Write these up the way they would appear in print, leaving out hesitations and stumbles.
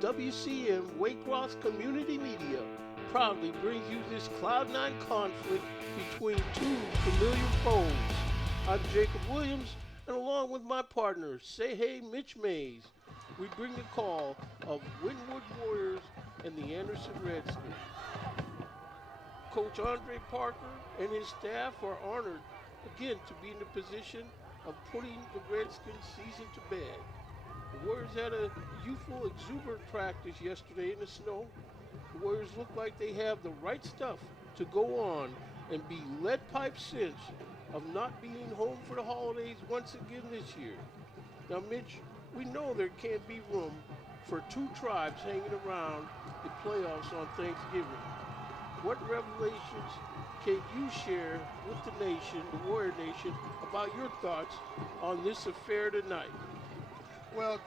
WCM Waycross Community Media proudly brings you this Cloud9 conflict between two familiar foes. I'm Jacob Williams, and along with my partner, Say Hey Mitch Mays, we bring the call of Winwood Warriors and the Anderson Redskins. Coach Andre Parker and his staff are honored again to be in the position of putting the Redskins season to bed. The Warriors had a youthful, exuberant practice yesterday in the snow. The Warriors look like they have the right stuff to go on and be lead pipe cinch of not being home for the holidays once again this year. Now, Mitch, we know there can't be room for two tribes hanging around the playoffs on Thanksgiving. What revelations can you share with the nation, the Warrior Nation, about your thoughts on this affair tonight? Well,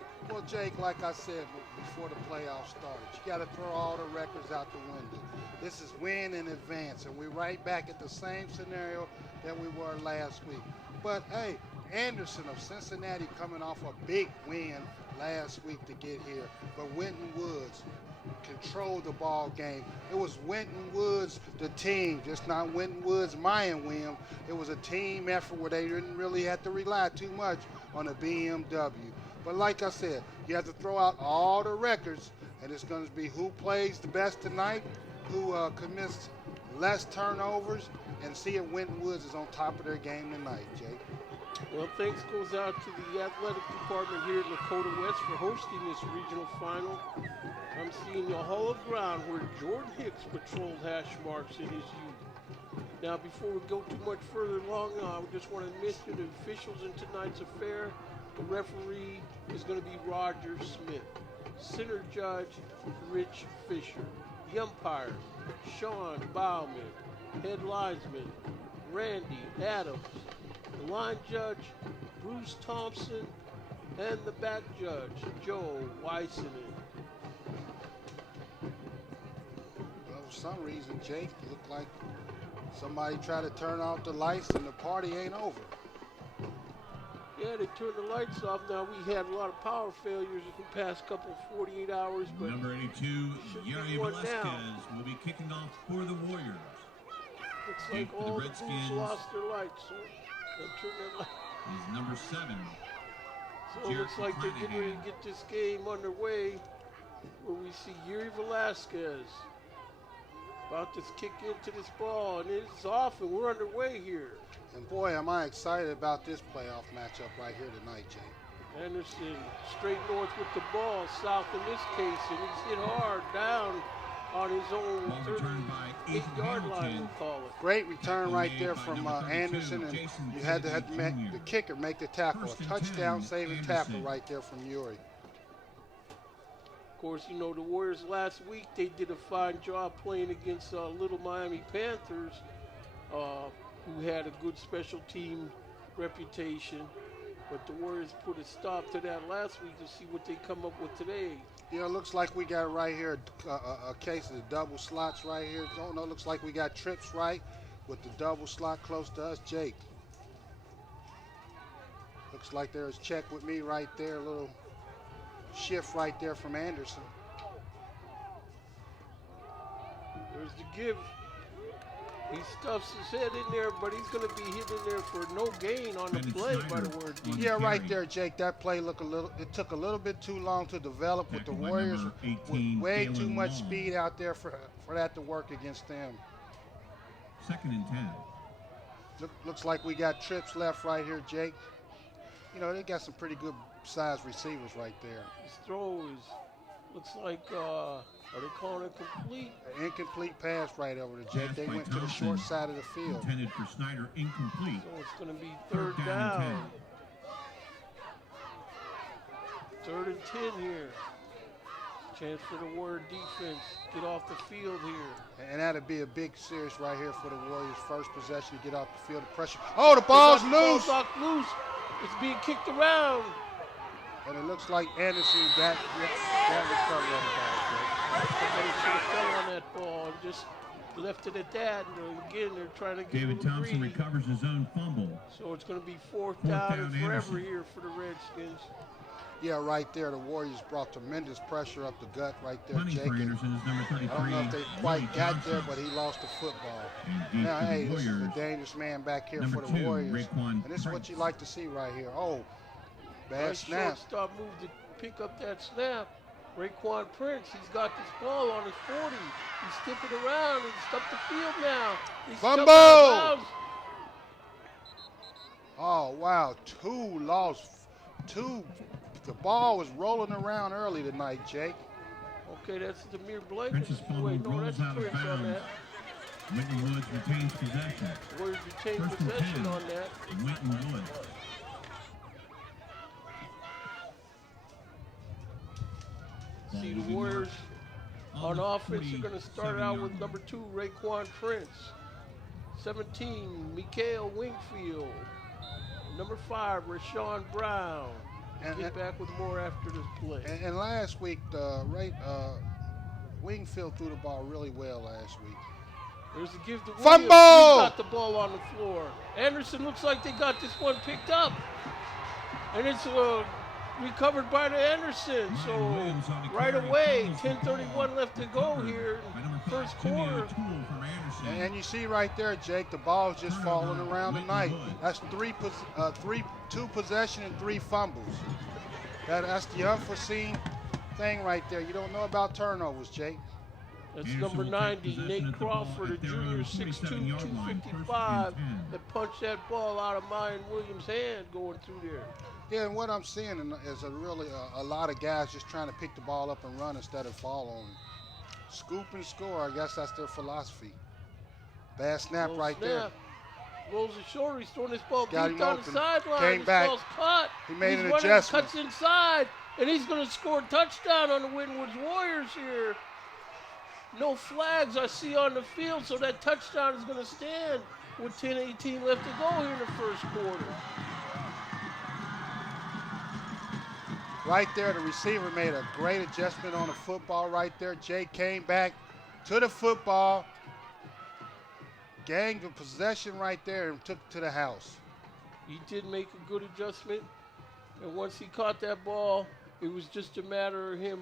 Jake, like I said before the playoffs started, you got to throw all the records out the window. This is win in advance, and we're right back at the same scenario that we were last week. But, hey, Anderson of Cincinnati coming off a big win last week to get here. But Winton Woods controlled the ball game. It was Winton Woods, the team, just not Winton Woods, Mayan Williams. It was a team effort where they didn't really have to rely too much on the BMW. But like I said, you have to throw out all the records, and it's going to be who plays the best tonight, who commits less turnovers, and see if Winton Woods is on top of their game tonight, Jake. Well, thanks goes out to the athletic department here in Dakota West for hosting this regional final. I'm seeing a hollow ground where Jordan Hicks patrolled hash marks in his youth. Now, before we go too much further along, I just want to mention the officials in tonight's affair. The referee is going to be Roger Smith. Center judge, Rich Fisher. The umpire, Sean Bauman. Head linesman, Randy Adams. The line judge, Bruce Thompson. And the back judge, Joe Weissenen. Well, for some reason, Jake, it looked like somebody tried to turn off the lights and the party ain't over. Yeah, they turned the lights off. Now, we had a lot of power failures in the past couple 48 hours. But number 82, Yuri Velasquez, will be kicking off for the Warriors. Looks like all the booths lost their lights. So they turned their lights. Is number 7. So it looks like they're getting ready to get this game underway, where we see Yuri Velasquez about to kick into this ball, and it's off, and we're underway here. And boy, am I excited about this playoff matchup right here tonight, Jake. Anderson straight north with the ball, south in this case, and he's hit hard down on his own 38-yard line, we'll call it. Great return right there from Anderson, and you had to make the kicker make the tackle. A touchdown saving tackle right there from Yuri. Of course, you know, the Warriors last week, they did a fine job playing against Little Miami Panthers, who had a good special team reputation. But the Warriors put a stop to that last week to see what they come up with today. Yeah, it looks like we got right here a case of the double slots right here. Don't know, looks like we got trips right with the double slot close to us, Jake. Looks like there's check with me right there, a little shift right there from Anderson. There's the give. He stuffs his head in there, but he's going to be hit in there for no gain on the play, by the word. Yeah, right there, Jake. That play it took a little bit too long to develop with the Warriors. With way too much speed out there for that to work against them. 2nd and 10. Looks like we got trips left right here, Jake. You know, they got some pretty good sized receivers right there. His throw looks like, are they calling it complete? An incomplete pass right over to Jake. They went to the short side of the field. Intended for Snyder, incomplete. So it's going to be third down. 3rd and 10 here. Chance for the Warrior defense. Get off the field here. And that'd be a big series right here for the Warriors. First possession to get off the field. The pressure. Oh, the ball's loose. The ball's loose. It's being kicked around. And it looks like Anderson that recovery on the ball. Somebody should have fell on that ball and just left it at that. And again, they're trying to get David Thompson recovers his own fumble. So it's going to be fourth down and forever here for the Redskins. Yeah, right there, the Warriors brought tremendous pressure up the gut right there, Punting Jake. for Anderson is number 33. I don't know if they quite got there, but he lost the football. Now, hey, this is a dangerous man back here for the Warriors. And this is what you like to see right here. Oh, bad nice snap. Shortstop move to pick up that snap. Raekwon Prince, he's got this ball on his 40. He's skipping around. He's up the field now. He's Fumble! Oh, wow. Two lost. The ball was rolling around early tonight, Jake. Okay, that's Demir Blank. Prince's fumble rolls out of Prince on bounds. that. Winton Woods retains possession. Warriors retain First and possession 10, on that. Winton Woods. See, the Warriors on offense are going to start out with number 2, Raekwon Prince. 17, Mikael Wingfield. Number 5, Rashawn Brown. Get back with more after this play. And last week, Wingfield threw the ball really well last week. There's a give to Williams. Fumble! He's got the ball on the floor. Anderson looks like they got this one picked up. And it's recovered by the Anderson. So right away, 10:31 left to go here in first quarter. And you see right there, Jake, the ball's just falling around tonight. That's two possession and 3 fumbles. That's the unforeseen thing right there. You don't know about turnovers, Jake. That's number 90, Nate Crawford, a junior, 6'2", 255, that punched that ball out of Mayan Williams' hand going through there. Yeah, and what I'm seeing is a lot of guys just trying to pick the ball up and run instead of fall on it. Scoop and score, I guess that's their philosophy. Bad snap right there. Rolls it short, he's throwing this ball Got deep him down open. the sideline. Came This back. ball's caught. He made an running, adjustment. Cuts inside, and he's going to score a touchdown on the Winwood's Warriors here. No flags I see on the field, so that touchdown is going to stand with 10:18 left to go here in the first quarter. Right there, the receiver made a great adjustment on the football right there. Jay came back to the football, gained the possession right there, and took it to the house. He did make a good adjustment, and once he caught that ball, it was just a matter of him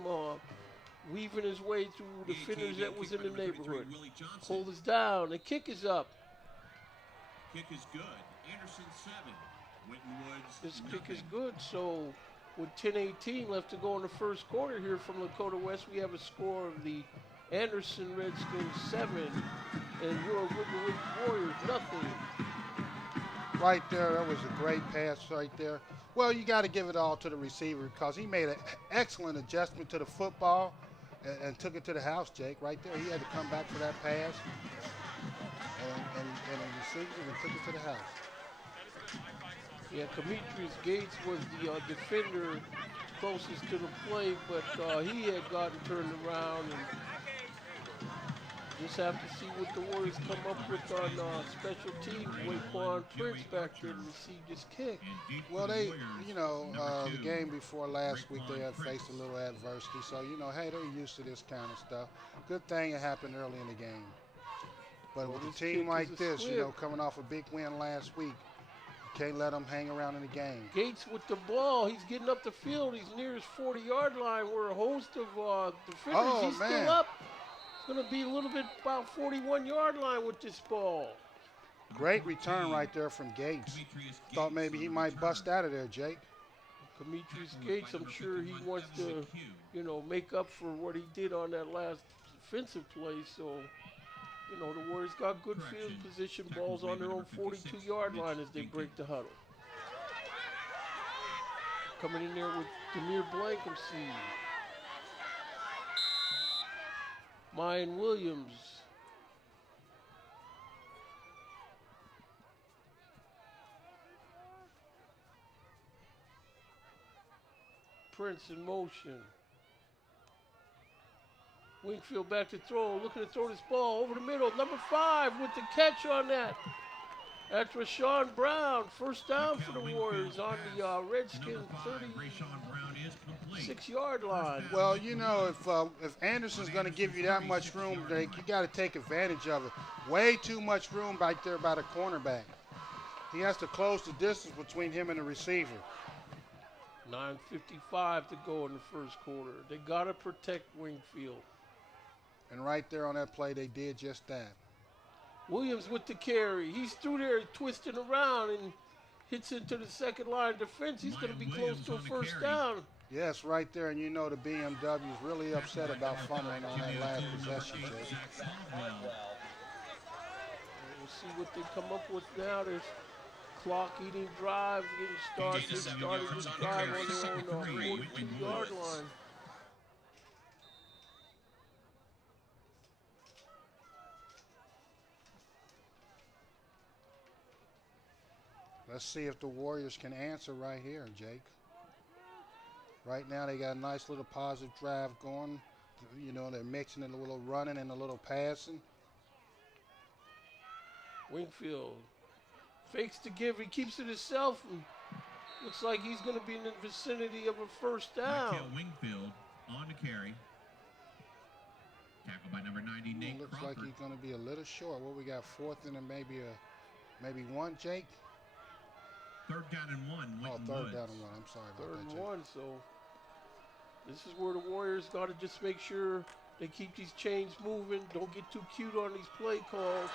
weaving his way through the defenders that was in the neighborhood. Hold us down. The kick is up. Kick is good. Anderson 7. Winton Woods. This kick is good. So with 10:18 left to go in the first quarter here from Lakota West, we have a score of the Anderson Redskins 7 and your Winton Woods Warriors nothing. Right there, that was a great pass right there. Well, you got to give it all to the receiver because he made an excellent adjustment to the football and took it to the house, Jake, right there. He had to come back for that pass and received it and took it to the house. Yeah, Demetrius Gates was the defender closest to the play, but he had gotten turned around and just have to see what the Warriors come up with on special teams. Raekwon Prince back there to receive this kick. Well, the game before last week, they had faced a little adversity. So, hey, they're used to this kind of stuff. Good thing it happened early in the game. But with a team like this, coming off a big win last week, you can't let them hang around in the game. Gates with the ball. He's getting up the field. He's near his 40-yard line where a host of defenders. He's still up. It's going to be a little bit about 41-yard line with this ball. Great return right there from Gates. Thought maybe he might bust out of there, Jake. Demetrius Gates, I'm sure he wants to, make up for what he did on that last defensive play. So, the Warriors got good field position, balls on their own 42-yard line as they break the huddle. Coming in there with Demir Blankenship. Mayan Williams. Prince in motion. Wingfield back to throw, looking to throw this ball over the middle. Number 5 with the catch on that. That's Rashawn Brown. First down for the Warriors on the Redskins 36-yard line. Well, if Anderson's going to give you that much room, Jake, you got to take advantage of it. Way too much room back there by the cornerback. He has to close the distance between him and the receiver. 9:55 to go in the first quarter. They got to protect Wingfield. And right there on that play, they did just that. Williams with the carry. He's through there twisting around and hits into the second line of defense. He's going to be close to a first down. Yes, right there. And you know the BMW is really upset about fumbling on that last possession, Jake. We'll see what they come up with now. There's clock eating drive getting started. They started this drive on their own 42-yard line. Let's see if the Warriors can answer right here, Jake. Right now they got a nice little positive drive going. You know, they're mixing it a little running and a little passing. Wingfield fakes to give. He keeps it himself. And looks like he's going to be in the vicinity of a first down. Wingfield on the carry. Tackled by number 90, Nate Looks Crawford. like he's going to be a little short. What we got, fourth and maybe one, Jake? Third down and one. Third down and one. I'm sorry about Third that, and Jake. one. So this is where the Warriors got to just make sure they keep these chains moving. Don't get too cute on these play calls.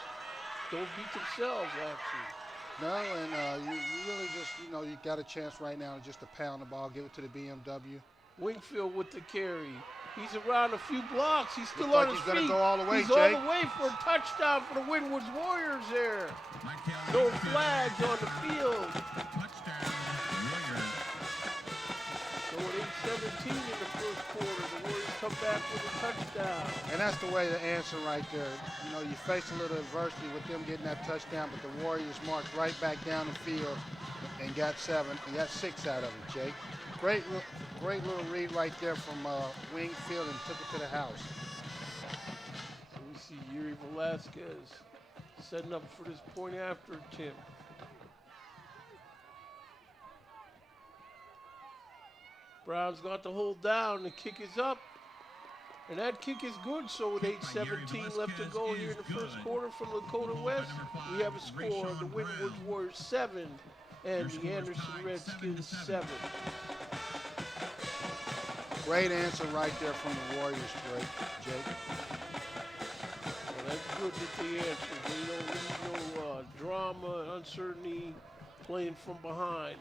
Don't beat themselves, actually. No, and you really just, you got a chance right now just to pound the ball, give it to the BMW. Wingfield with the carry. He's around a few blocks. He's still Looks on like his he's feet. He's going to go all the way, He's Jake. all the way for a touchdown for the Winwoods Warriors there. No flags on the field. Touchdown, Warriors. So at 8:17 in the first quarter, the Warriors come back with a touchdown. And that's the way to answer right there. You face a little adversity with them getting that touchdown, but the Warriors marched right back down the field and got 6 out of it, Jake. Great little read right there from Wingfield and took it to the house. So we see Yuri Velasquez setting up for this point after attempt. Brown's got to hold down. The kick is up. And that kick is good. So with 8:17 left to go here in the first quarter from Lakota West, we have a score of the Winwoods Warriors 7 and the Anderson Redskins 7. Great answer right there from the Warriors, Jake. Well, that's good that they answered. They don't leave no drama, uncertainty, playing from behind.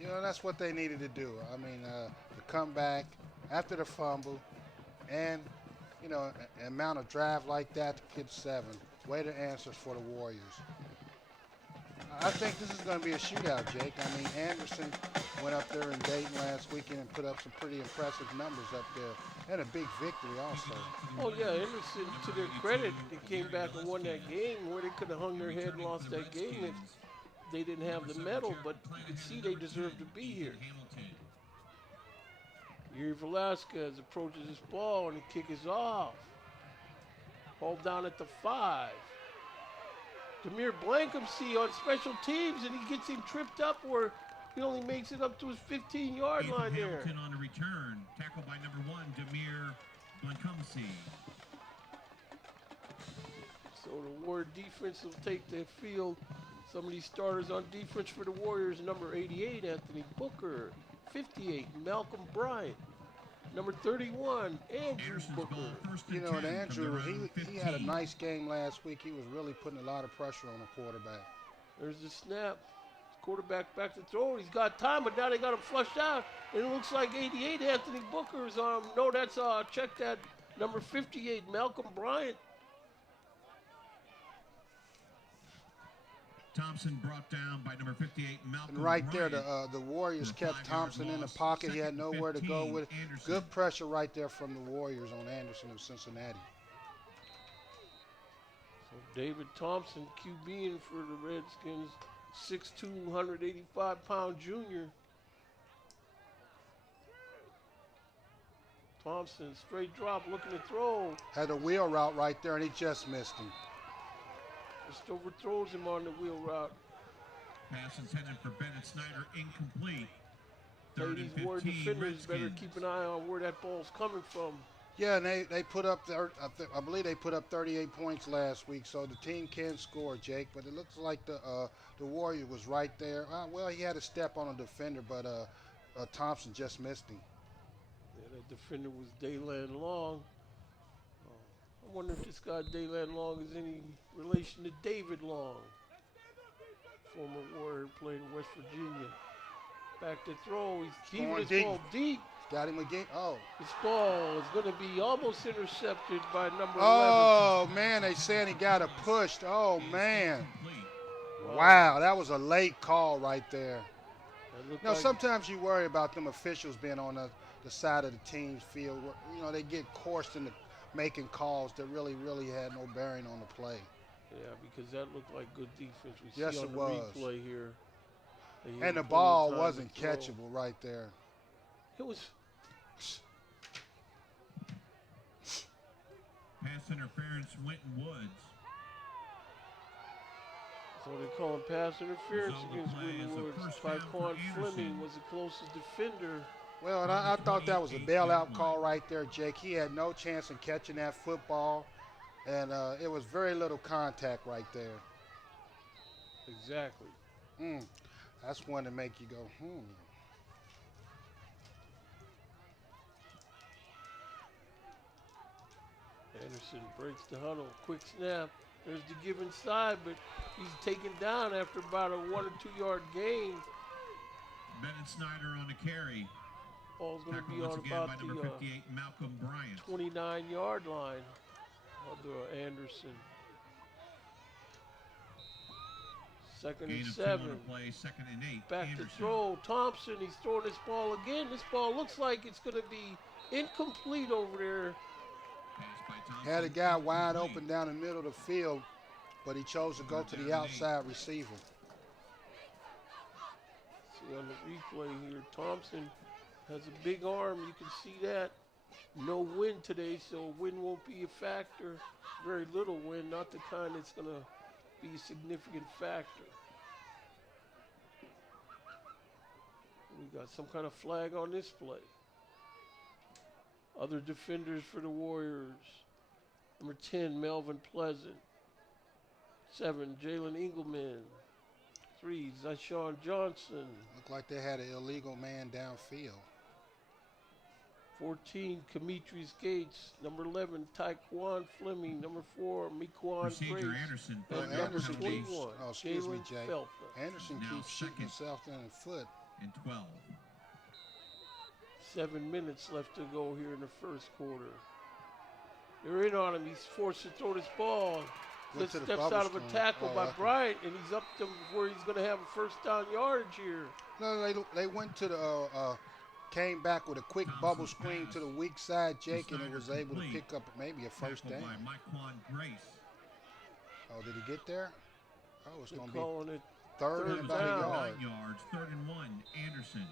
That's what they needed to do. I mean, the comeback after the fumble and, an amount of drive like that to get 7. Way to answers for the Warriors. I think this is going to be a shootout, Jake. I mean, Anderson went up there in Dayton last weekend and put up some pretty impressive numbers up there. And a big victory also. Oh, yeah, Anderson, to their credit, they came back and won that game where they could have hung their head and lost that game if they didn't have the medal, but you can see they deserve to be here. Yuri Velasquez approaches his ball and the kick is off. Hauled down at the 5. Demir Blankumsey on special teams, and he gets him tripped up where he only makes it up to his 15-yard line there. Hamilton on the return, tackled by number 1, Demir Blankumsey. So the Warrior defense will take the field. Some of these starters on defense for the Warriors: number 88, Anthony Booker; 58, Malcolm Bryant; number 31, Andrew Booker. And Andrew, he had a nice game last week. He was really putting a lot of pressure on the quarterback. There's the snap. Quarterback back to throw. He's got time, but now they got him flushed out. And it looks like 88, Anthony Booker is on him. No, that's, check that, number 58, Malcolm Bryant. Thompson brought down by number 58, Malcolm And right Bryant. there, the Warriors kept Thompson in the pocket. He had nowhere to go with it. Good pressure right there from the Warriors on Anderson of Cincinnati. So David Thompson, QBing for the Redskins, 6'2", 185-pound junior. Thompson, straight drop, looking to throw. Had a wheel route right there, and he just missed him. Just overthrows him on the wheel route. Pass intended for Bennett Snyder, incomplete. Third and 15, Warrior defenders better keep an eye on where that ball's coming from. Yeah, and they put up, I believe they put up 38 points last week, so the team can score, Jake. But it looks like the Warrior was right there. Well, he had a step on a defender, but Thompson just missed him. Yeah, that defender was Daylan Long. I wonder if this guy Daylan Long is any relation to David Long, former Warrior, played in West Virginia. Back to throw. He's keeping his ball deep. Got him again. Oh. This ball is going to be almost intercepted by number 11. Oh, man, they saying he got it pushed. Oh, man. Wow, that was a late call right there. Now, sometimes you worry about them officials being on the side of the team's field. You know, they get coerced into making calls that really had no bearing on the play. Yeah, because that looked like good defense. We yes, see on it the was. replay here. And the ball wasn't catchable right there. It was. Pass interference, Winton Woods. So they call him pass interference against Winton Woods. Tyquan Fleming was the closest defender. Well, and I thought that was a bailout call right there, Jake. He had no chance in catching that football, and it was very little contact right there. Exactly. That's one to make you go, Anderson breaks the huddle. Quick snap. There's the give inside, but he's taken down after about a 1 or 2 yard gain. Bennett Snyder on the carry. Ball's going to be on about the 29-yard line of the Anderson. Second and 7. Second and 8. Back to throw. Thompson, he's throwing this ball again. This ball looks like it's going to be incomplete over there. Had a guy wide open down the middle of the field, but he chose to go to the outside receiver. See on the replay here, Thompson has a big arm. You can see that. No wind today, so wind won't be a factor. Very little wind, not the kind that's going to be a significant factor. We got some kind of flag on this play. Other defenders for the Warriors. Number 10, Melvin Pleasant. 7, Jalen Engelman. 3, Zyshawn Johnson. Looked like they had an illegal man downfield. 14, Demetrius Gates. Number 11, Tyquan Fleming. Number 4, Mequan Grace. Anderson. And number 21, oh, excuse me, Jay. Feltner. Anderson keeps shooting himself in the foot. And 12. 7 minutes left to go here in the first quarter. They're in on him. He's forced to throw this ball. Just steps out of a tackle by Bryant, and he's up to where he's going to have a first down yardage here. No, they went to the came back with a quick bubble screen to the weak side, Jake, and it was able to pick up maybe a first down. Oh, did he get there? Oh, it's going to be third and about a yard. 9 yards, 3rd and 1, Anderson.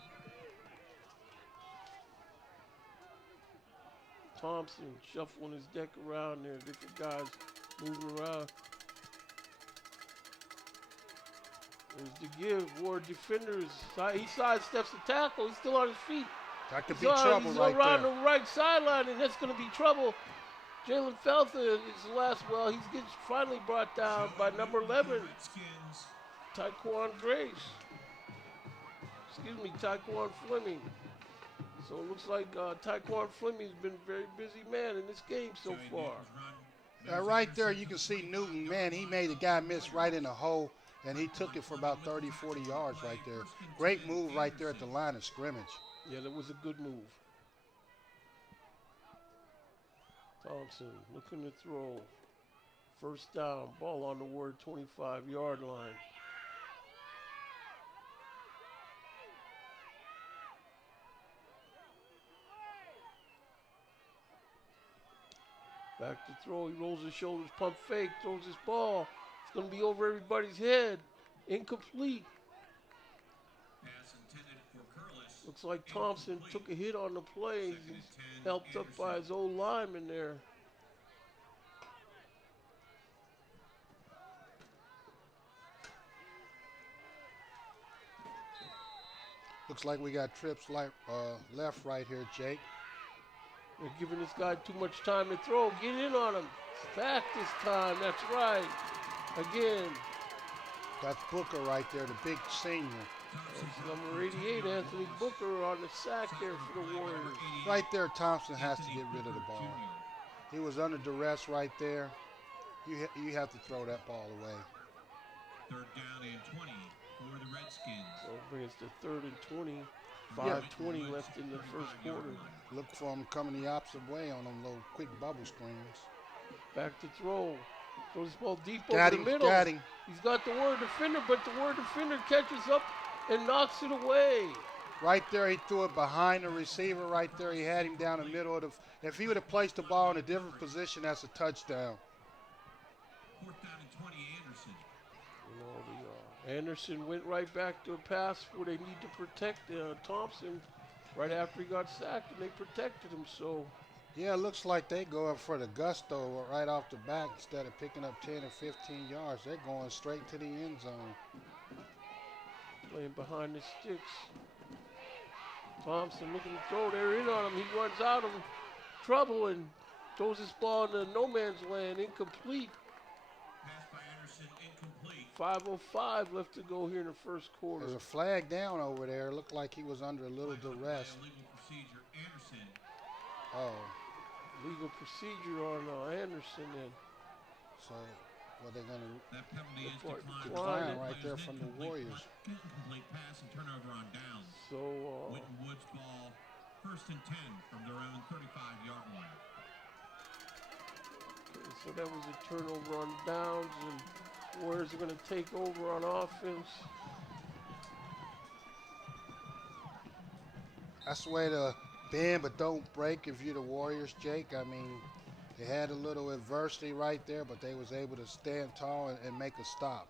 Thompson shuffling his deck around there. Different guys moving around. There's the give. Ward defenders. He sidesteps the tackle. He's still on his feet. That could be trouble right there. He's around the right sideline, and that's going to be trouble. Jalen Feltner is the last. Well, he gets finally brought down by number 11, Tyquan Grace. Excuse me, Tyquan Fleming. So it looks like Tyquan Fleming's been a very busy man in this game so far. Right there, you can see Newton. Man, he made the guy miss right in the hole, and he took it for about 30, 40 yards right there. Great move right there at the line of scrimmage. Yeah, that was a good move. Thompson looking to throw. First down, ball on the Ward 25-yard line. Back to throw, he rolls his shoulders, pump fake, throws his ball. It's going to be over everybody's head. Incomplete. Looks like Thompson took a hit on the play. He's helped up by his old lineman there. Looks like we got trips left right here, Jake. They're giving this guy too much time to throw. Get in on him. Back this time. That's right. Again. That's Booker right there, the big senior. That's number 88, Anthony Booker, on the sack there for the Warriors. Right there, Thompson has to get rid of the ball. He was under duress right there. You have to throw that ball away. 3rd down and 20 for the Redskins. So it brings to 3rd and 20. 5:20 left in the first quarter. Look for him coming the opposite way on them little quick bubble screens. Back to throw. Throws the ball deep Got over him, the middle. got him. He's got the Warrior defender, but the Warrior defender catches up and knocks it away. Right there, he threw it behind the receiver. Right there, he had him down the middle of the. If he would have placed the ball in a different position, that's a touchdown. 4th down and 20, Anderson. Anderson went right back to a pass where they need to protect Thompson right after he got sacked, and they protected him. So, yeah, it looks like they go up for the gusto right off the back instead of picking up 10 or 15 yards. They're going straight to the end zone. Playing behind the sticks. Thompson looking to throw. They're in on him. He runs out of trouble and throws this ball into no man's land. Incomplete. Pass by Anderson, incomplete. 5:05 left to go here in the first quarter. There's a flag down over there. Looked like he was under a little duress. Legal procedure, Anderson. Oh, Legal procedure on Anderson then. so what they're going to That penalty is declined. decline right there from the Warriors. Incomplete pass and turnover on downs. So, Winton Woods ball, 1st and 10 from their own 35-yard line. okay, so that was a turnover on downs, and Warriors are going to take over on offense. That's the way to bend but don't break if you're the Warriors, Jake. I mean, they had a little adversity right there, but they was able to stand tall and make a stop.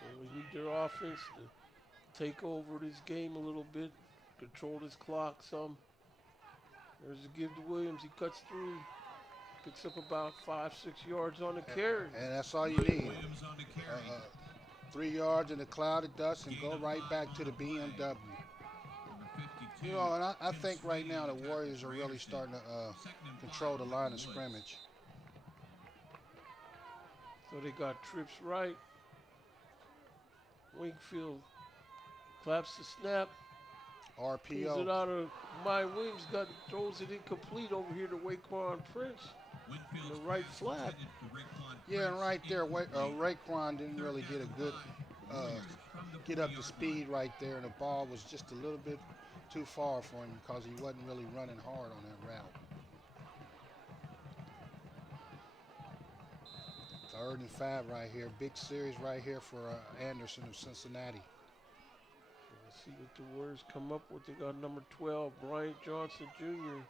And we need their offense to take over this game a little bit, control this clock some. There's a give to Williams. He cuts through, picks up about 5-6 yards on the carry. And that's all you need. Williams on the carry. 3 yards in a cloud of dust and go right back to the BMW. Number 52. You know, and I think right now the Warriors are really starting to control the line of scrimmage. So they got trips right. Wingfield claps the snap. Pulls it RPO. out of Mike Williams, throws it incomplete over here to Raekwon Prince. Winfield's the right pass flat. intended for Raekwon Yeah, and Prince. right there, Raekwon didn't really get a good get up to speed right there, and the ball was just a little bit too far for him because he wasn't really running hard on that route. 3rd and 5 right here. Big series right here for Anderson of Cincinnati. Let's see what the Warriors come up with. They got number 12, Bryant Johnson Jr.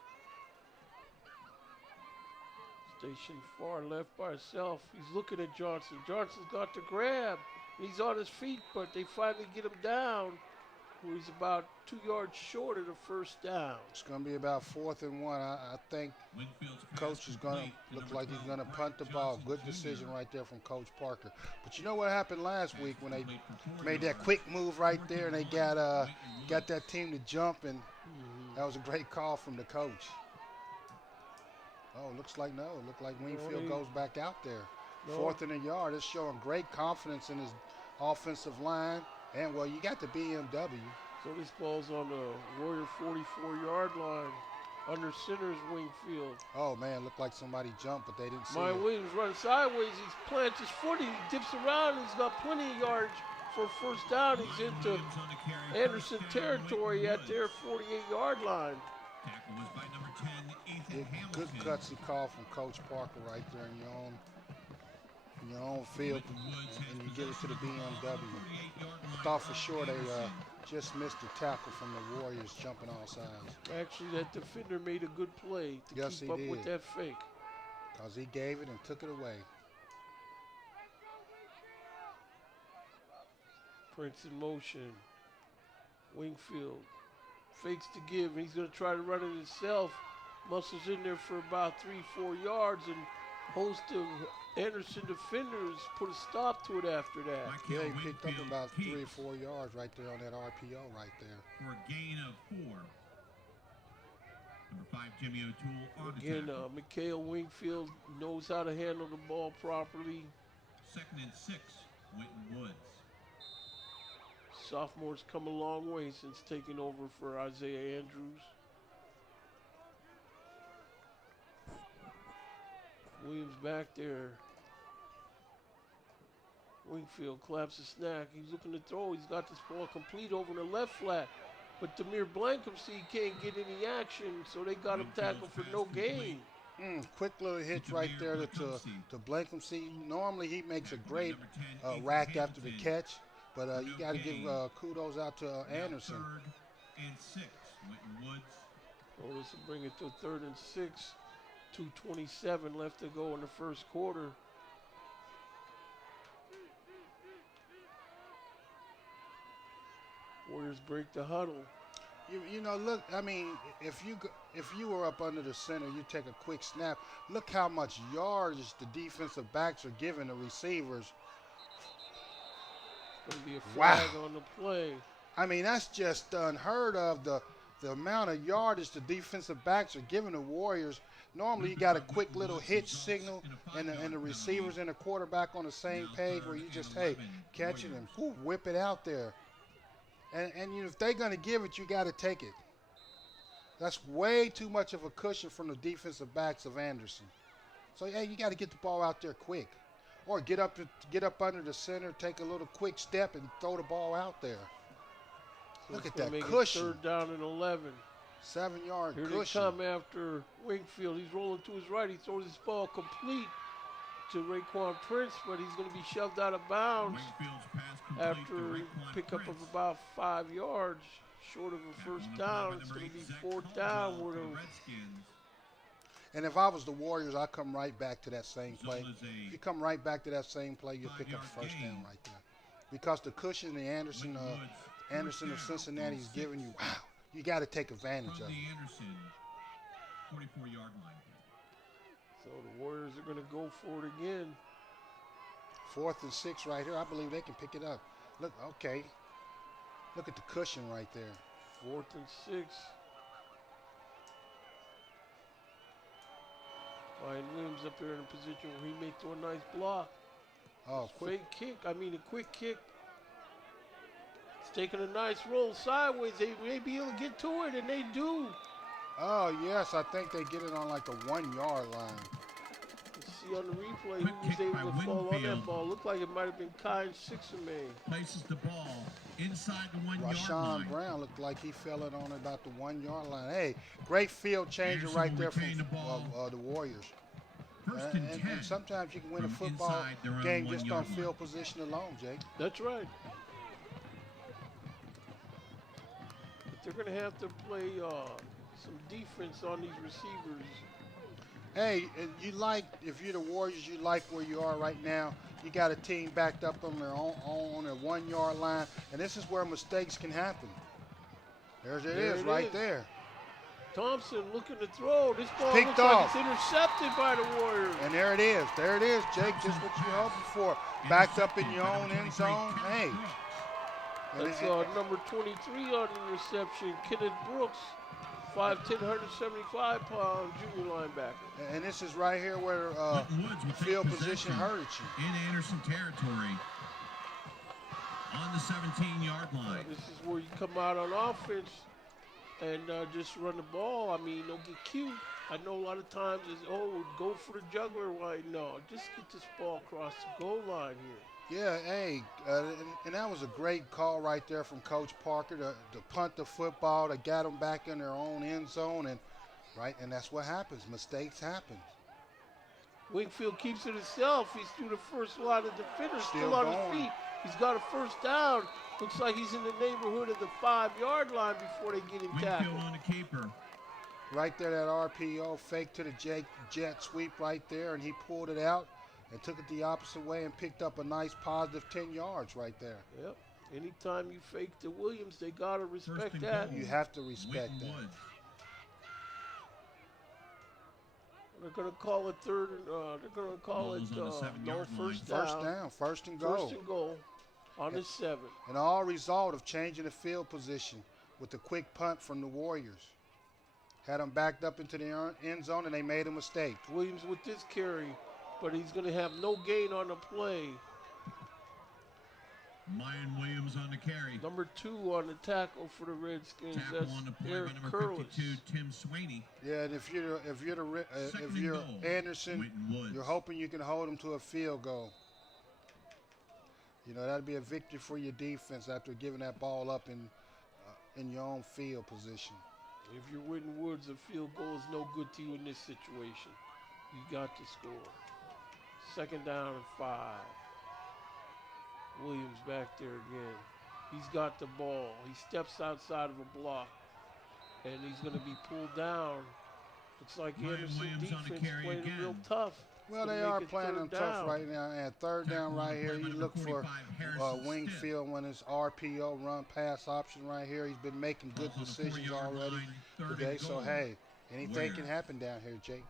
Stationed far left by himself. He's looking at Johnson. Johnson's got the grab. He's on his feet, but they finally get him down. He's about 2 yards short of the first down. It's going to be about 4th and 1. I think Winfield's pass Coach is going complete to look number like he's 12, going to punt the Bryant ball. Johnson Good Jr. decision right there from Coach Parker. But you know what happened last week when they Complete for 4 made that yards. quick move right there and they got that team to jump, and that was a great call from the coach. Oh, looks like no. It looked like Wingfield goes back out there. 4th and a yard. It's showing great confidence in his offensive line. And, well, you got the BMW. So this ball's on the Warrior 44-yard line. Under center's Wingfield. Oh, man, looked like somebody jumped, but they didn't see Mike it. Williams running sideways. He's plants his foot. He dips around. He's got plenty of yards for first down. He's into Williams on the carry, Anderson 1st down, territory Winton at their Woods. 48-yard line. Tackle was by number 10, Ethan Good Hamilton. gutsy call from Coach Parker right there in your own field, and you give it to the BMW. I thought for sure they just missed the tackle from the Warriors jumping all sides. Actually, that defender made a good play to Yes, keep he up with did. that fake. Because he gave it and took it away. Prince in motion. Wingfield fakes to give, and he's going to try to run it himself. Muscles in there for about 3-4 yards, and host of Anderson defenders put a stop to it after that. Yeah, he picked up Winfield about 3 or keeps 4 yards right there on that RPO right there. for a gain of 4. Number 5, Jimmy O'Toole on the Again, tackle. Mikhail Wingfield knows how to handle the ball properly. 2nd and 6, Winton Woods. Sophomore's come a long way since taking over for Isaiah Andrews. Williams back there. Wingfield claps a snack. He's looking to throw. He's got this ball complete over the left flat. But Demir Blankumsey can't get any action, so they got him tackled for no gain. Quick little hitch right there to Blankumsey. Normally he makes a great rack after the catch, but you got to give kudos out to Anderson. 3rd and 6, Winton Woods. Oh, this will bring it to 3rd and 6. 2:27 left to go in the first quarter. Warriors break the huddle. You know, look, I mean, if you were up under the center, you take a quick snap. Look how much yardage the defensive backs are giving the receivers. It's going to be a flag on the play. I mean, that's just unheard of, the amount of yardage the defensive backs are giving the Warriors. Normally, you got a quick little hitch signal, and the receivers and the quarterback on the same page where you just, hey, catch it and whoo, whip it out there. And you know, if they're going to give it, you got to take it. That's way too much of a cushion from the defensive backs of Anderson. So, hey, you got to get the ball out there quick. Or get up under the center, take a little quick step, and throw the ball out there. So look at that cushion. 3rd down and 11. 7-yard Here cushion. they come after Wingfield. He's rolling to his right. He throws his ball complete to Raekwon Prince, but he's going to be shoved out of bounds after a pickup of about 5 yards short of a first down. It's going to be 4th down. And if I was the Warriors, I'd come right back to that same play. If you come right back to that same play, you'll pick up first down right there. Because the cushion the Anderson of Cincinnati is giving you, wow, you got to take advantage of it. 44-yard line. So the Warriors are going to go for it again. 4th and 6 right here. I believe they can pick it up. Look, okay. Look at the cushion right there. 4th and 6. Ryan Williams up there in a position where he may throw a nice block. Oh, quick kick. I mean, a quick kick. It's taking a nice roll sideways. They may be able to get to it, and they do. Oh, yes. I think they get it on like the 1-yard line. You see on the replay who was able to fall on that ball. Looked like it might have been Kai Sixerman. Places the ball inside the 1-yard line. Rashawn Brown looked like he fell it on about the 1-yard line. Hey, great field changer right there from the Warriors. And sometimes you can win a football game just on field position alone, Jake. That's right. But they're going to have to play some defense on these receivers. Hey, if you're the Warriors, you like where you are right now. You got a team backed up on their 1-yard line, and this is where mistakes can happen. There it is right there. Thompson looking to throw. This ball Picked looks off. like it's intercepted by the Warriors. And there it is, Jake. Just what you're hoping for. Backed up in your own end zone. Hey. That's number 23 on the reception, Kenneth Brooks, 5'10", 175-pound junior linebacker. And this is right here where field position hurts you. In Anderson territory on the 17-yard line. This is where you come out on offense and just run the ball. I mean, don't get cute. I know a lot of times it's, go for the juggler. Why? No, just get this ball across the goal line here. Yeah, hey, and that was a great call right there from Coach Parker to punt the football, to get them back in their own end zone, and that's what happens. Mistakes happen. Wingfield keeps it himself. He's through the first line of defenders, still on going. his feet. He's got a first down. Looks like he's in the neighborhood of the 5-yard line before they get him tackled. Wingfield on a keeper. Right there, that RPO fake to the jet sweep right there, and he pulled it out and took it the opposite way and picked up a nice positive 10 yards right there. Yep. Anytime you fake the Williams, they got to respect that. You have to respect that. They're going to call it third. They're going to call it first down. First down, first and goal. First and goal on the 7. And all result of changing the field position with the quick punt from the Warriors. Had them backed up into the end zone, and they made a mistake. Williams with this carry, but he's going to have no gain on the play. Mayan Williams on the carry. Number 2 on the tackle for the Redskins. Tackle That's on the play Eric by number Curlis. 52, Tim Swaney. Yeah, and if you're Anderson, Winton Woods. you're hoping you can hold them to a field goal. You know, that'd be a victory for your defense after giving that ball up in your own field position. If you're Winton Woods, a field goal is no good to you in this situation. You got to score. 2nd down and 5. Williams back there again. He's got the ball. He steps outside of a block, and he's going to be pulled down. Looks like Anderson defense playing real tough. Well, they are playing them tough right now. And 3rd down right here, you look for Wingfield when it's RPO, run pass option right here. He's been making good decisions already today. So, hey, anything can happen down here, Jake.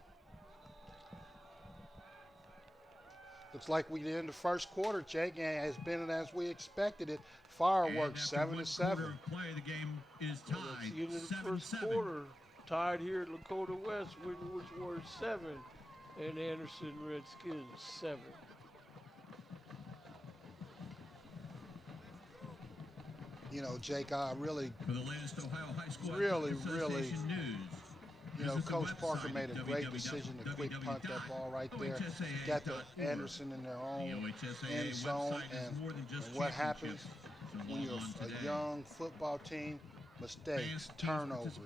Looks like we did in the first quarter, Jake, and it's been as we expected it. Fireworks, 7-7. The game is tied. That's the end of the first quarter. Tied here at Lakota West. Winton Woods Warriors 7 and Anderson Redskins 7. You know, Jake, I really, For the latest Ohio High School really, Association news. you know, Coach Parker made a great decision to quick punt that ball right there. Got the Anderson in their own end zone, and what happens when you're a young football team? Mistakes, turnovers,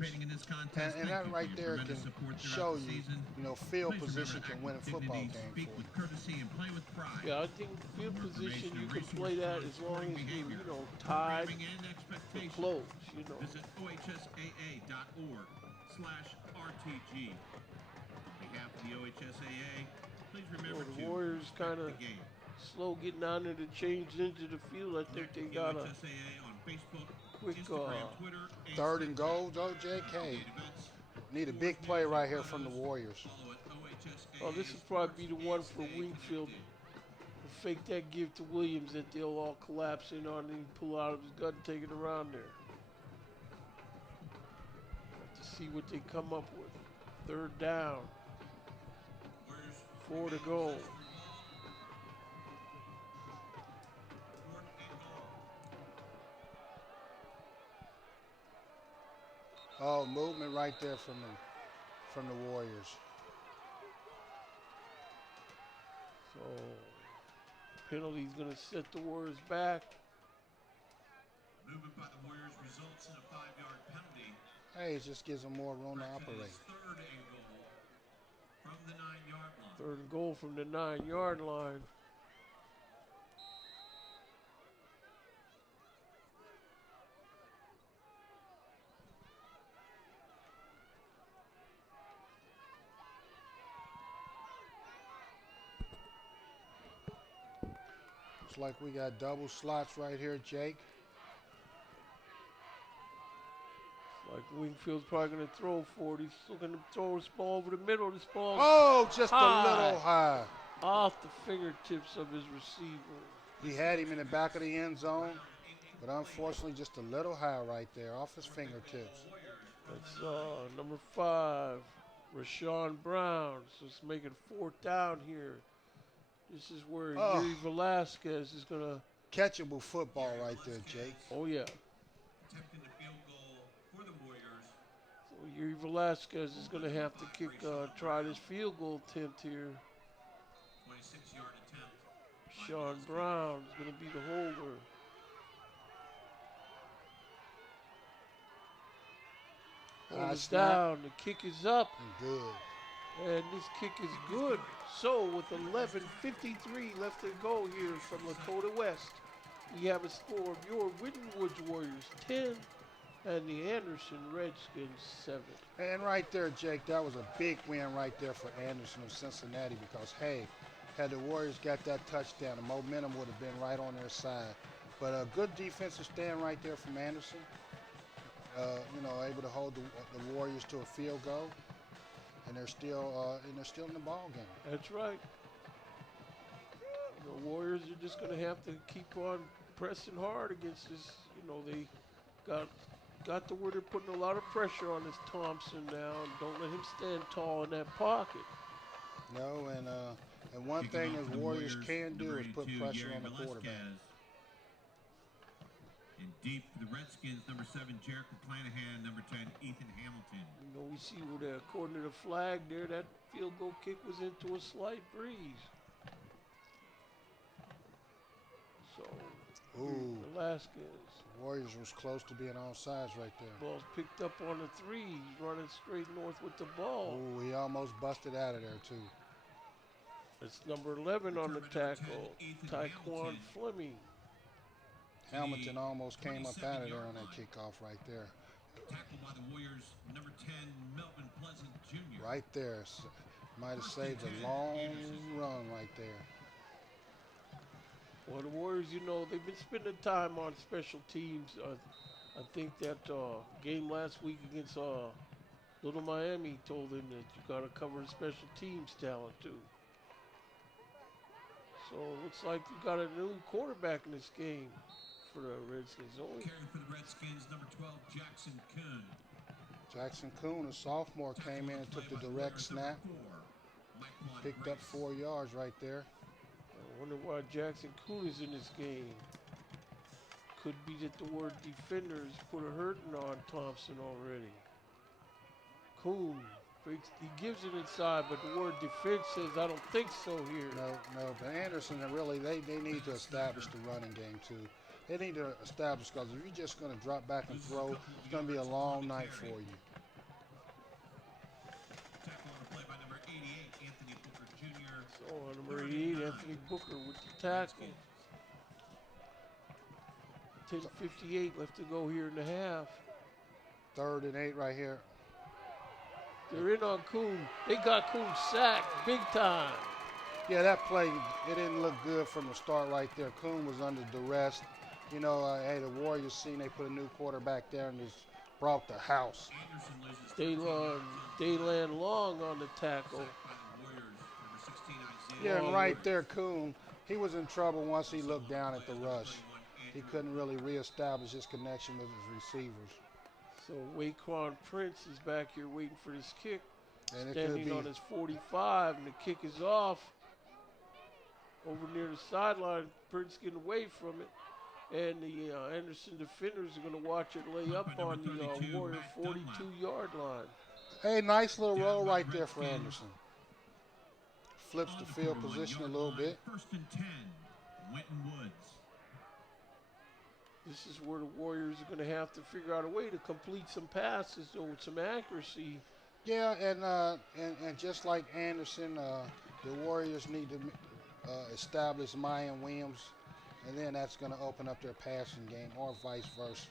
and that right there can show you, you know, field position can win a football game for you. Yeah, I think field position you can play that as long as you know, tied or close, you know. Visit OHSAA.org/RTG. On behalf of the OHSAA, please remember The Warriors kind of slow getting on there to change into the field. I think they got a quick 3rd and goal, though, Jake. Hey, need a big play right here from the Warriors. Oh, this will probably be the one for Wingfield. Fake that give to Williams that they'll all collapse in on and pull out of his gun and take it around there. Have to see what they come up with. 3rd down. 4 to go. Oh, movement right there from the Warriors. So penalty's gonna set the Warriors back. Movement by the Warriors results in a 5-yard penalty. Hey, it just gives them more room to operate. 3rd and goal from the 9-yard line. 3rd and goal from the 9-yard line. Looks like we got double slots right here, Jake. Like Wingfield's probably going to throw for it. He's still going to throw this ball over the middle. This ball Just a little high. Off the fingertips of his receiver. He had him in the back of the end zone, but unfortunately just a little high right there, off his fingertips. That's number 5, Rashawn Brown. So it's making 4th down here. This is where Yuri Velasquez is going to... Catchable football right there, Jake. Oh, yeah. Attempting the field goal for the Warriors. So Yuri Velasquez is going to have to try this field goal attempt here. 26-yard attempt. Sean Brown is going to be the holder. Hold it down. The kick is up. Good. And this kick is good. So with 11:53 left to go here from Lakota West, we have a score of your Winton Woods Warriors 10 and the Anderson Redskins 7. And right there, Jake, that was a big win right there for Anderson of Cincinnati because, hey, had the Warriors got that touchdown, the momentum would have been right on their side. But a good defensive stand right there from Anderson. You know, able to hold the Warriors to a field goal, and they're still in the ball game. That's right. The Warriors are just going to have to keep on pressing hard against this. You know, they got to where they're putting a lot of pressure on this Thompson now, and don't let him stand tall in that pocket. No, and one thing the Warriors can do is put pressure on the quarterback. And deep for the Redskins, number 7, Jericho Clanahan, number 10, Ethan Hamilton. You know, we see where that, according to the flag there, that field goal kick was into a slight breeze. So, Ooh. Velasquez. Warriors was close to being onside right there. Ball's picked up on the 3. He's running straight north with the ball. Ooh, he almost busted out of there, too. It's number 11 on the tackle, Tyquan Fleming. Hamilton almost came up out of there on that kickoff right there. Tackled by the Warriors, number 10, Melvin Pleasant Jr. Right there. Might have saved a long run right there. Well, the Warriors, you know, they've been spending time on special teams. I think that game last week against Little Miami told them that you got to cover the special teams talent too. So it looks like you got a new quarterback in this game for the Redskins. Carrying for the Redskins, number 12, Jackson Kuhn. Jackson Kuhn, a sophomore, came in and took the direct snap. Picked up 4 yards right there. I wonder why Jackson Kuhn is in this game. Could be that the word defenders put a hurting on Thompson already. Kuhn, he gives it inside, but the word defense says, I don't think so here. No, but Anderson, really, they need to establish the running game too. They need to establish, because if you're just going to drop back and throw, it's going to be a long night for you. Tackle on the play by number 88, Anthony Booker Jr. So on number 88, Anthony Booker with the tackle. 10:58 left to go here in the half. 3rd and 8 right here. They're in on Kuhn. They got Kuhn sacked big time. Yeah, that play, it didn't look good from the start right there. Kuhn was under duress. You know, hey, the Warriors seen they put a new quarterback there and just brought the house. Dayland Long on the tackle. Yeah, and right there, Kuhn, he was in trouble once he looked down at the rush. He couldn't really reestablish his connection with his receivers. So Waquan Prince is back here waiting for this kick. And Standing on his 45, and the kick is off. Over near the sideline, Prince getting away from it. And the Anderson defenders are going to watch it lay up on the Warrior 42-yard line. Hey, nice little roll right there for Anderson. Flips the field position a little bit. 1st and 10, Winton Woods. This is where the Warriors are going to have to figure out a way to complete some passes with some accuracy. Yeah, and just like Anderson, the Warriors need to establish Mayan Williams, and then that's going to open up their passing game, or vice versa.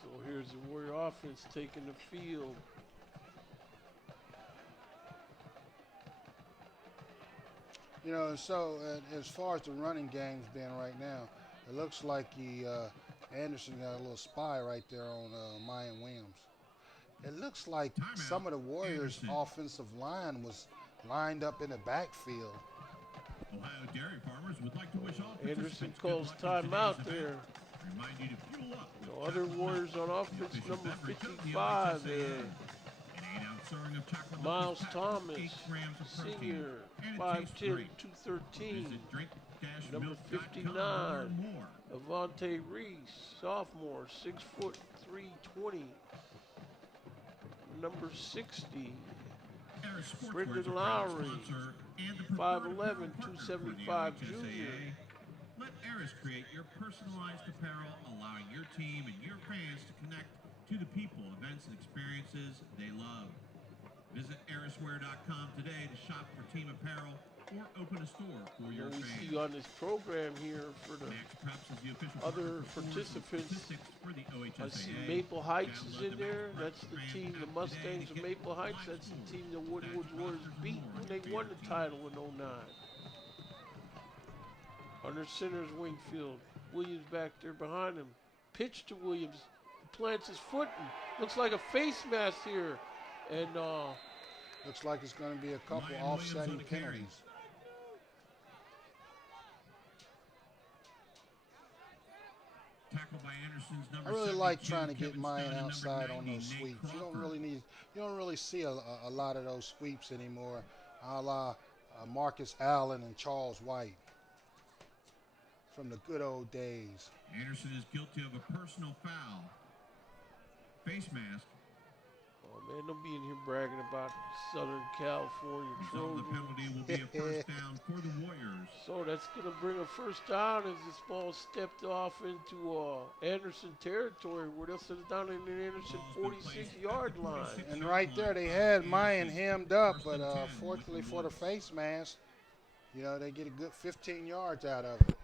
So here's the Warrior offense taking the field. You know, so as far as the running game's been right now, it looks like Anderson got a little spy right there on Mayan Williams. It looks like some of the Warriors' offensive line was lined up in the backfield. Ohio dairy farmers would like to wish all Anderson calls timeout there. Remind you to fuel up. No other Warriors on offense, number 55 there. Miles Thomas, senior, 5'10", 213. Number 59, Avante Reese, sophomore, 6 foot 320. Number 60, Brendan Lowry, 5'11", 275 junior. Let Eris create your personalized apparel, allowing your team and your fans to connect to the people, events, and experiences they love. Visit eriswear.com today to shop for team apparel or open a store for your We fans. see on this program here for the other participants, I see Maple Heights is in there. That's the team, the Mustangs of Maple Heights. That's the team the Woodward Warriors beat when they won the title in '09. Under center is Wingfield. Williams back there behind him. Pitch to Williams. Plants his foot. Looks like a face mask here. And looks like it's going to be a couple offsetting penalties. I really like trying to get Mayan outside on those sweeps. You don't really see a lot of those sweeps anymore, a la Marcus Allen and Charles White. from the good old days. Anderson is guilty of a personal foul. Face mask. Oh man, don't be in here bragging about Southern California Result of the Trojans. penalty will be a first down for the Warriors. So that's going to bring a first down as this ball stepped off into Anderson territory where they'll set it down in the Anderson 46-yard line. And right there, they had Mayan hemmed up, but fortunately for the face mask, you know, they get a good 15 yards out of it.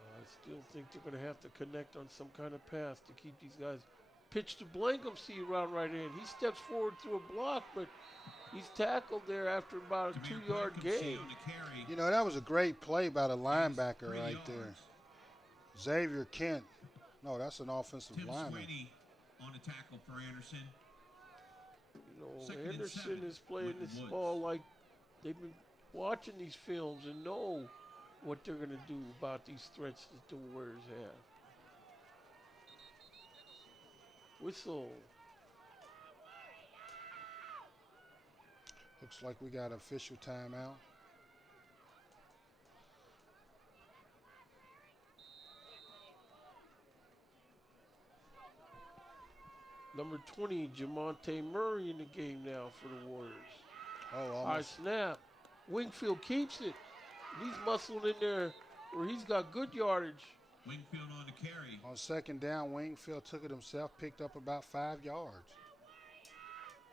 I still think they're going to have to connect on some kind of pass to keep these guys. Pitch to Blankham, see around right in. He steps forward through a block, but he's tackled there after about a 2-yard gain. You know, that was a great play by the linebacker right there. Xavier Kent. No, that's an offensive lineman. Sweeney on a tackle for Anderson. You know, Anderson is playing this ball like they've been watching these films and know what they're going to do about these threats that the Warriors have. Whistle. Looks like we got an official timeout. Number 20, Jamonte Murray in the game now for the Warriors. Oh, All right, snap. Wingfield keeps it. He's muscling in there where he's got good yardage. Wingfield on the carry. On second down, Wingfield took it himself, picked up about 5 yards.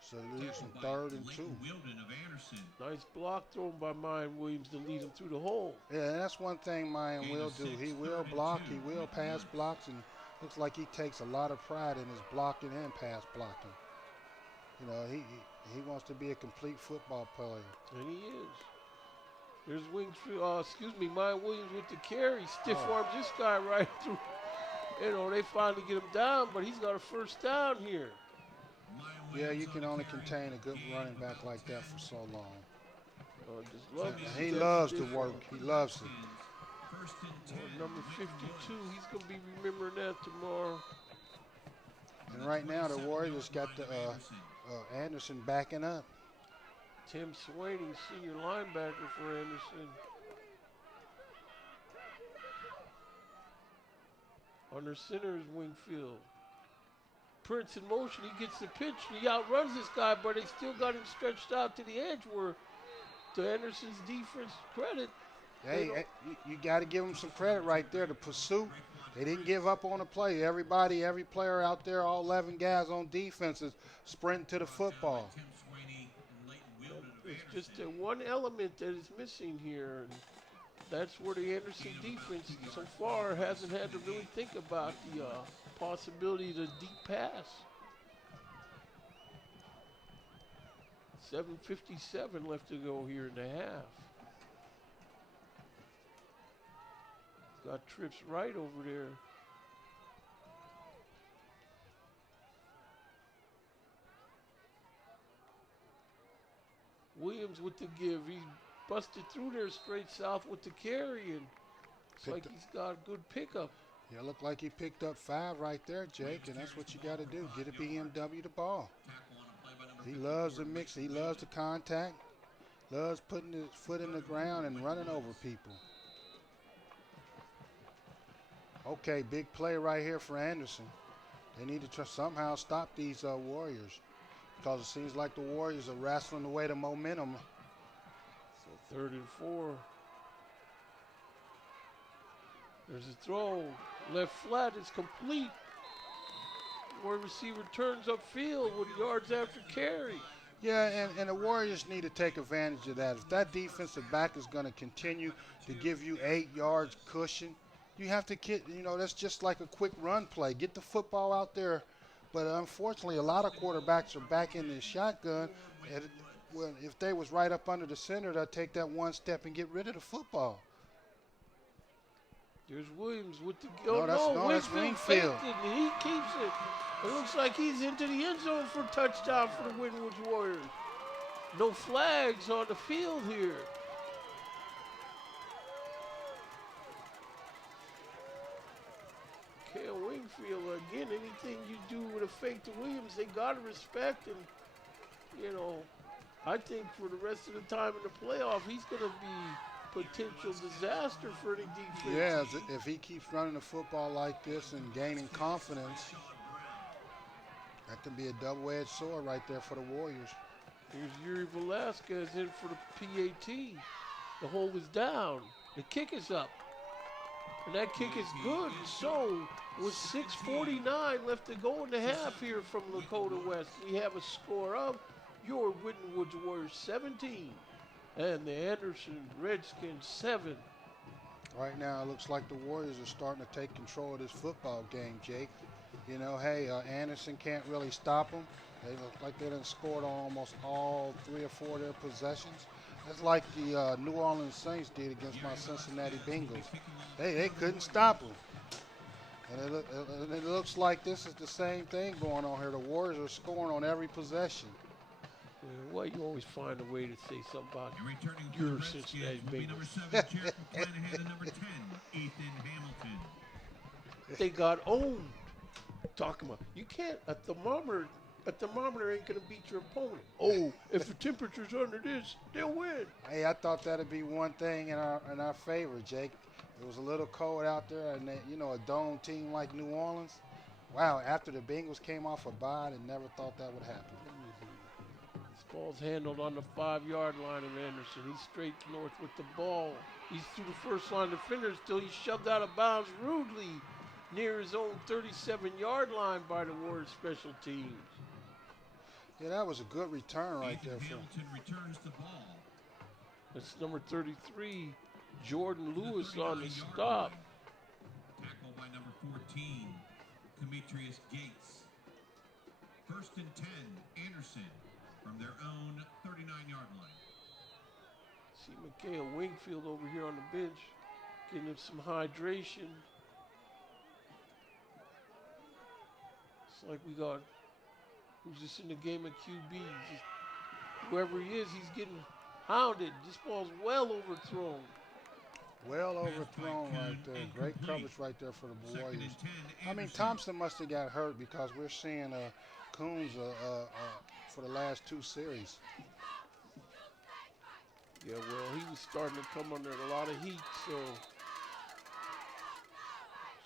So losing third and 2. Wilden of Anderson. Nice block thrown by Mayan Williams to lead him through the hole. Yeah, that's one thing Mayan will do. He will block, he will pass blocks, and looks like he takes a lot of pride in his blocking and pass blocking. You know, he wants to be a complete football player. And he is. There's Mayan Williams with the carry. Stiff arms this guy right through. You know, they finally get him down, but he's got a first down here. Yeah, you can only contain a good running back like that for so long. He loves to work. He loves it. Number 52, he's going to be remembering that tomorrow. And right now, the Warriors got the Anderson backing up. Tim Sweeney, senior linebacker for Anderson. Under center is Wingfield. Prince in motion, he gets the pitch, and he outruns this guy, but they still got him stretched out to the edge where, to Anderson's defense credit. Hey, you got to give them some credit right there. The pursuit, they didn't give up on the play. Every player out there, all 11 guys on defense is sprinting to the football. It's just that one element that is missing here, and that's where the Anderson defense so far hasn't had to really think about the possibility of a deep pass. 7:57 left to go here in the half. Got trips right over there. Williams with the give. He busted through there straight south with the carry, and it's like he's got a good pickup. Yeah, looked like he picked up 5 right there, Jake, and that's what you got to do. Get a BMW the ball. He loves the mix. He loves the contact. Loves putting his foot in the ground and running over people. Okay, big play right here for Anderson. They need to somehow stop these Warriors because it seems like the Warriors are wrestling away the momentum. So 3rd and 4. There's a throw. Left flat is complete. Wide receiver turns upfield with yards after carry. Yeah, and the Warriors need to take advantage of that. If that defensive back is going to continue to give you 8 yards cushion, you have to get, that's just like a quick run play. Get the football out there. But unfortunately, a lot of quarterbacks are back in the shotgun. And if they was right up under the center, they'll take that one step and get rid of the football. There's Williams with the that's Wingfield. And he keeps it. It looks like he's into the end zone for a touchdown for the Winton Warriors. No flags on the field here. Kale Wingfield, again, anything you do with a fake to Williams, they got to respect. And, I think for the rest of the time in the playoff, he's going to be potential disaster for the defense. Yeah, if he keeps running the football like this and gaining confidence, that could be a double-edged sword right there for the Warriors. Here's Yuri Velasquez in for the PAT. The hold is down. The kick is up. And that kick is good. So, with 6:49 left to go in the half here from Lakota West, we have a score of your Winton Woods Warriors 17 and the Anderson Redskins 7. Right now, it looks like the Warriors are starting to take control of this football game, Jake. You know, hey, Anderson can't really stop them. They look like they done scored on almost all 3 or 4 of their possessions. That's like the New Orleans Saints did against my Cincinnati Bengals. They couldn't stop them. And it looks like this is the same thing going on here. The Warriors are scoring on every possession. Why you always find a way to say something about And returning for your the Cincinnati Redskins will be number Bengals? 7, Jericho Flanagan, and number 10, Ethan Hamilton. They got owned. Talking about you can't a thermometer ain't gonna beat your opponent. Oh, if the temperature's under this, they'll win. Hey, I thought that'd be one thing in our favor, Jake. It was a little cold out there, and they, you know, a dome team like New Orleans. Wow, after the Bengals came off a bye, they never thought that would happen. This ball's handled on the 5-yard line of Anderson. He's straight north with the ball. He's through the first line defenders till he's shoved out of bounds rudely near his own 37-yard line by the Warriors special teams. Yeah, that was a good return right there. Ethan Hamilton returns the ball. That's number 33, Jordan Lewis on the 39-yard stop. line. Tackled by number 14, Demetrius Gates. 1st and 10, Anderson from their own 39-yard line. See Mikhail Wingfield over here on the bench, getting him some hydration. It's like we got, who's just in the game of QB? Whoever he is, he's getting hounded. This ball's well overthrown. Well overthrown right there. Great coverage right there for the 2nd Warriors. and 10, I mean, Anderson. Thompson must have got hurt because we're seeing Coons for the last 2 series. Yeah, well, he was starting to come under a lot of heat, so.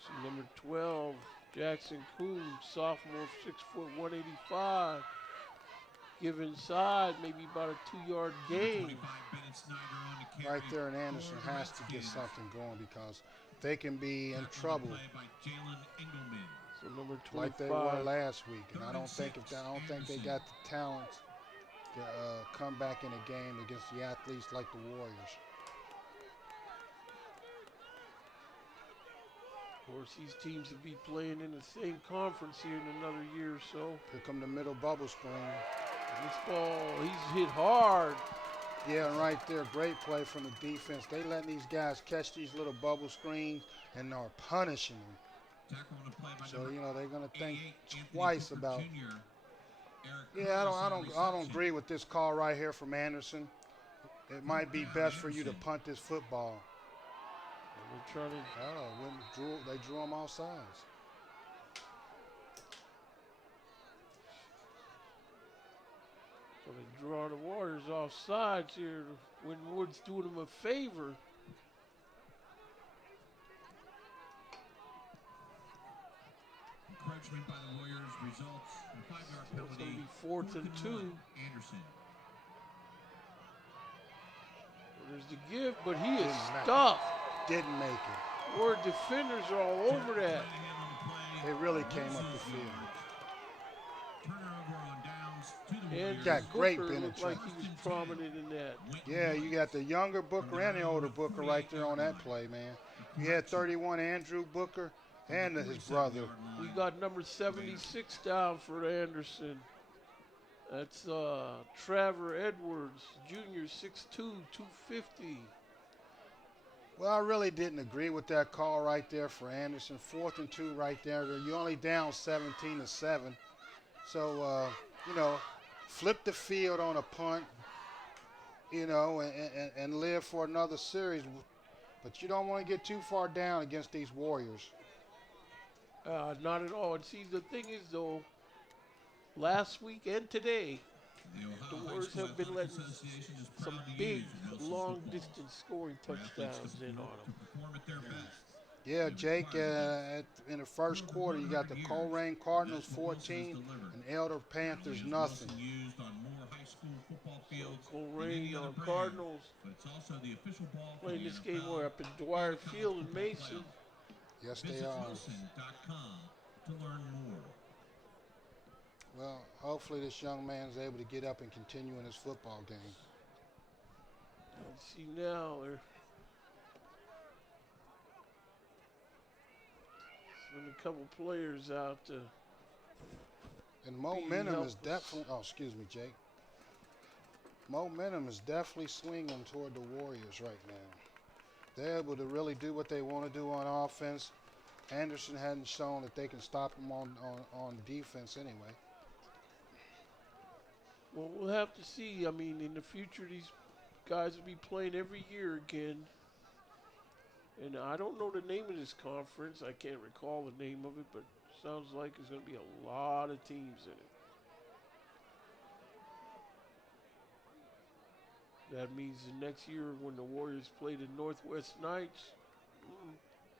See number 12, Jackson Coons, sophomore, 6', 185. Give inside, maybe about a 2-yard gain. 25, Bennett Snyder on the carry Right there, and Anderson for the has to get Redskins. something going because they can be in Tackle on the trouble play by Jalen Engelman. So number 25. like they were last week. And I don't think they Anderson. got the talent to come back in a game against the athletes like the Warriors. Of course, these teams will be playing in the same conference here in another year or so. Here come the middle bubble screen. This ball, he's hit hard. Yeah, and right there, great play from the defense. They letting these guys catch these little bubble screens and are punishing them. Tackle on the play by So number you know they're gonna think 88, Anthony twice Cooper about. Jr. Eric Yeah, Curtis I on don't reception. agree with this call right here from Anderson. It might be best for you to punt this football. And they're trying to, I don't know. They drew them all sides. so they draw the Warriors off sides here. When Wood's doing them a favor. Encroachment by the Warriors results in a 5-yard So it's penalty. going to be 4th and 2. 1, Anderson. There's the give, but he is Didn't make it. stuffed. Didn't make it. Where defenders are all over that. Flanagan on the play. They really came up Loses the field. yards. Turnover on downs to the And Warriors. Got great Booker looked like penetration. he was prominent in that. Winton Yeah, you Woods got the younger Booker and the older Booker right there on that play, man. You had 31 Andrew Booker and his brother. 47-yard We line. got number 76 down for Anderson. That's Trevor Edwards, Jr., 6'2", 250. Well, I really didn't agree with that call right there for Anderson. 4th and 2 right there. You only down 17-7. So, you know, flip the field on a punt, you know, and live for another series. But you don't want to get too far down against these Warriors. Not at all. And see, the thing is, though, last week and today, The Warriors have been letting some big, long-distance scoring touchdowns in on them. Yeah, Jake, in the first quarter, you got the Coleraine Cardinals 14 and Elder Panthers nothing. Coleraine Cardinals playing this game where up in Dwyer Field in Mason. Yes, they are. To learn more. Well, hopefully this young man is able to get up and continue in his football game. Let's see now. There's a couple players out. And momentum is definitely. Oh, excuse me, Jake. Momentum is definitely swinging toward the Warriors right now. They're able to really do what they want to do on offense. Anderson hadn't shown that they can stop them on defense anyway. Well, we'll have to see. I mean, in the future, these guys will be playing every year again. And I don't know the name of this conference. I can't recall the name of it, but it sounds like there's going to be a lot of teams in it. That means the next year when the Warriors play the Northwest Knights,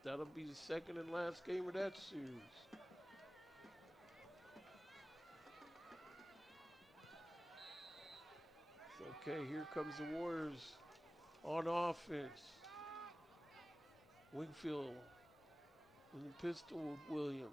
that'll be the second and last game of that series. Okay, here comes the Warriors on offense. Wingfield in the pistol with Williams.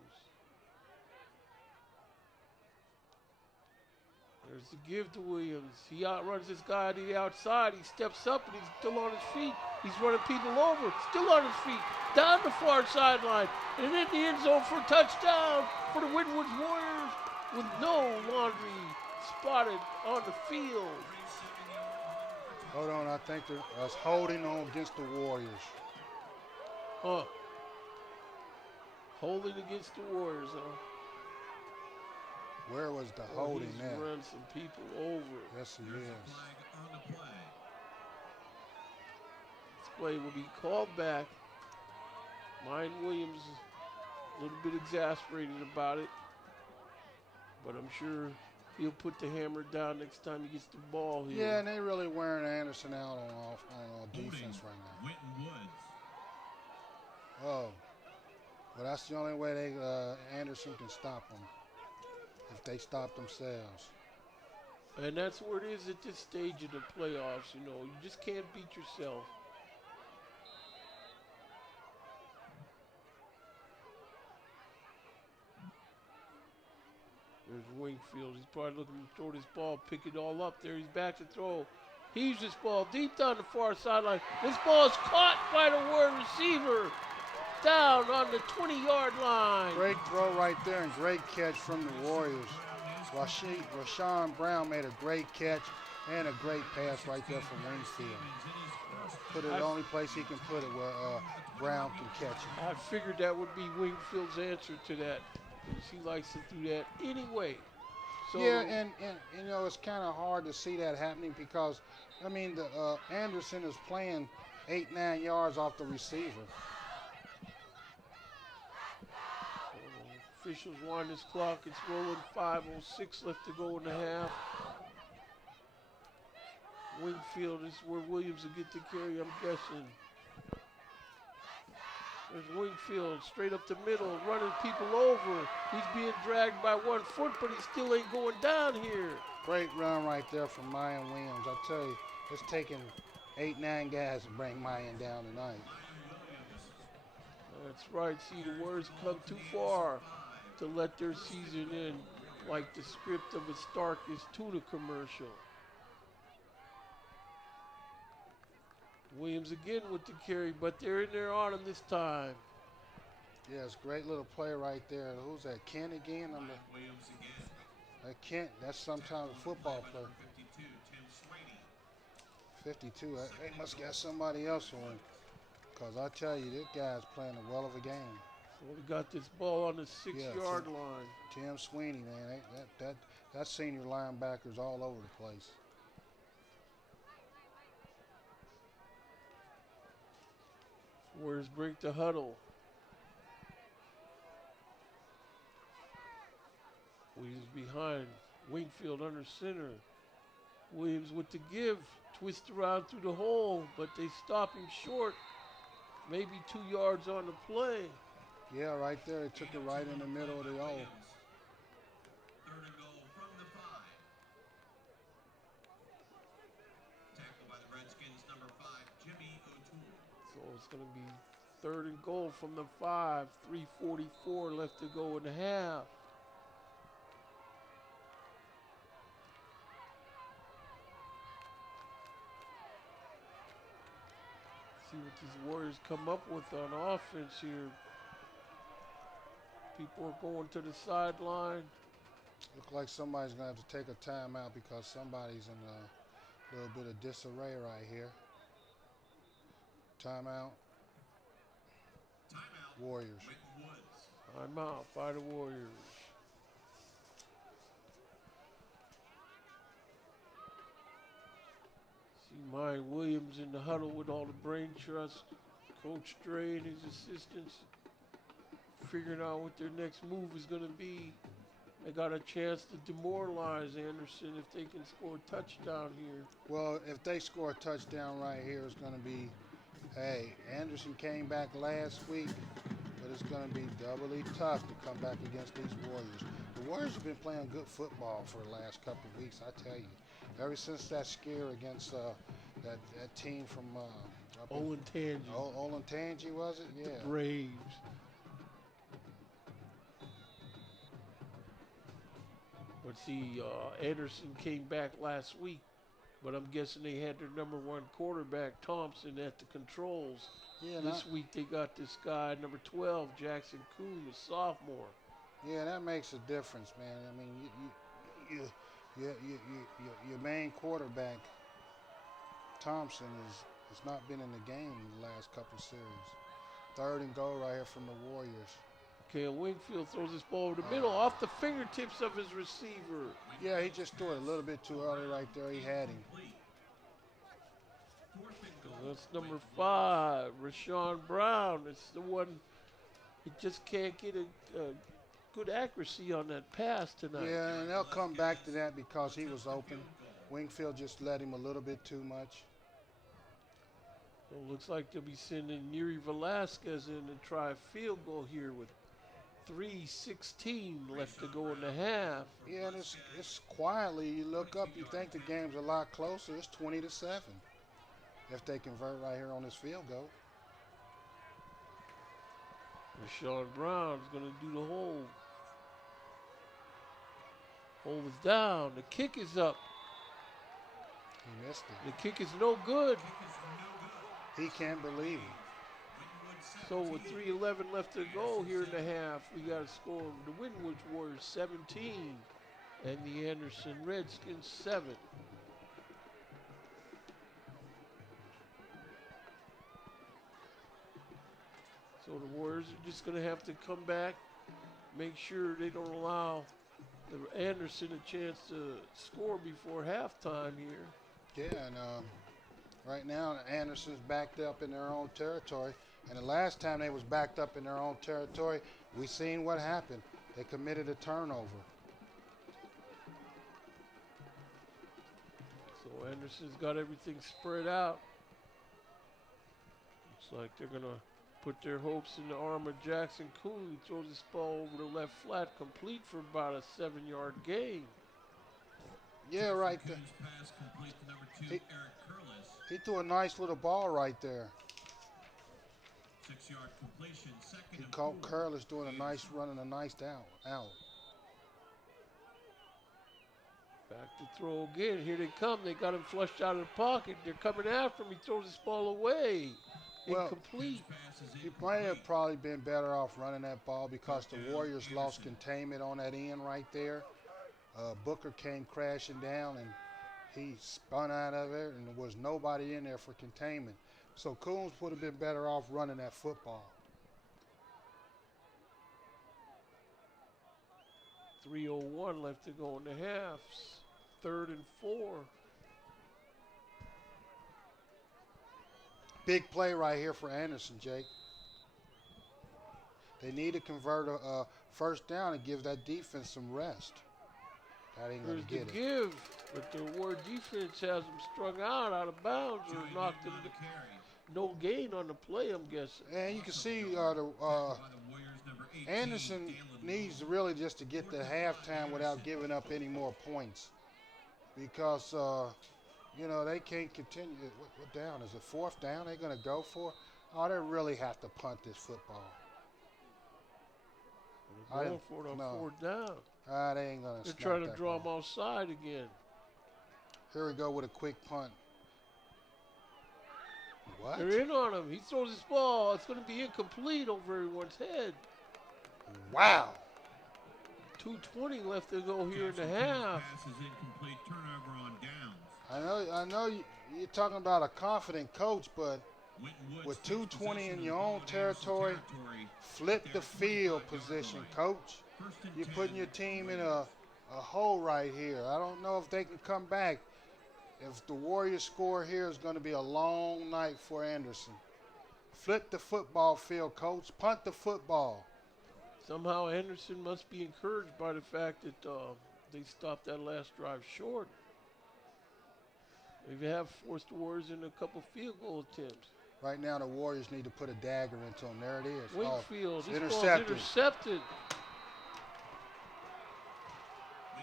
There's the give to Williams. He outruns this guy to the outside. He steps up and he's still on his feet. He's running people over, still on his feet. Down the far sideline and in the end zone for a touchdown for the Winwoods Warriors with no laundry spotted on the field. Hold on, I think they're holding on against the Warriors. Huh. Holding against the Warriors, huh? Where was the holding he's at? Run some people over. Yes, he is. This play will be called back. Mine Williams is a little bit exasperated about it, but I'm sure he'll put the hammer down next time he gets the ball here. Yeah, and they really wearing Anderson out on defense right now. Winton Woods. Oh, well, that's the only way Anderson can stop them. If they stop themselves. And that's where it is at this stage of the playoffs, you know. You just can't beat yourself. There's Wingfield. He's probably looking to throw this ball, pick it all up there. He's back to throw. Heaves this ball deep down the far sideline. This ball is caught by the Warrior receiver. Down on the 20-yard line. Great throw right there and great catch from the Warriors. Rashawn Brown made a great catch and a great pass right there from Wingfield. Put it the only place he can put it where Brown can catch it. I figured that would be Wingfield's answer to that. Because he likes to do that anyway. So yeah, and you know, it's kind of hard to see that happening because, I mean, Anderson is playing 8-9 yards off the receiver. Officials wind this clock. It's rolling. 5:06 left to go in the half. Wingfield is where Williams will get the carry, I'm guessing. There's Wingfield straight up the middle, running people over. He's being dragged by 1 foot, but he still ain't going down here. Great run right there from Mayan Williams. I tell you, it's taking 8-9 guys to bring Mayan down tonight. That's right. See, the Warriors come too far to let their season end like the script of a Starkist tuna commercial. Williams again with the carry, but they're in there on him this time. Yeah, it's a great little play right there. Who's that, Kent again? Kent, that's sometimes a football player. 52, they must got somebody else on. Because I tell you, this guy's playing a well of a game. So we got this ball on the 6-yard line. Tim Sweeney, man, that senior linebacker's all over the place. Warriors break the huddle. Williams behind. Wingfield under center. Williams with the give. Twist around through the hole, but they stop him short. Maybe 2 yards on the play. Yeah, right there. It took it right in the middle of the O. Third and goal from the 5. Tackled by the Redskins, number 5, Jimmy O'Toole. So it's going to be third and goal from the 5. 3:44 left to go in the half. See what these Warriors come up with on offense here. People are going to the sideline. Look like somebody's going to have to take a timeout because somebody's in a little bit of disarray right here. Timeout. Timeout. Warriors. Winton Woods. Timeout by the Warriors. See Mike Williams in the huddle with all the brain trust. Coach Dre and his assistants figuring out what their next move is going to be. They got a chance to demoralize Anderson if they can score a touchdown here. Well, if they score a touchdown right here, it's going to be, hey, Anderson came back last week, but it's going to be doubly tough to come back against these Warriors. The Warriors have been playing good football for the last couple of weeks, I tell you. Ever since that scare against that team from Olentangy. Olentangy, was it? Yeah. The Braves. But see, Anderson came back last week, but I'm guessing they had their number 1 quarterback, Thompson, at the controls. Yeah, This week they got this guy, number 12, Jackson Kuhn, a sophomore. yeah, that makes a difference, man. I mean, your main quarterback, Thompson, has not been in the game in the last couple of series. Third and goal right here from the Warriors. Kale Wingfield throws this ball over the middle off the fingertips of his receiver. Yeah, he just threw it a little bit too early right there. He had him. That's number 5, Rashawn Brown. It's the one, he just can't get a good accuracy on that pass tonight. Yeah, and they'll come back to that because he was open. Wingfield just let him a little bit too much. So it looks like they'll be sending Yuri Velasquez in to try a field goal here with 3:16 left to go in the half. Yeah, and it's quietly, you look up, you think the game's a lot closer. It's 20-7 if they convert right here on this field goal. Rashawn Brown's going to do the hold. Hold is down. The kick is up. He missed it. The kick is no good. He can't believe it. So with 3:11 left to go here in the half, we got to score the Winton Warriors 17 and the Anderson Redskins 7. So the Warriors are just going to have to come back, make sure they don't allow the Anderson a chance to score before halftime here. Yeah, and right now Anderson's backed up in their own territory. And the last time they was backed up in their own territory, we seen what happened. They committed a turnover. So Anderson's got everything spread out. Looks like they're going to put their hopes in the arm of Jackson Kuhn. He throws this ball over the left flat, complete for about a 7-yard gain. Yeah, right there. Pass complete to number 2, Eric Curlis. He threw a nice little ball right there. 6-yard completion, second He and caught 4. Curlis doing a nice run and a nice out. Back to throw again. Here they come. They got him flushed out of the pocket. They're coming after him. He throws this ball away. Well, Incomplete. He might have probably been better off running that ball because the Warriors lost containment on that end right there. Booker came crashing down and he spun out of it, and there was nobody in there for containment. So Coons would have been better off running that football. 3:01 left to go in the half. 3rd and 4. Big play right here for Anderson, Jake. They need to convert a first down and give that defense some rest. That ain't There's going to the get it. give, but the Warrior defense has them strung out of bounds or knocked them. No gain on the play, I'm guessing. And you can see Anderson needs really just to get to halftime without giving up any more points because, they can't continue. What down? Is it fourth down they're going to go for? Oh, they really have to punt this football. They're going for it on fourth down. They ain't going to. They're trying to draw them offside again. Here we go with a quick punt. What? They're in on him. He throws his ball. It's going to be incomplete over everyone's head. Wow. 2:20 left to go here in the half. Pass is incomplete. Turnover on downs. I know you're talking about a confident coach, but with 2:20 in your own territory, flip the field position, coach. You're putting your team in a hole right here. I don't know if they can come back. If the Warriors score here, it's going to be a long night for Anderson. Flip the football field, coach. Punt the football. Somehow Anderson must be encouraged by the fact that they stopped that last drive short. They have forced the Warriors in a couple field goal attempts. Right now, the Warriors need to put a dagger into them. There it is. Winfield, this intercepted. ball's intercepted.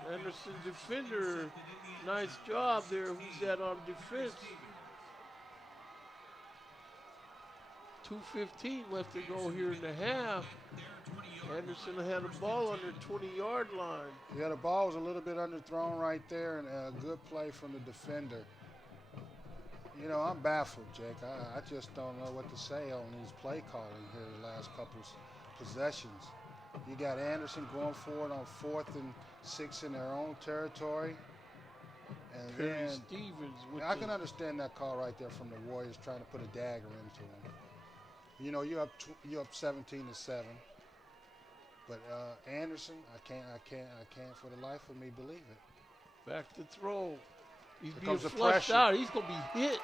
Anderson defender, nice job there. Who's that on defense? 2:15 left to go here in the half. Anderson had a ball on their 20-yard line. Yeah, the ball was a little bit underthrown right there, and a good play from the defender. I'm baffled, Jake. I just don't know what to say on these play calling here the last couple possessions. You got Anderson going for it on 4th and 6 in their own territory. And Perry then Stevens with I can understand that call right there from the Warriors trying to put a dagger into him. You're up 17-7. But Anderson, I can't for the life of me believe it. back to throw. He's Here being comes the flushed pressure. out. He's going to be hit.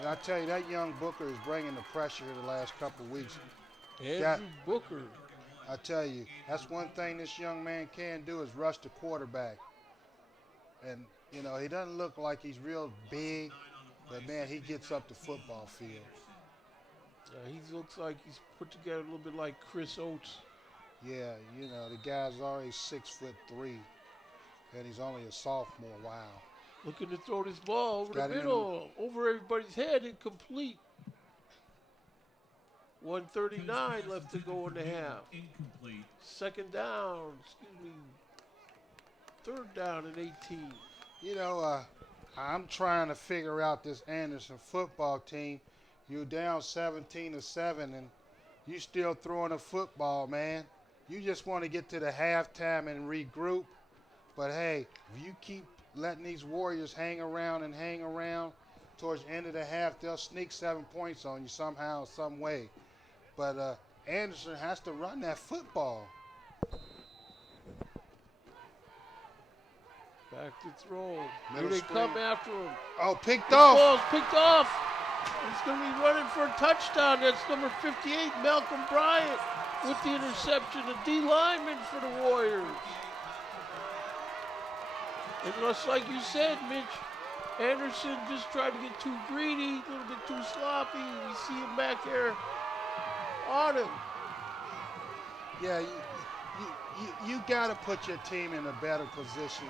And I tell you, that young Booker is bringing the pressure the last couple of weeks. Andrew Booker. I tell you, that's one thing this young man can do is rush the quarterback. And, he doesn't look like he's real big, but, man, he gets up the football field. He looks like he's put together a little bit like Chris Oates. Yeah, the guy's already 6'3", and he's only a sophomore. Wow. Looking to throw this ball over Got the it in middle, over everybody's head, incomplete. 1:39 left to go in the half. Incomplete. Second down, third down and 18. I'm trying to figure out this Anderson football team. You're down 17-7, and you still throwing a football, man. You just want to get to the halftime and regroup. But, hey, if you keep letting these Warriors hang around towards the end of the half, they'll sneak 7 points on you somehow, some way. But Anderson has to run that football. Back to throw. Middle Here they screen. come after him. Oh, picked The off. ball's picked off. He's going to be running for a touchdown. That's number 58, Malcolm Bryant, with the interception. A D lineman for the Warriors. And just like you said, Mitch, Anderson just tried to get too greedy, a little bit too sloppy. We see him back there on him. Yeah, you got to put your team in a better position.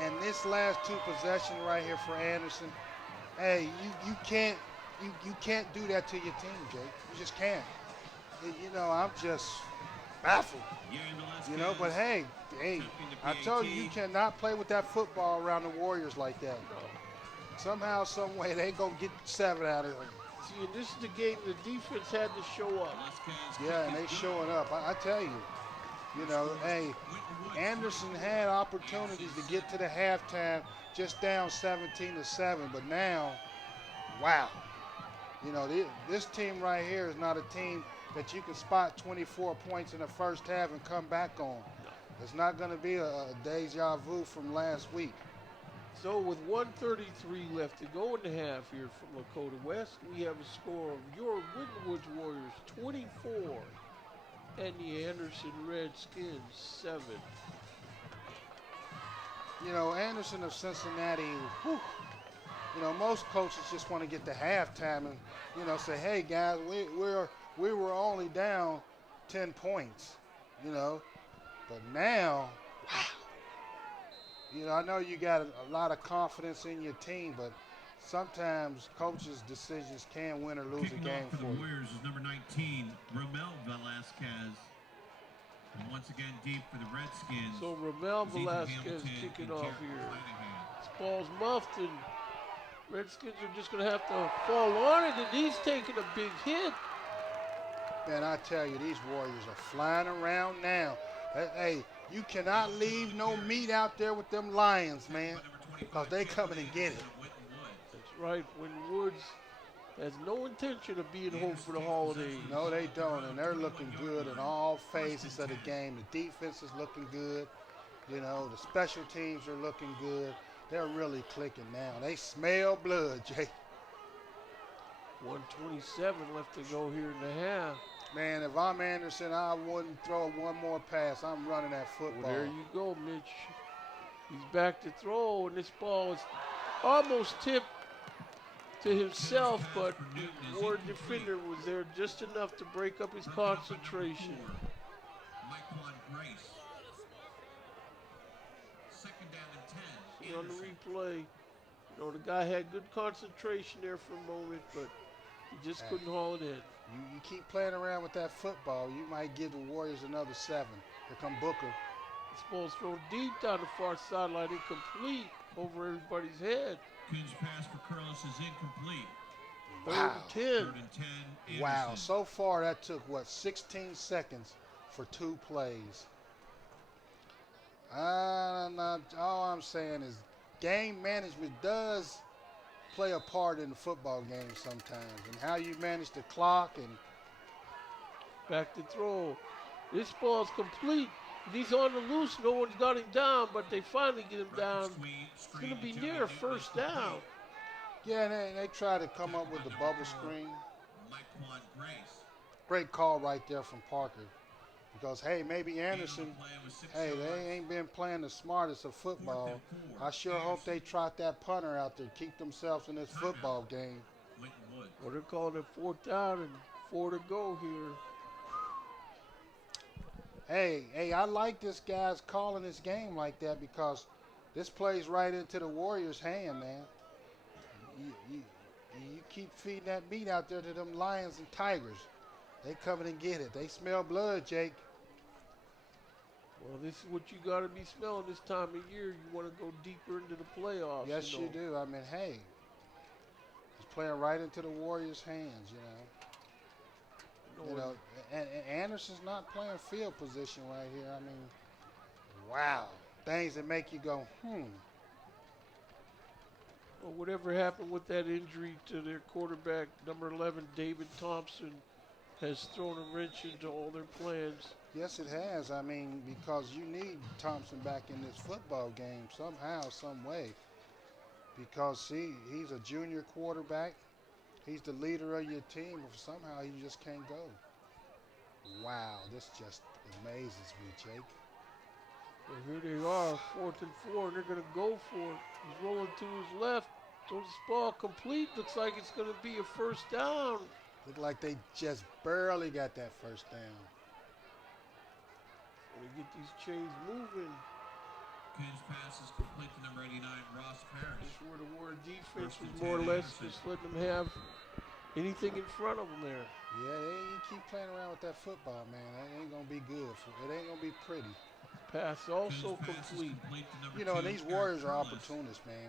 And this last two possessions right here for Anderson, hey, you can't do that to your team, Jake. You just can't. I'm just baffled. But hey, I told you cannot play with that football around the Warriors like that. Somehow, some way, they gonna get 7 out of them. See, and this is the game the defense had to show up. Yeah, and they showing up. I tell you, hey, Anderson had opportunities to get to the halftime just down 17-7, but now, wow. This team right here is not a team that you can spot 24 points in the first half and come back on. It's not going to be a deja vu from last week. So with 1:33 left to go in the half here from Lakota West, we have a score of your Winton Woods Warriors 24 and the Anderson Redskins 7. You know, Anderson of Cincinnati, whew, you know, most coaches just want to get to halftime and, you know, say, hey, guys, we were only down 10 points, you know. But now, you know, I know you got a lot of confidence in your team, but sometimes coaches' decisions can win or lose Kicking a game off for for the you. Warriors is number 19, Ramel Velasquez. And once again, deep for the Redskins. So Ramel is Ethan Velasquez Hamilton kicking and off Jared here. Flanagan. This ball's muffed, and Redskins are just going to have to fall on it, and he's taking a big hit. Man, I tell you, these Warriors are flying around now. Hey, you cannot leave no meat out there with them Lions, man, because they coming and get it. That's right. When Woods has no intention of being home for the holidays. No, they don't, and they're looking good in all phases of the game. The defense is looking good. You know, the special teams are looking good. They're really clicking now. They smell blood, Jay. 127 left to go here in the half. Man, if I'm Anderson, I wouldn't throw one more pass. I'm running that football. Well, there you go, Mitch. He's back to throw, and this ball is almost tipped to himself, but the Ward defender was there just enough to break up his concentration. Second down and 10. See on the replay, you know, the guy had good concentration there for a moment, but he just couldn't haul it in. You keep playing around with that football, you might give the Warriors another 7. Here come Booker. This ball's thrown deep down the far sideline, incomplete over everybody's head. Coons pass for Curlis is incomplete. Wow. Third and 10. Anderson. Wow, so far that took, what, 16 seconds for 2 plays. All I'm saying is game management does play a part in the football game sometimes, and how you manage the clock. And Back to throw. This ball's complete. He's on the loose. No one's got him down, but they finally get him down. It's going to be near a first down. yeah, they try to come up with the bubble screen. Great call right there from Parker. Because, hey, maybe Anderson, hey, they ain't been playing the smartest of football. I sure hope they trot that punter out there, keep themselves in this football game. Well, they're calling it 4th down and 4 to go here. Hey, I like this guy's calling this game like that because this plays right into the Warriors' hand, man. You keep feeding that meat out there to them Lions and Tigers. They coming and get it. They smell blood, Jake. Well, this is what you got to be smelling this time of year. You want to go deeper into the playoffs. Yes, you do. I mean, hey, it's playing right into the Warriors' hands, You know, and Anderson's not playing field position right here. I mean, wow. Things that make you go, Well, whatever happened with that injury to their quarterback, number 11, David Thompson, has thrown a wrench into all their plans. Yes, it has. I mean, because you need Thompson back in this football game somehow, some way. Because he's a junior quarterback. He's the leader of your team. Somehow he just can't go. Wow, this just amazes me, Jake. Well, here they are, 4th and 4, and they're going to go for it. He's rolling to his left. Throws this ball complete. Looks like it's going to be a first down. Look like they just barely got that first down. So they get these chains moving. Coons pass is complete to number 89, Ross Parrish. This is where the Warrior defense was more or less just letting them have anything in front of them there. Yeah, you keep playing around with that football, man. That ain't going to be good. It ain't going to be pretty. Pass also complete. You know, these Warriors are opportunists, man.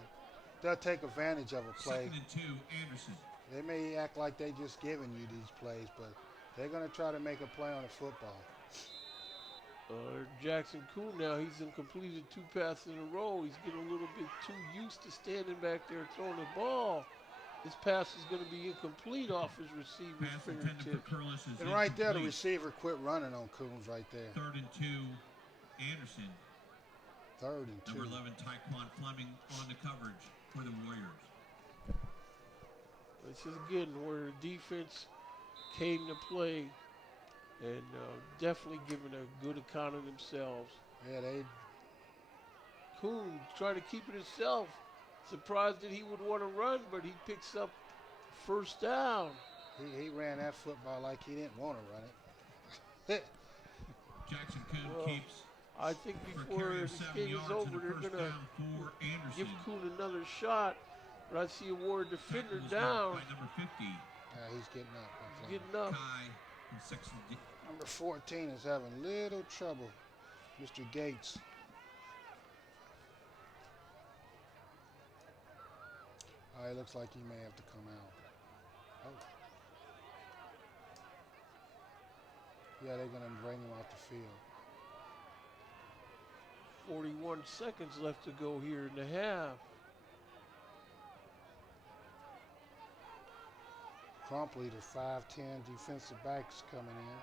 They'll take advantage of a play. 2nd and 2, Anderson. They may act like they just giving you these plays, but they're going to try to make a play on the football. Jackson Kuhn now, he's completed 2 passes in a row. He's getting a little bit too used to standing back there throwing the ball. This pass is going to be incomplete off his receiver's fingertips. And right there, the receiver quit running on Coons right there. 3rd and 2, Anderson. 3rd and 2. Number 11, Tyquan Fleming on the coverage for the Warriors. This is again where the defense came to play and definitely giving a good account of themselves. Yeah, they Kuhn trying to keep it himself. Surprised that he would want to run, but he picks up first down. He ran that football like he didn't want to run it. Jackson Kuhn Well, keeps I think for before carry of this 7 game is yards over, and a they're first going to down for give Anderson. Kuhn another shot. But I see a Warrior defender Tackle was down. made by number 50, He's getting up. He's getting up. Kai from 6 Number 14 is having little trouble. Mr. Gates. It looks like he may have to come out. Oh. Yeah, they're going to bring him out the field. 41 seconds left to go here in the half. Promptly, the 5'10 defensive backs coming in.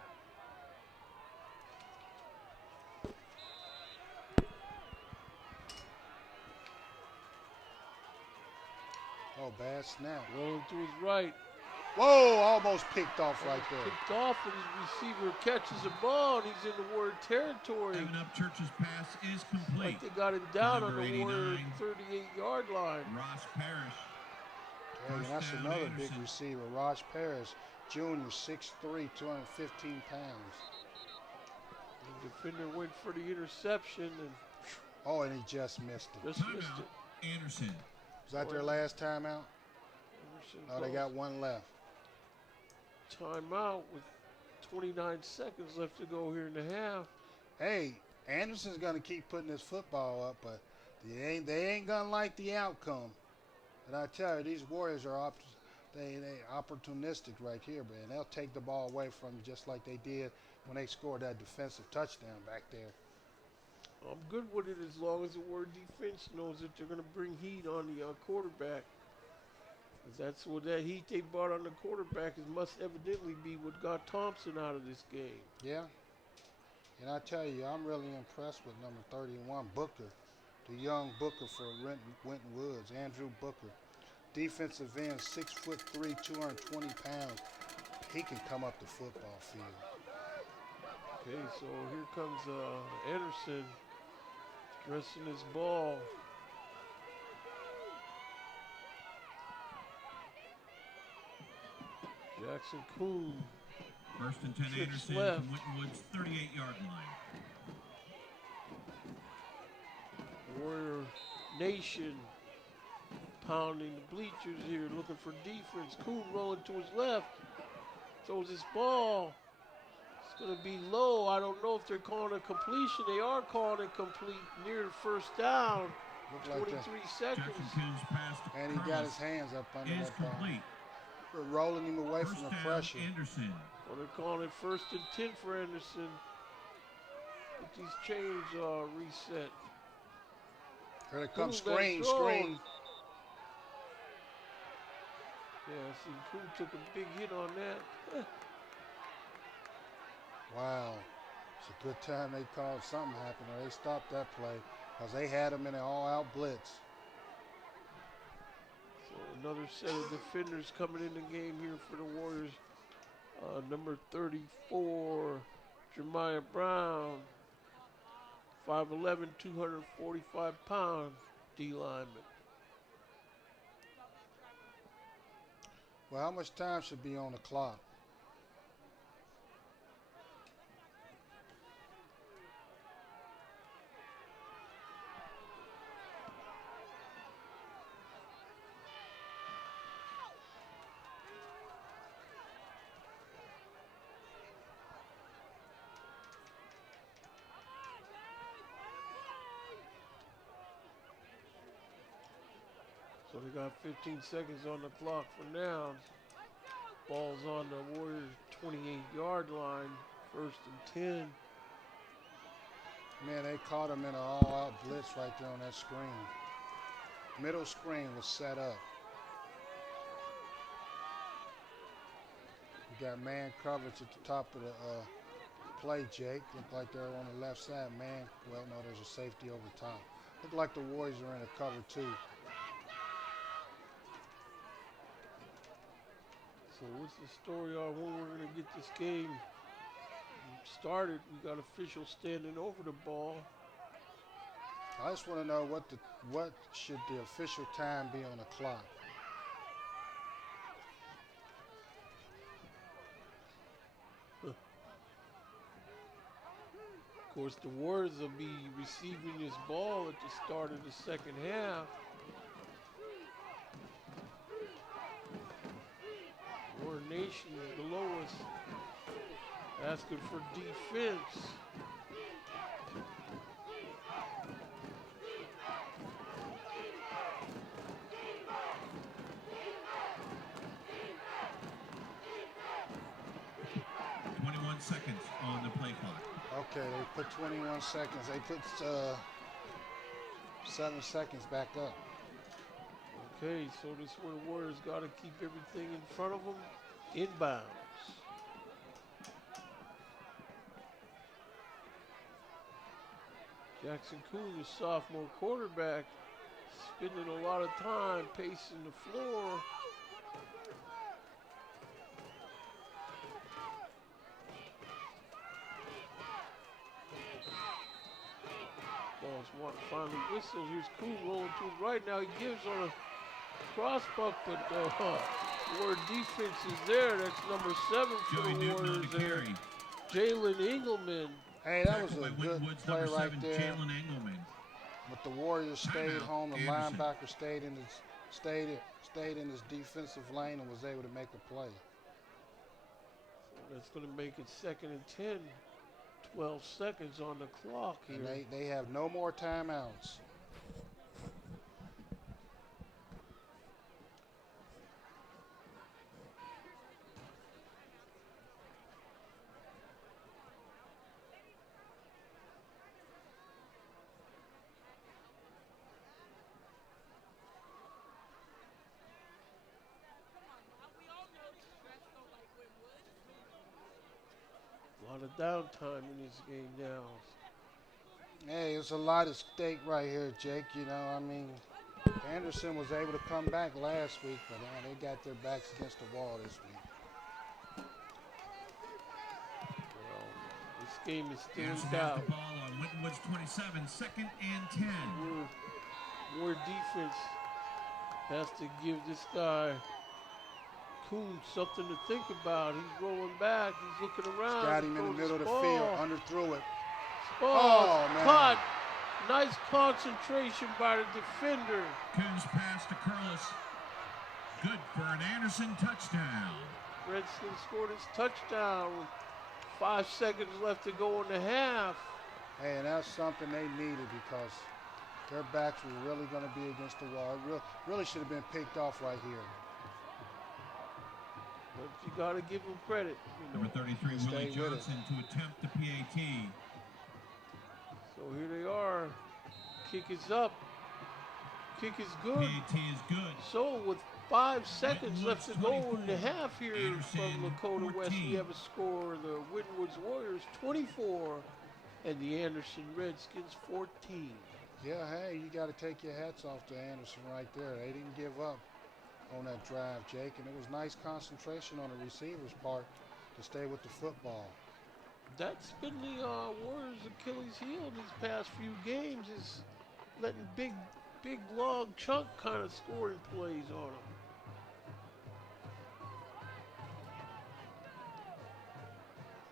Oh, bad snap. Rolling to his right. Whoa, almost picked off right there. Picked off, and his receiver catches the ball, and he's in the Warrior territory. Evan Upchurch's pass is complete. Like they got him down on Number the Warrior 89. 38-yard line. Ross Parrish. Hey, First that's down, another Anderson. big receiver. Raj Paris, Jr., 6'3", 215 pounds. The defender went for the interception and Oh, and he just missed it. just missed Timeout, it. Anderson. Was that their last timeout? Anderson No, they got one left. timeout with 29 seconds left to go here in the half. Hey, Anderson's going to keep putting his football up, but they ain't going to like the outcome. And I tell you, these Warriors are they opportunistic right here, man. They'll take the ball away from you just like they did when they scored that defensive touchdown back there. I'm good with it as long as the Warrior defense knows that they're going to bring heat on the quarterback. 'Cause that's what that heat they brought on the quarterback must evidently be what got Thompson out of this game. Yeah. And I tell you, I'm really impressed with number 31, Booker. The young Booker for Winton Woods, Andrew Booker. Defensive end, 6'3", 220 pounds. He can come up the football field. Okay, so here comes Anderson dressing his ball. Jackson Kuhn. First and 10, Trips Anderson left. from Winton Woods' 38-yard line. Warrior Nation pounding the bleachers here, looking for defense. Kuhn rolling to his left. Throws his ball. It's going to be low. I don't know if they're calling it completion. They are calling it complete near the first down. Looked like 23 that. seconds. Jackson Kuhn's pass to And he got Carlos his hands up under is that ball. complete. We're rolling him away First from the down, pressure. Anderson. Well, they're calling it 1st and 10 for Anderson. Get these chains reset. Here they come, Kuhn got screen, thrown. screen. Yeah, see, Kuhn took a big hit on that. Wow. It's a good time they called something happen or they stopped that play because they had him in an all-out blitz. So another set of defenders coming in the game here for the Warriors. Number 34, Jeremiah Brown. 5'11", 245 pound D lineman. Well, how much time should be on the clock? So they got 15 seconds on the clock for now. Ball's on the Warriors' 28-yard line, 1st and 10. Man, they caught him in an all-out blitz right there on that screen. Middle screen was set up. You got man coverage at the top of the play, Jake. Look like they're on the left side. Man, well, no, there's a safety over top. Look like the Warriors are in a cover two. So what's the story on when we're going to get this game started? We got officials standing over the ball. I just want to know what should the official time be on the clock. Of course, the Warriors will be receiving this ball at the start of the second half. Warrior Nation below us asking for defense. Seconds on the play clock. Okay, they put 21 seconds. They put 7 seconds back up. Okay, so this is where the Warriors got to keep everything in front of them, inbounds. Jackson Coon, the sophomore quarterback, spending a lot of time pacing the floor. Ball's finally whistled. Here's Coon rolling to his right now. He gives on a cross buck, but Warrior defense is there. That's number 7 for the Warriors there. Jalen Engelman. Hey, that was a good play right there. Jalen Engelman. But the Warriors stayed home. The linebacker stayed in his defensive lane and was able to make a play. So that's going to make it 2nd and 10. 12 seconds on the clock here. And they have no more timeouts. A lot of downtime in this game now. Hey, there's a lot at stake right here, Jake. You know, I mean, Anderson was able to come back last week, but they got their backs against the wall this week. Well, this game is still Anderson in doubt. has the ball on Wintonwood's 27, 2nd and 10. Warrior defense has to give this guy Coon something to think about. He's rolling back. He's looking around. Got him in the middle of the field. Underthrew it. Oh, man. Caught. Nice concentration by the defender. Coon's pass to Curlis. Good for an Anderson touchdown. Redskins scored his touchdown with 5 seconds left to go in the half. Hey, and that's something they needed because their backs were really going to be against the wall. It really should have been picked off right here. But you got to give him credit. You know. Number 33, Willie Johnson, to attempt the PAT. So here they are. Kick is up. Kick is good. PAT is good. So with 5 seconds left to go in the half here from Lakota West, we have a score. The Wintonwood's Warriors 24 and the Anderson Redskins 14. Yeah, hey, you got to take your hats off to Anderson right there. They didn't give up on that drive, Jake, and it was nice concentration on the receiver's part to stay with the football. That's been the Warriors' Achilles heel these past few games, is letting big long chunk kind of scoring plays on them.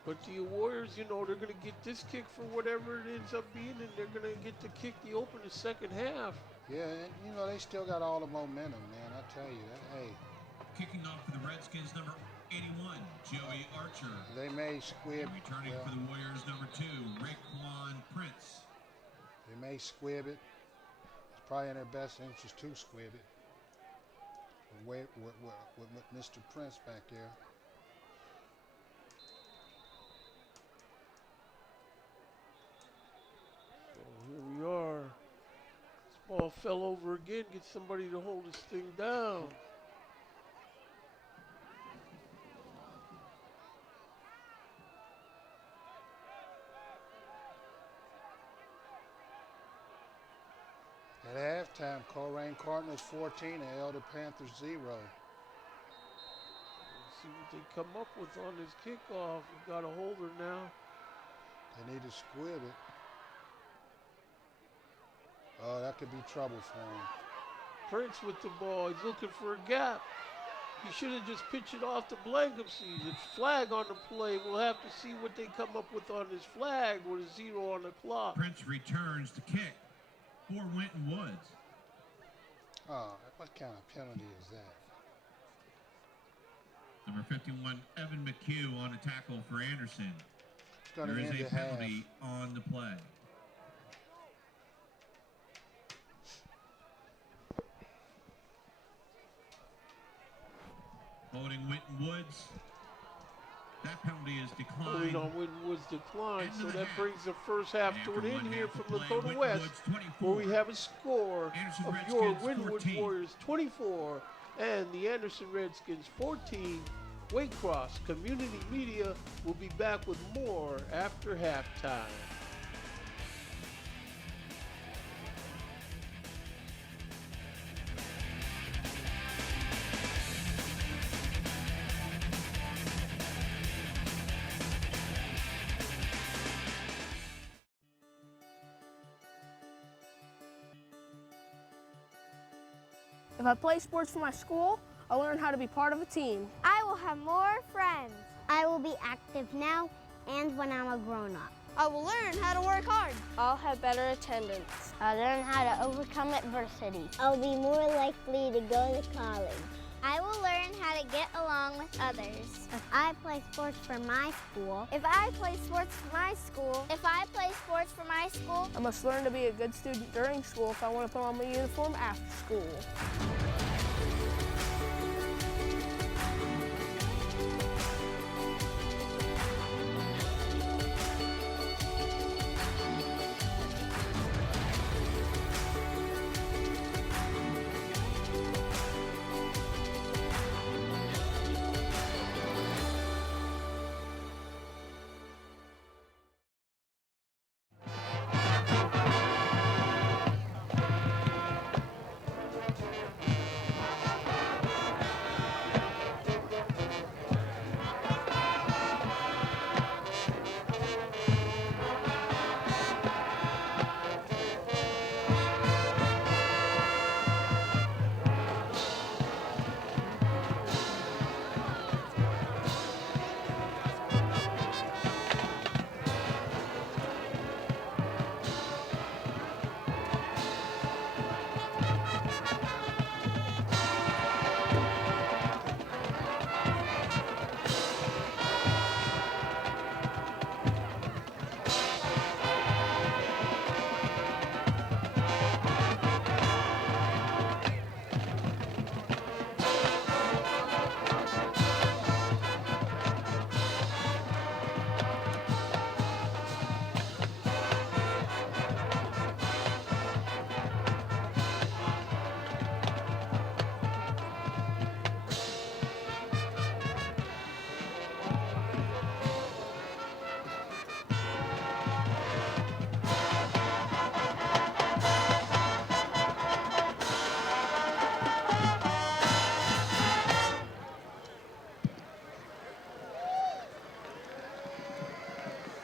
But the Warriors, you know, they're going to get this kick for whatever it ends up being, and they're going to get to kick the open the second half. Yeah, and you know, they still got all the momentum, man. I tell you that. Hey, Kicking off for the Redskins, number 81, Joey Archer. they may squib. And returning Well, for the Warriors, number 2, Raekwon Prince. they may squib it. It's probably in their best interest to squib it. With Mr. Prince back there. So here we are. This ball fell over again. Get somebody to hold this thing down. At halftime, Coleraine Cardinals 14 and Elder Panthers 0. Let's see what they come up with on this kickoff. We've got a holder now. They need to squib it. Oh, that could be trouble for him. Prince with the ball. He's looking for a gap. He should have just pitched it off to Blankenship. The flag on the play. We'll have to see what they come up with on this flag with a 0 on the clock. Prince returns to kick for Winton Woods. Oh, what kind of penalty is that? Number 51, Evan McHugh on a tackle for Anderson. There is a penalty on the play. Holding Winton Woods. That penalty is declined. Holding on Winton Woods declined, so that brings the first half to an end here from Lakota West, where we have a score of your Winwood Warriors 24 and the Anderson Redskins 14. Waycross Community Media will be back with more after halftime. If I play sports for my school, I'll learn how to be part of a team. I will have more friends. I will be active now and when I'm a grown-up. I will learn how to work hard. I'll have better attendance. I'll learn how to overcome adversity. I'll be more likely to go to college. I will learn how to get along with others. If I play sports for my school. If I play sports for my school. If I play sports for my school. I must learn to be a good student during school if I want to put on my uniform after school.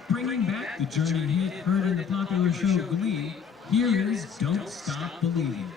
Bringing back the German hit heard in the popular show Glee, here is Don't Stop Believing.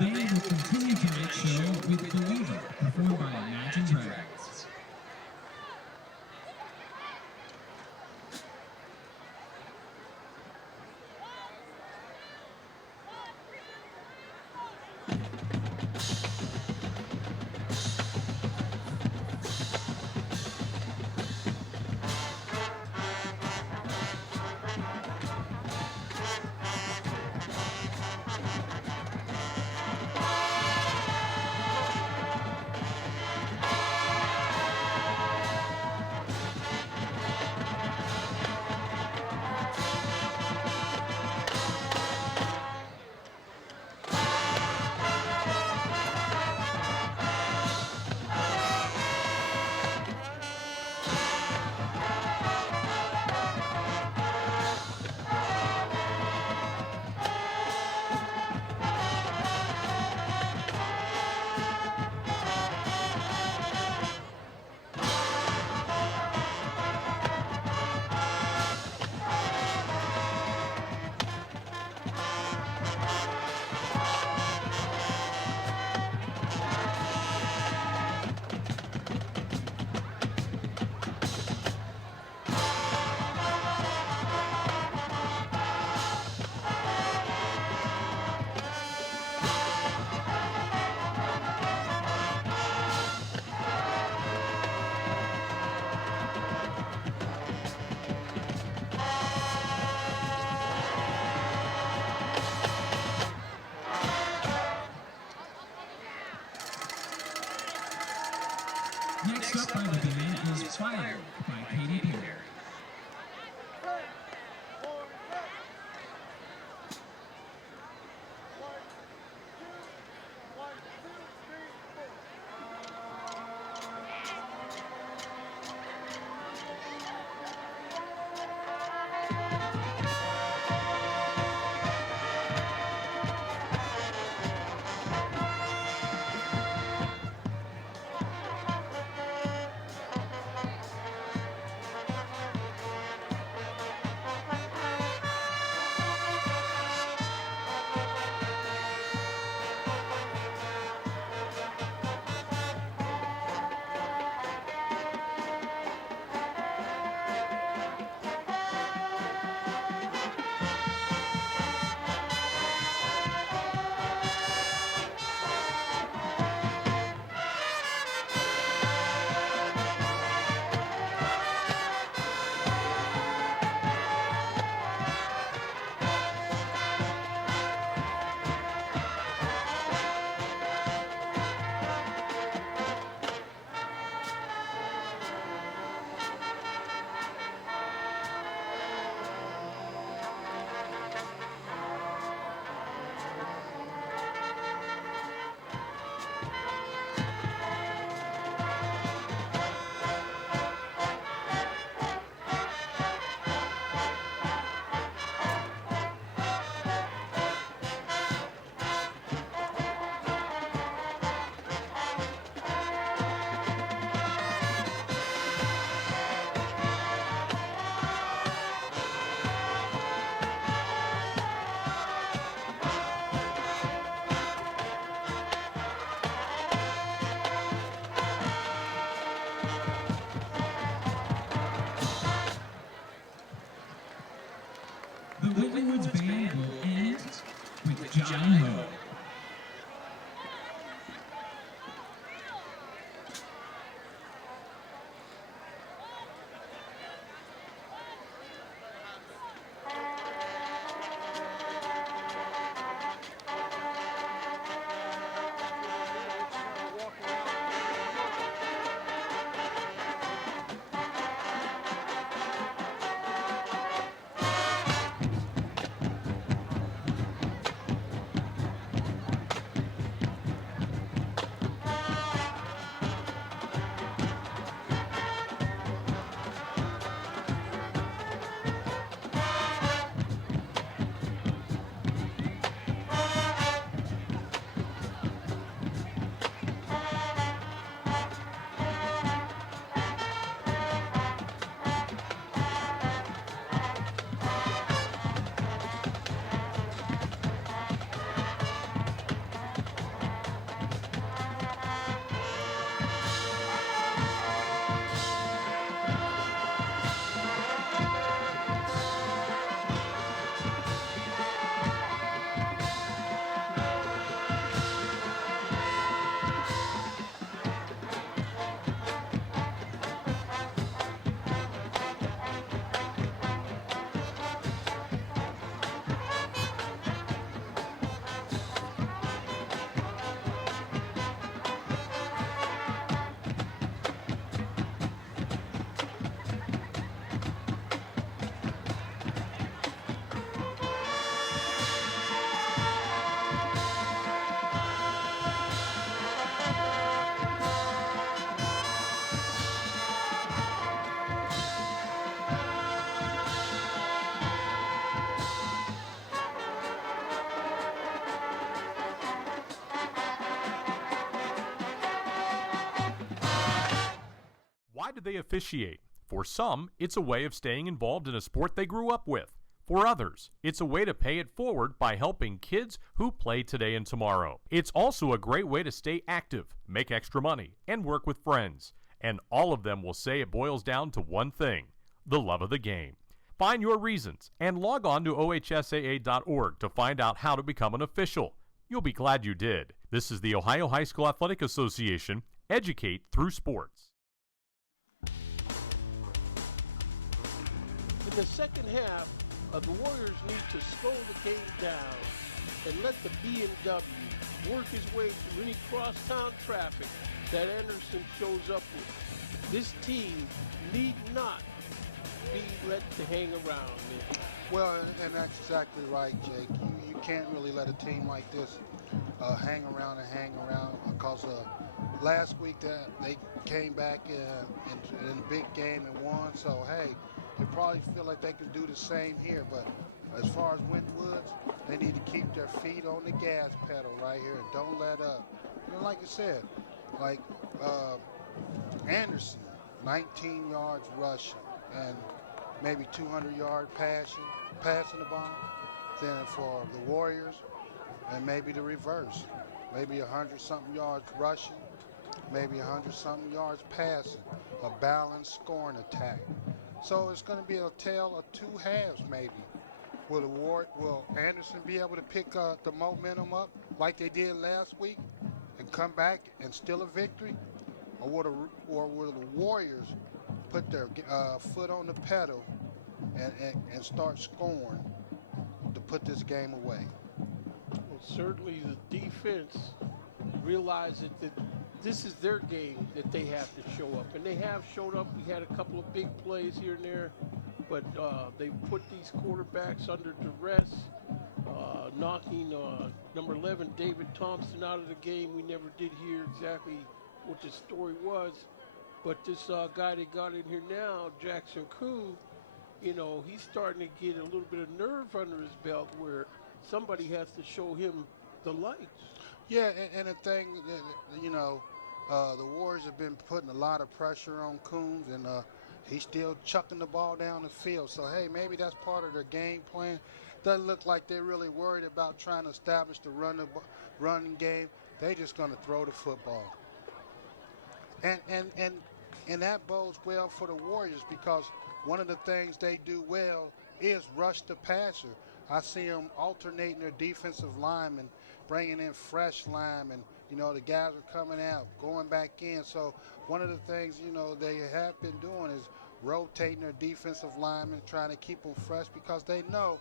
band will continue tonight's show with Believer, performed by Imagine Dragons. Next up by the band is Fire by Katy Perry. do they officiate? For some, it's a way of staying involved in a sport they grew up with. For others, it's a way to pay it forward by helping kids who play today and tomorrow. It's also a great way to stay active, make extra money, and work with friends. And all of them will say it boils down to one thing: the love of the game. Find your reasons and log on to ohsaa.org to find out how to become an official. You'll be glad you did. This is the Ohio High School Athletic Association. Educate through sports. In the second half, the Warriors need to slow the game down and let the BMW work his way through any crosstown traffic that Anderson shows up with. This team need not be let to hang around, man. Well, and that's exactly right, Jake. You can't really let a team like this hang around because last week they came back in a big game and won. So, hey, they probably feel like they can do the same here. But as far as Winton Woods, they need to keep their feet on the gas pedal right here and don't let up. You know, like I said, like Anderson, 19 yards rushing and maybe 200-yard passing the ball. Then for the Warriors, and maybe the reverse, maybe 100-something yards rushing, maybe 100-something yards passing, a balanced scoring attack. So it's going to be a tale of two halves, maybe. Will Anderson be able to pick the momentum up like they did last week and come back and steal a victory, or will the Warriors put their foot on the pedal and start scoring to put this game away? Well, certainly the defense realizes that this is their game that they have to show up. And they have showed up. We had a couple of big plays here and there, but they put these quarterbacks under duress, knocking number 11, David Thompson, out of the game. We never did hear exactly what the story was, but this guy they got in here now, Jackson Koo, you know, he's starting to get a little bit of nerve under his belt where somebody has to show him the lights. Yeah, and the thing, you know, the Warriors have been putting a lot of pressure on Coons, and he's still chucking the ball down the field. So, hey, maybe that's part of their game plan. Doesn't look like they're really worried about trying to establish the running game. They're just going to throw the football. And that bodes well for the Warriors, because one of the things they do well is rush the passer. I see them alternating their defensive linemen, bringing in fresh linemen. You know, the guys are coming out, going back in. So one of the things, you know, they have been doing is rotating their defensive linemen, trying to keep them fresh, because they know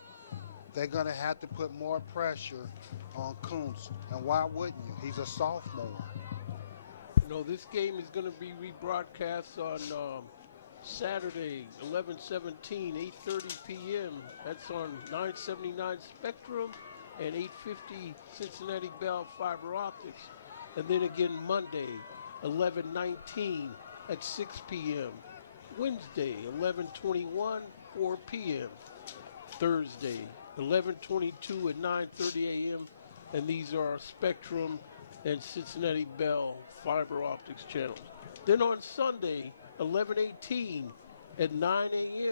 they're going to have to put more pressure on Kuntz. And why wouldn't you? He's a sophomore. You know, this game is going to be rebroadcast on Saturday, 11/17, 8:30 p.m. That's on 979 Spectrum and 850 Cincinnati Bell Fiber Optics. And then again Monday, 11/19 at 6 p.m. Wednesday, 11/21, 4 p.m. Thursday, 11/22 at 9:30 a.m. And these are Spectrum and Cincinnati Bell Fiber Optics channels. Then on Sunday, 11/18 at 9 a.m.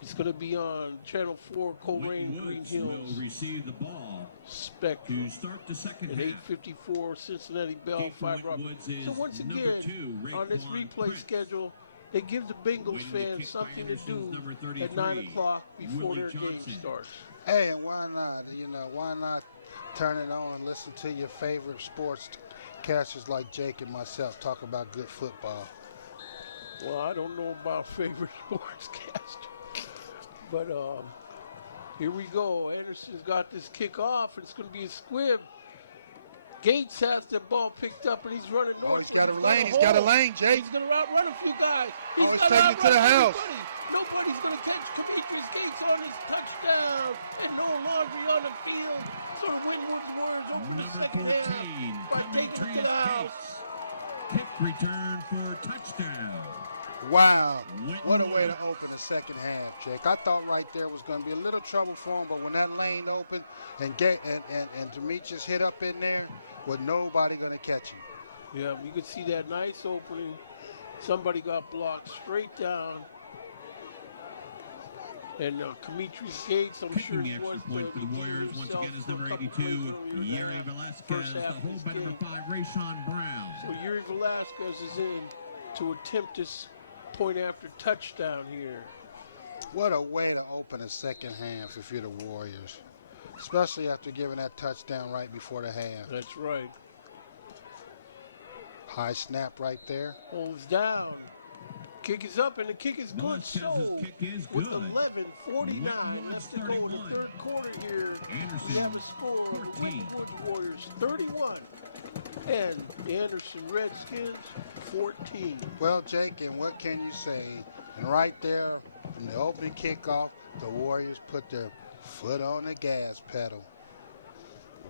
It's going to be on Channel 4, Coleraine Green Hills. Will receive the ball Spectrum. to start the second At half. 8:54, Cincinnati Bell Keith Fiber Optics. So once again, on this replay schedule, they give the Bengals fans something to do at 9 o'clock before their game starts. Hey, and why not? You know, why not turn it on and listen to your favorite sports casters like Jake and myself talk about good football? Well, I don't know about favorite sportscaster, but here we go. Anderson's got this kick off, and it's going to be a squib. Gates has the ball picked up, and he's running north. He's got a lane. He's got a lane, Jake. He's going to outrun a few guys. He's taking it to the house. Nobody's going to catch Demetrius Gates on his touchdown. And no laundry on the field. So the Winwood Warriors over Number 14, Demetrius Gates. Kick return for touchdown. Wow. What a way to open the second half, Jake. I thought right there was going to be a little trouble for him, but when that lane opened and Demetrius hit up in there, with nobody going to catch him. Yeah, you could see that nice opening. Somebody got blocked straight down. And Demetrius Gates, I'm sure Kicking he the was extra point for the Warriors once again is number 82, Yuri Velasquez. The hold by number 5, Rayshawn Brown. So Yuri Velasquez is in to attempt this point after touchdown here. What a way to open a second half if you're the Warriors, especially after giving that touchdown right before the half. That's right. High snap right there. Holds down. Kick is up, and the kick is good. Velasquez's kick is with good. 11:49 Woods, to go in 31. the third quarter here. Anderson, We have a score. 14. Woods Warriors 31, and the Anderson Redskins 14. Well, Jake, and what can you say? And right there, from the opening kickoff, the Warriors put their foot on the gas pedal.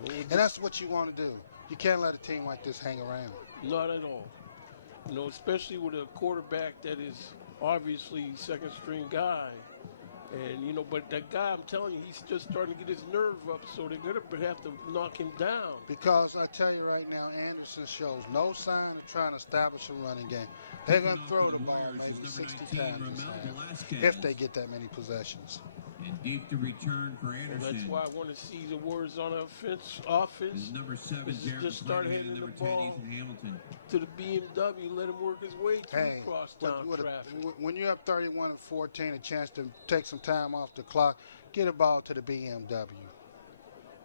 And that's what you want to do. You can't let a team like this hang around. Not at all. You know, especially with a quarterback that is obviously second string guy. And, you know, but that guy, I'm telling you, he's just starting to get his nerve up, so they're going to have to knock him down. Because I tell you right now, Anderson shows no sign of trying to establish a running game. They're going to throw the ball maybe 60 times this half, if they get that many possessions. And deep to return for Well, Anderson. that's why I want to see the Warriors on offense. Is number 7, This is Jared just start McClanahan, hitting and the number 10, ball Ethan Hamilton. to the BMW, let him work his way through Hey, crosstown traffic. when you're up 31-14, a chance to take some time off the clock, get a ball to the BMW.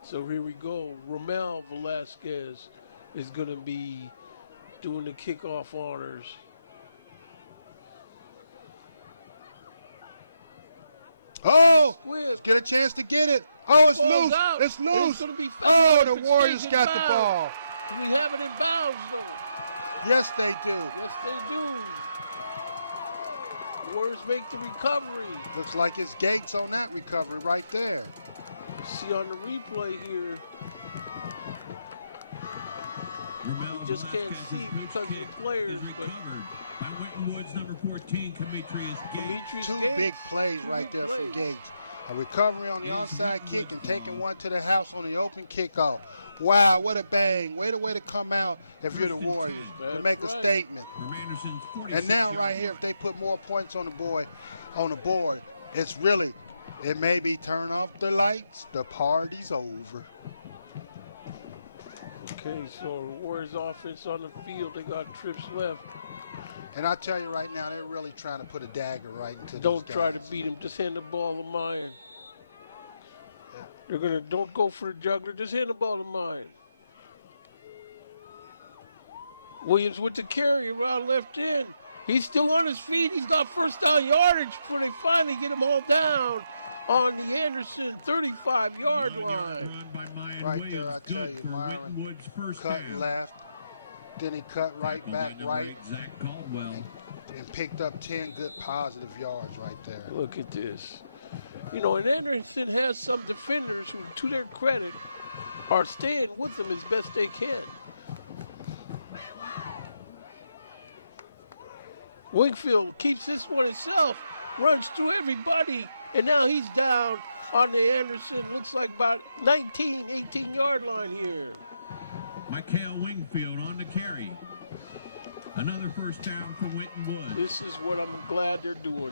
So here we go. Romel Velasquez is going to be doing the kickoff honors. Oh, Swift. get a chance to get it. Oh, it's Falls loose. out. It's And loose. gonna be Oh, fouled the if it Warriors stays got in the bounds. ball. We have it in bounds, though. Yes, they do. Yes, they do. Warriors make the recovery. Looks like it's Gates on that recovery right there. See on the replay here. Romel just can't Velasquez's see boots because of kick the players, is but- recovered by Winton Woods, number 14, Demetrius Gates. Demetrius Two Gates. big plays right there from Gates. A recovery on the It is outside kick Winwood's and taking ball. one to the house on the open kickoff. Wow, what a bang. Way to come out if you're the First and Warriors. 10. To make a statement. From Anderson's 46 And now right here, if they put more points on the board, it's really, it may be turn off the lights, the party's over. Okay, so Warriors offense on the field. They got trips left. And I tell you right now, they're really trying to put a dagger right into Don't these try guys. to beat him. Just hand the ball to mine. They're gonna don't go for the juggler. Just hand the ball to mine. Williams with the carry around left in. He's still on his feet. He's got first down yardage before they finally get him all down on the Anderson 35-yard 9-yard line. run by Mayan Right there, Williams. I tell Good you, for Myron Winton Woods' first Cut down. left, then he cut right Tackled back by number right 8, Zach Caldwell. and picked up 10 good positive yards right there. Look at this. You know, and Anderson has some defenders who, to their credit, are staying with them as best they can. Wingfield keeps this one himself, runs through everybody, and now he's down on the Anderson, looks like about 19, 18-yard line here. Michael Wingfield on the carry. Another first down for Winton Woods. This is what I'm glad they're doing.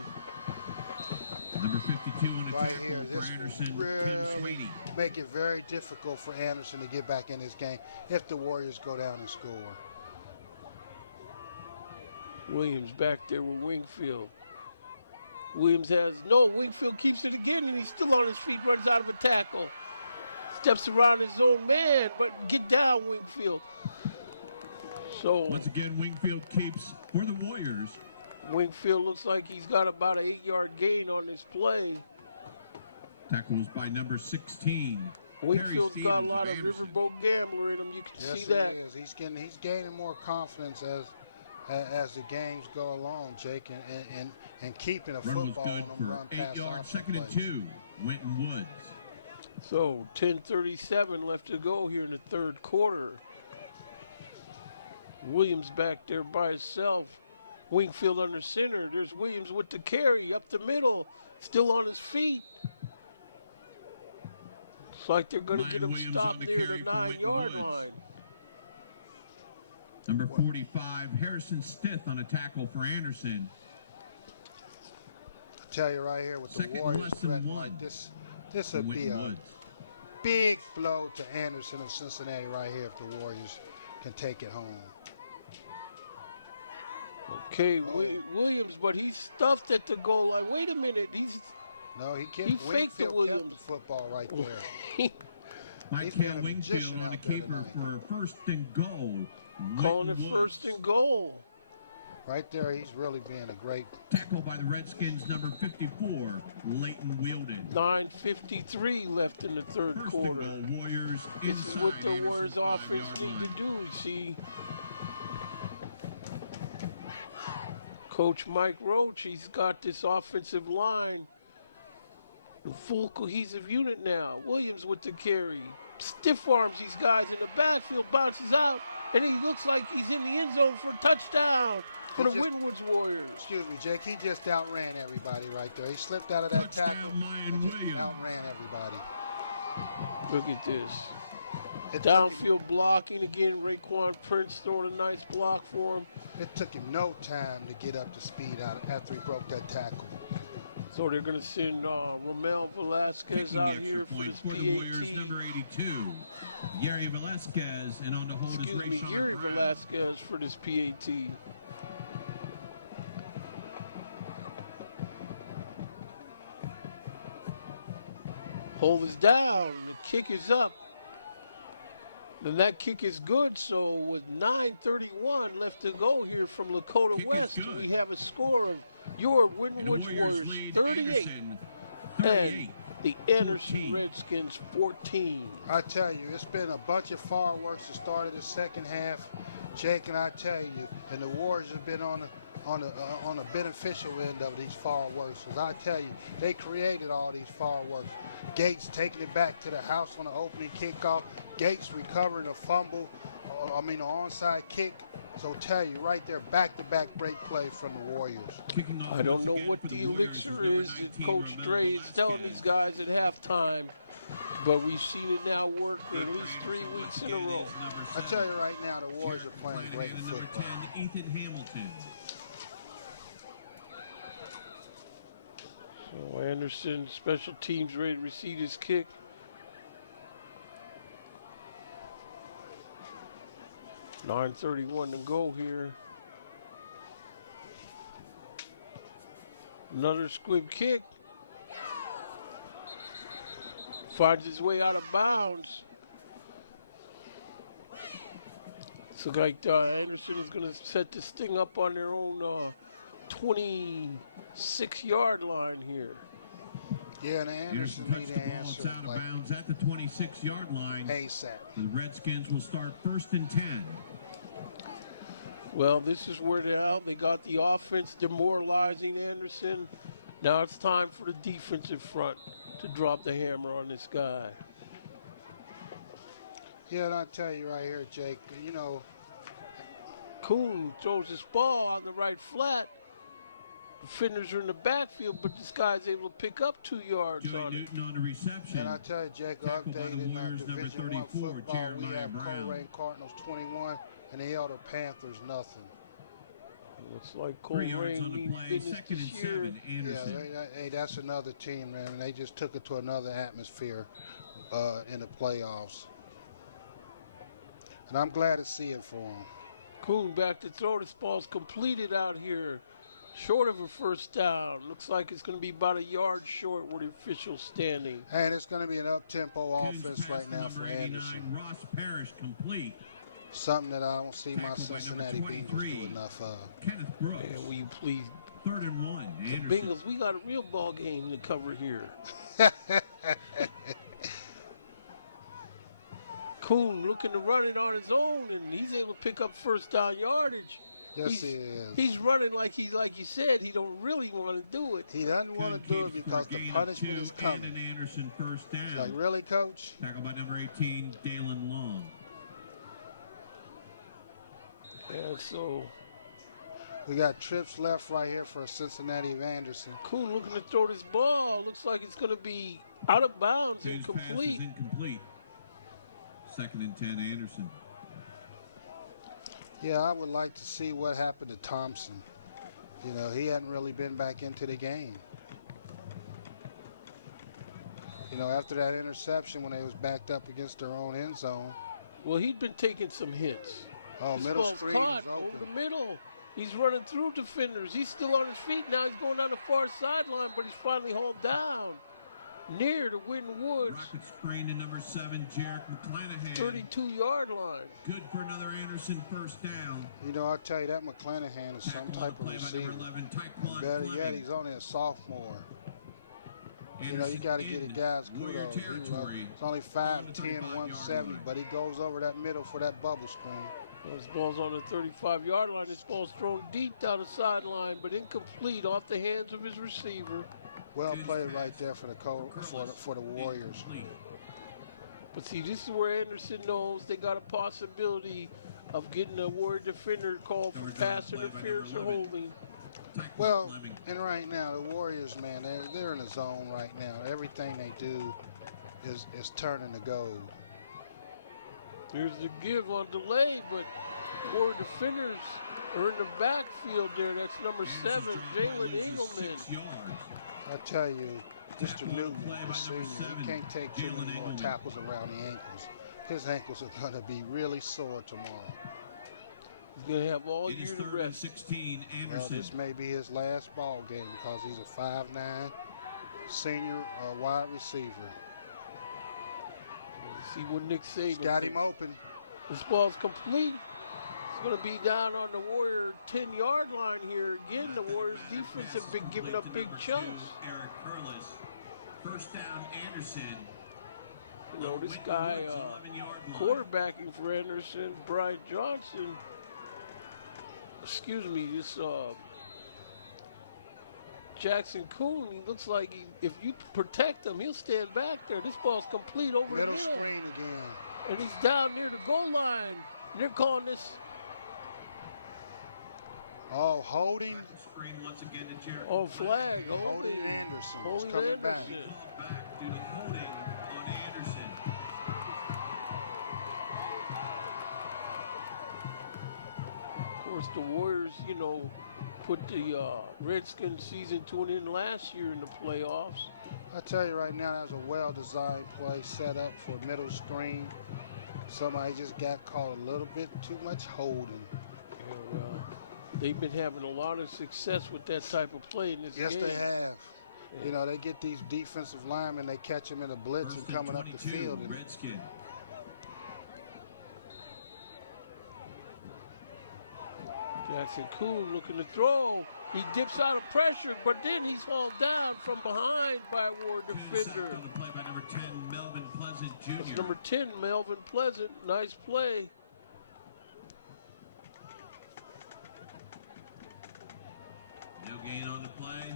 Number 52 on the Right tackle here, for this Anderson, will Tim really Sweeney. make it very difficult for Anderson to get back in this game if the Warriors go down and score. Williams back there with Wingfield. Wingfield keeps it again, and he's still on his feet, runs out of a tackle. Steps around his own man, but get down, Wingfield. So Once again, Wingfield keeps for the Warriors. Wingfield looks like he's got about an 8-yard gain on this play. Tackles by number 16, Terry Wingfield's got a Stevens lot of of Anderson. riverboat gambler in him. You can Yes, see that. it is. He's gaining more confidence as the games go along, Jake, and keeping a Run was football good on them for run pass 8 yards, option second and plays. 2, Winton Woods. So 10:37 left to go here in the third quarter. Williams back there by himself. Wingfield under center. There's Williams with the carry up the middle, still on his feet. Looks like they're going to Ryan get him Williams stopped on the near carry for Winton 9-yard Woods. line. Number 45, Harrison Stith on a tackle for Anderson. I tell you right here with the Second Warriors, less than Brett, one. like this would be a big blow to Anderson of Cincinnati right here if the Warriors can take it home. Okay, Williams, but he's stuffed at the goal line. Wait a minute, No, he faked the Williams football right there. Michael Wingfield on a keeper for first and goal. Calling it Winton first and goal. Right there, he's really being a great tackle by the Redskins, number 54, Leighton Wheeldon. 9:53 left in the third First quarter. and goal, Warriors This is inside what the Anderson's Warriors offense 5-yard need line. to do. See, Coach Mike Roach, he's got this offensive line, a full cohesive unit now. Williams with the carry. Stiff arms these guys in the backfield, bounces out, and he looks like he's in the end zone for a touchdown for the Winwoods Warriors. Excuse me, Jake. He just outran everybody right there. He slipped out of that tackle. Touchdown, Mayan Williams. Outran everybody. Look at this. Downfield blocking again. Raekwon Prince throwing a nice block for him. It took him no time to get up to speed out after he broke that tackle. So they're going to send Romel Velasquez Kicking out extra here point for for this the PAT. Warriors, number 82, Gary Velasquez, and on the hold is Excuse me, Rayshawn Gary Brown. Velasquez for this PAT. Hold is down. The kick is up. Then that kick is good. So with 9:31 left to go here from Lakota Kick is West, good. we have a score of your And the Winwood Warriors lead 38 Anderson and 38. the Anderson 14. Redskins 14. I tell you, it's been a bunch of fireworks that started the second half, Jake, and I tell you, and the Warriors have been on the beneficial end of these fireworks. As I tell you, they created all these fireworks. Gates taking it back to the house on the opening kickoff. Gates recovering a fumble, an onside kick. So tell you right there, back-to-back break play from the Warriors. Kicking off I don't once know again what for the the Warriors elixir number is 19, that Coach Romel Dre is telling Velasquez. these guys at halftime, but we've seen it now work for at least 3 weeks in a row. I tell you right now, the Warriors are playing great And number football. 10, Ethan Hamilton. So Anderson, special teams ready to receive his kick. .9:31 to go here. Another squib kick. Finds his way out of bounds. So like Anderson is going to set this thing up on their own 26-yard line here. Yeah, and Anderson Anderson need touched to the ball. It's answer out of like bounds at the 26-yard line. ASAP. The Redskins will start first and 10. Well, this is where they're at. They got the offense demoralizing Anderson. Now it's time for the defensive front to drop the hammer on this guy. Yeah, and I tell you right here, Jake, you know, Kuhn throws this ball on the right flat. Defenders are in the backfield, but this guy's able to pick up 2 yards Joey on it. Newton on the reception. and I tell you, Jake, Tackled by the updated in Warriors, number Division 34, I football, we Jeremiah have Brown. Coleraine Cardinals 21 and the Elder Panthers nothing. Looks like Cole 3 yards Rain on the needs play. business Second and this year. 7, Anderson. Hey, that's another team, man, and they just took it to another atmosphere in the playoffs. And I'm glad to see it for them. Kuhn back to throw. This ball's completed out here. Short of a first down. Looks like it's going to be about a yard short where the official's standing. And it's going to be an up-tempo Coons offense pass right to now number for 89, Anderson. Ross Parrish complete. Something that I don't see my Tackled by number Cincinnati Bengals 23. do enough of. Kenneth Brooks. And will you please, 3rd and 1. the Anderson. Bengals, we got a real ball game to cover here. Kuhn looking to run it on his own, and he's able to pick up first down yardage. Yes, he is. He's running like you said, he don't really want to do it. He doesn't want Coon to do keeps it for a because the gain of punishment 2 is and coming. an Anderson first down. It's like, really, Coach? Tackled by number 18, Dalen Long. And so We got trips left right here for Cincinnati of Anderson. Kuhn looking to throw this ball. Looks like it's going to be out of bounds, Coons pass is incomplete. incomplete. 2nd and 10, Anderson. Yeah, I would like to see what happened to Thompson. You know, he hadn't really been back into the game. You know, after that interception when they was backed up against their own end zone. Well, he'd been taking some hits. Oh, This middle ball's screen caught is over open. the middle. He's running through defenders. He's still on his feet. Now he's going down the far sideline, but he's finally hauled down near the Winton Woods. Rocket screen to number 7, Jarek McClanahan. 32-yard line. Good for another Anderson first down. You know, I'll tell you that McClanahan is some Tackle on type the of play by receiver. number 11, Tyquan Better yet, Fleming. he's only a sophomore. You know, you Anderson got to give in the guys Warrior kudos. territory. He's only 5'10", On the 35-yard 170, line. but he goes over that middle for that bubble screen. This ball's on the 35-yard line. This ball's thrown deep down the sideline, but incomplete off the hands of his receiver. Well Good played pass right there for the Warriors. Incomplete. But see, this is where Anderson knows they got a possibility of getting a Warrior defender called for pass interference or holding. Tyquan Well, Fleming. and right now, the Warriors, man, they're in the zone right now. Everything they do is turning to gold. Here's the give on delay, but Warrior defenders are in the backfield there. That's number 7, Jalen Engelman. 6 yards. I tell you, Mr. Tackle on Newton, the play by the senior, number 7, he can't take too Jalen many more Engelman. tackles around the ankles. His ankles are going to be really sore tomorrow. He's going to have all It is year to 3rd and rest. 16, Well, Anderson. this may be his last ball game because he's a 5'9" senior wide receiver. Let's see what Nick He's Saban. got him open. This ball's complete. It's going to be down on the Warrior 10-yard line here. Again, the Warriors defense have been giving up big chunks. Eric Curlis. First down, Anderson. You know, this guy quarterbacking for Anderson, Brian Johnson. Excuse me, this Jackson Kuhn, he looks like if you protect him, he'll stand back there. This ball's complete over the Middle middle. screen again. And he's down near the goal line. And they're calling this. Oh, holding. Screen once again to Jarek. Oh, flag. Holding Anderson. Holding He's coming back. Anderson. Called back due to holding on Anderson. Of course, the Warriors, you know, put the Redskins season 2 in last year in the playoffs. I tell you right now, that was a well-designed play set up for middle screen. Somebody just got caught a little bit too much holding. And, they've been having a lot of success with that type of play in this Yes, game. they have. You know, they get these defensive linemen, they catch them in a blitz and coming up the field. And Redskin. Jackson Kuhn looking to throw. He dips out of pressure, but then he's hauled down from behind by a Ward defender. On the play by number 10, Melvin Pleasant That's Jr. number 10, Melvin Pleasant. Nice play. No gain on the play.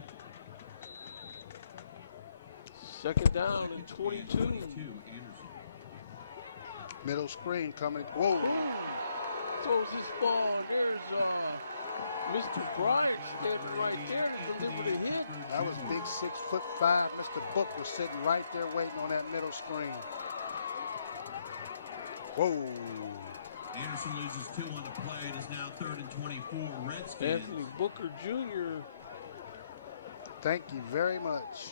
Second down and 22. 22, Anderson. middle screen coming. Whoa. Throws this ball. There's Mr. Bryant standing right there to deliver the hit. That was big 6'5". Mr. Book was sitting right there waiting on that middle screen. Whoa. Anderson loses 2 on the play. It is now 3rd and 24. Redskins. Anthony Booker Jr. Thank you very much.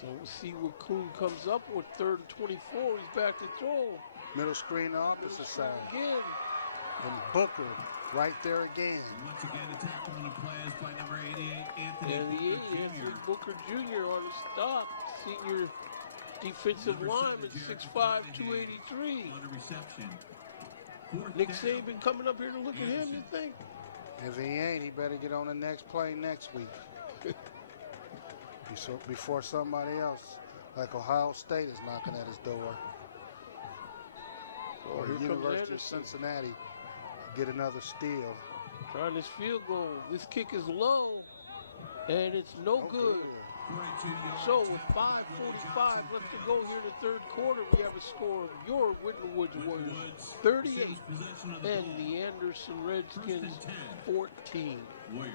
So we'll see what Kuhn comes up with. 3rd and 24. He's back to throw. Middle screen the opposite side. Again. And Booker right there again. Once again, the tackle on the play is by number 88, Anthony And the Booker Anthony Jr. Booker Jr. on the stop. Senior defensive Number lineman, 7, 6'5", Jarek 283. On the reception. 4th Nick down. Saban coming up here to look at him, you think? If he ain't, he better get on the next play next week. Before somebody else, like Ohio State, is knocking at his door. Oh, Or here the comes University of Anderson. Cincinnati get another steal. Trying this field goal. This kick is low, and it's no good. 42 yards. So with 5:45 left to go here in the third quarter, we have a score of your Winton Woods Warriors 38 Possession of the and ball. the Anderson Redskins 1st and 10. 14. Warriors.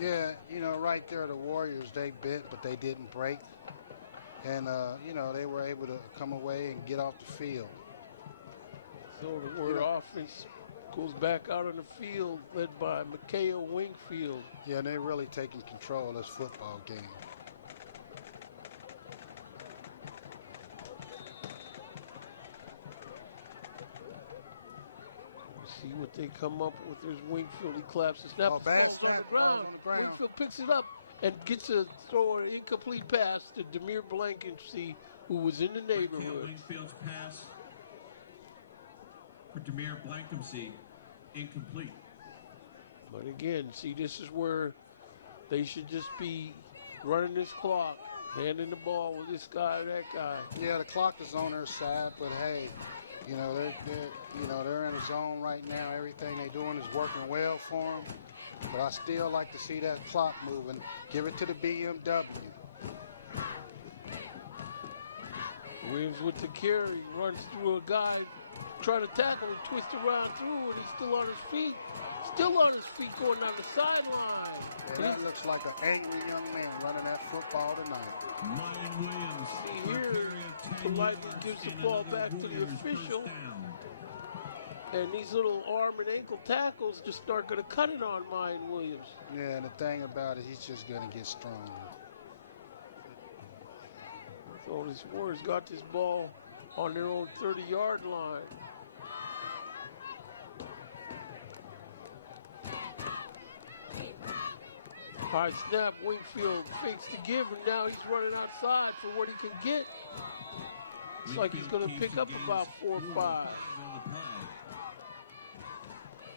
Yeah, you know, right there, the Warriors, they bent, but they didn't break. And, they were able to come away and get off the field. So the word offense goes back out on the field, led by Mikhail Wingfield. Yeah, and they're really taking control of this football game. See what they come up with. There's Wingfield. He claps the snap. Oh, bad falls on snap the ground. on the ground. Wingfield picks it up and gets a throw, an incomplete pass to Demir Blankenship, who was in the neighborhood. Wingfield's pass for Demir Blankenship, incomplete. But again, see, this is where they should just be running this clock, handing the ball with this guy, that guy. Yeah, the clock is on their side, but hey, they're in the zone right now. Everything they're doing is working well for them. But I still like to see that clock moving. Give it to the BMW. Williams with the carry, runs through a guy, trying to tackle him, twist around through, and he's still on his feet. Still on his feet going down the sideline. And that looks like an angry young man running that football tonight. Ryan Williams. See here, politely gives the ball back to the official. And these little arm and ankle tackles just start going to cut it on Ryan Williams. Yeah, and the thing about it, he's just going to get stronger. So this Warriors got this ball on their own 30-yard line. High snap, Wingfield fakes to give, and now he's running outside for what he can get. Looks like he's going to pick up about 4 or 5.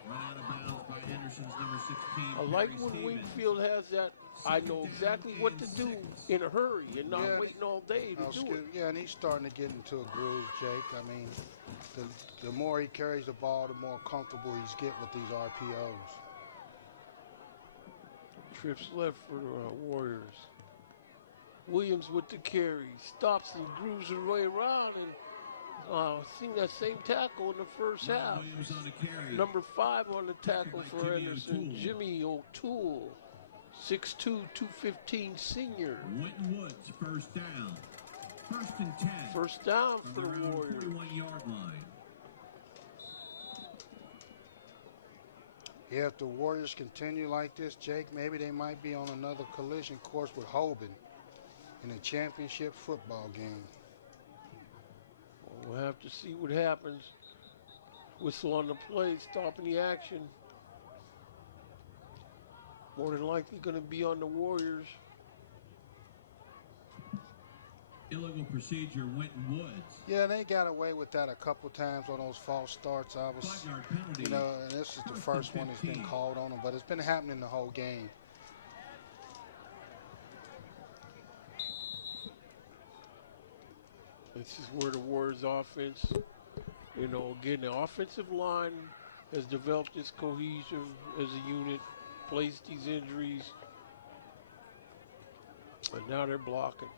Run out of bounds by Anderson's number 16. I like Perry when Stevens. Wingfield has that, I know exactly what to do in a hurry and not waiting all day to do it. Yeah, and he's starting to get into a groove, Jake. I mean, the more he carries the ball, the more comfortable he's getting with these RPOs. Trips left for the Warriors. Williams with the carry. Stops and grooves his way around and seen that same tackle in the first half. Williams on the carry. Number 5 on the tackle for Jimmy Anderson, O'Toole. Jimmy O'Toole. 6'2", 215 senior. Winton Woods, first down. First and 10. First down for from the their own Warriors. 41-yard line. Yeah, if the Warriors continue like this, Jake, maybe they might be on another collision course with Hoban in a championship football game. We'll have to see what happens. Whistle on the play, stopping the action. More than likely going to be on the Warriors. Illegal procedure, Winton Woods. Yeah, they got away with that a couple times on those false starts. 5-yard penalty. And this is the first one that's been called on them, but it's been happening the whole game. This is where the Warriors offense, again, the offensive line has developed its cohesion as a unit, placed these injuries, and now they're blocking.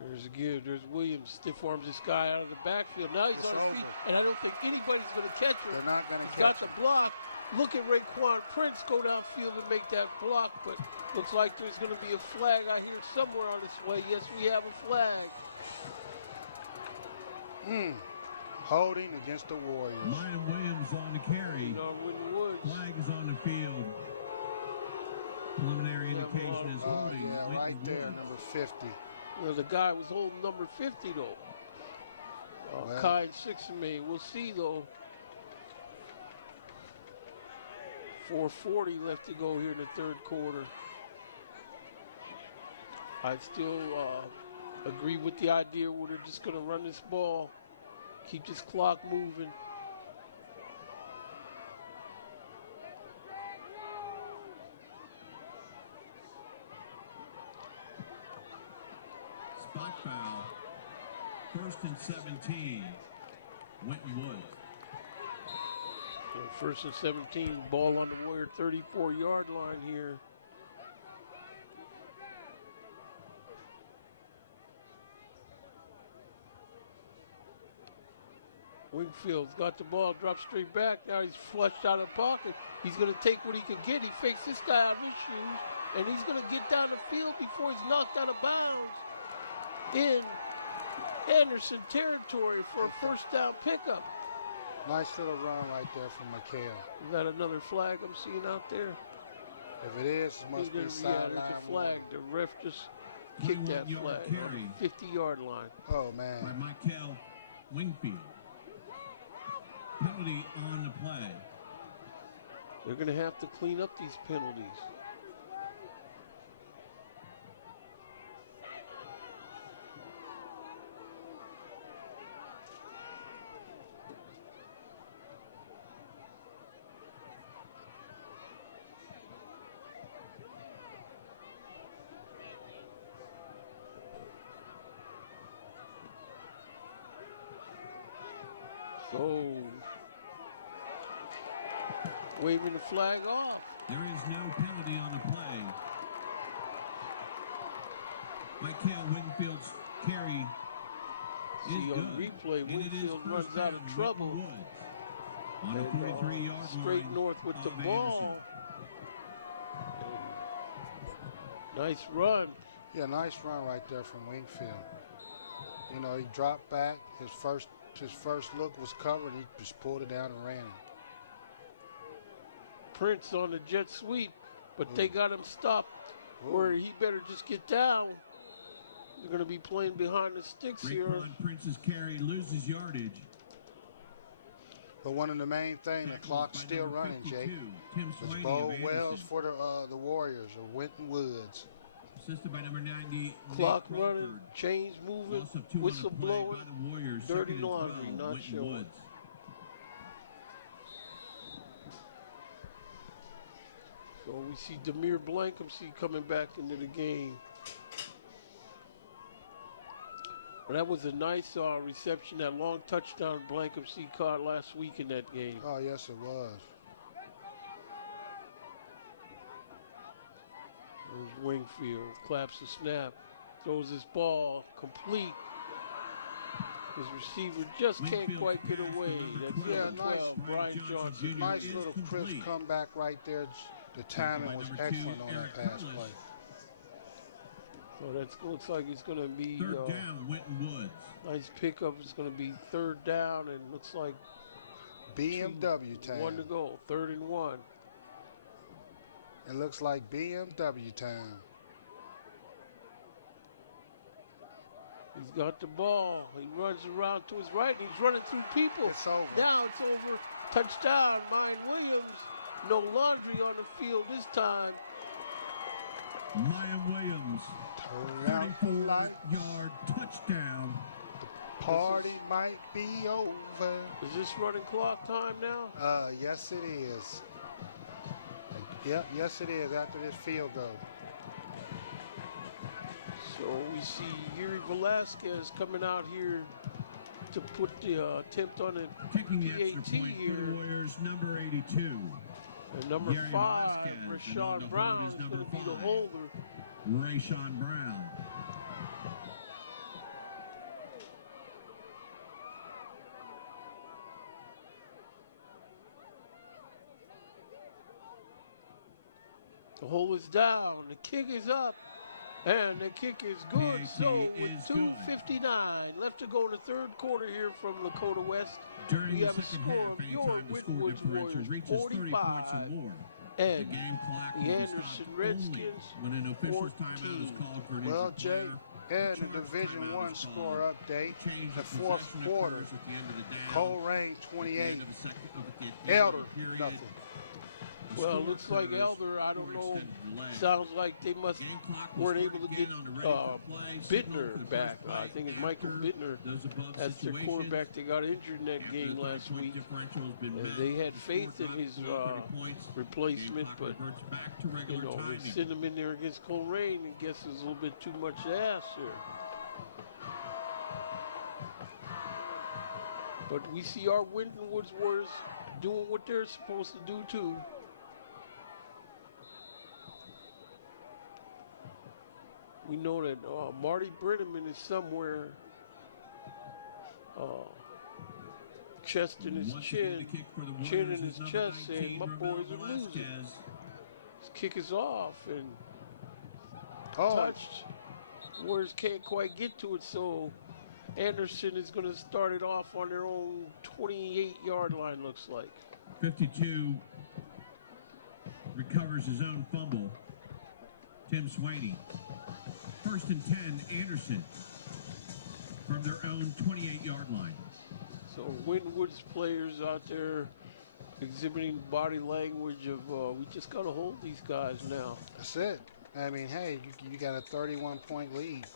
There's a give. There's Williams. Stiff arms this guy out of the backfield. Now he's on his feet, and I don't think anybody's going to catch him. They're not going to He's catch got the block. Look at Raekwon Prince go downfield and make that block, but looks like there's going to be a flag out here somewhere on this way. Yes, we have a flag. Holding against the Warriors. Ryan Williams on the carry. Winton Woods. Flag is on the field. Preliminary indication is holding. Yeah, right Winton there, Woods. number 50. The guy was holding number 50, though. Well. Kai Sixman. We'll see, though. 4:40 left to go here in the third quarter. I still agree with the idea where they're just going to run this ball, keep this clock moving. Spot foul. First and 17. Winton Woods. First and 17, ball on the Warrior 34-yard line here. Wingfield's got the ball, drops straight back. Now he's flushed out of the pocket. He's going to take what he can get. He fakes this guy out of his shoes, and he's going to get down the field before he's knocked out of bounds. in Anderson territory for a first down pickup. Nice little run right there from McHale. Is that another flag I'm seeing out there? If it is, it must be sideline. There's a flag. The ref just kicked that flag on the 50-yard line. Oh, man. By Michael Wingfield. Penalty on the play. They're going to have to clean up these penalties. So, waving the flag off. There is no penalty on the play. Michael Winfield's carry is See, good. on replay, Winfield runs out of trouble. On a 43-yard straight line north with the of ball. Nice run. Yeah, nice run right there from Wingfield. You know, he dropped back. His first look was covered. He just pulled it down and ran it. Prince on the jet sweep, but they got him stopped where he better just get down. They're going to be playing behind the sticks here. Prince's carry loses yardage. But one of the main things, the clock's still running, Jake. It's Bo Wells for the Warriors of Winton Woods. Assisted by number 90. Clock running, chains moving, whistle blowing, dirty laundry not showing. So we see Demir Blankenship coming back into the game. But that was a nice reception, that long touchdown Blankenship caught last week in that game. Oh, yes, it was. There's Wingfield, claps the snap, throws his ball complete. His receiver just can't quite get away. That's number 12, Brian Johnson. Nice little crisp comeback right there. The timing was excellent on that pass play. So that looks like it's going to be third down, Winton Woods. Nice pickup. It's going to be third down, and looks like BMW time. 1 to go, 3rd and 1. It looks like BMW time. He's got the ball. He runs around to his right, and he's running through people. It's over. Now it's over. Touchdown, Mine Williams. No laundry on the field this time. Maya Williams, 34-yard touchdown. The party might be over. Is this running clock time now? Yes, it is. Yep, yes, it is after this field goal. So we see Yuri Velasquez coming out here to put the attempt on the Kicking the extra PAT point here. for the Warriors, number 82. And number Yuri 5, Velasquez, and on Rashawn the Brown hold is is going number to be the 5. holder. Rayshawn Brown. The hole is down. The kick is up. And the kick is good. PAT So is with 2:59 left to go in the third quarter here from Lakota West, During we the have a second score half, of your anytime the score Winton Woods differential Warriors reaches 30 45 points or more, and the game clock the will be Anderson stopped Redskins only when an official's timeout is 14. called for an Well, injured Jay, player. and the Division Timeout I is score called. update. Change The of fourth possession quarter. occurs at the end of the down. Coleraine At the 28. end of the second- of the Elder, period. nothing. The Well, it score looks like occurs Elder, I don't for know, extended delay. sounds like they must Game clock will weren't start able to again get on the ready for play. Signal Bittner for the back. first play I think it's after Michael Bittner. those above That's their situations. quarterback. They got injured in that After game the last 30-point week. differential has been And met, they had the faith score in his drops below 30 points. replacement, Game but clock reverts back to you regular know, timing. they sent him in there against Coleraine and guess it was a little bit too much to ask there. But we see our Winton Woods Warriors doing what they're supposed to do too. We know that Marty Brenneman is somewhere chest in his Once chin, again, the kick for the chin Warriors in is his number chest, saying, 19, "My boys are Ramon losing." Velasquez. His kick is off and Oh, touched. Warriors can't quite get to it, so Anderson is going to start it off on their own 28-yard line, looks like. 52 recovers his own fumble. Tim Swaney. 1st and 10, Anderson from their own 28-yard line. So Winwood's players out there exhibiting body language of we just got to hold these guys now. That's it. I mean, hey, you got a 31-point lead.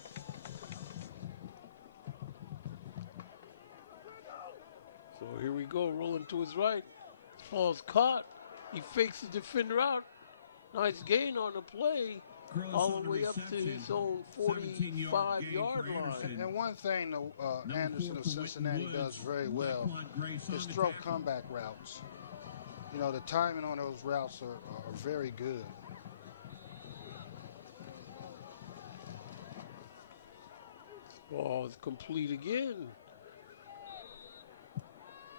So here we go, rolling to his right. Ball's caught. He fakes the defender out. Nice gain on the play. All the way up to his own 45-yard line. And one thing Anderson of Cincinnati does very well is throw comeback routes. You know, the timing on those routes are very good. Ball is complete again.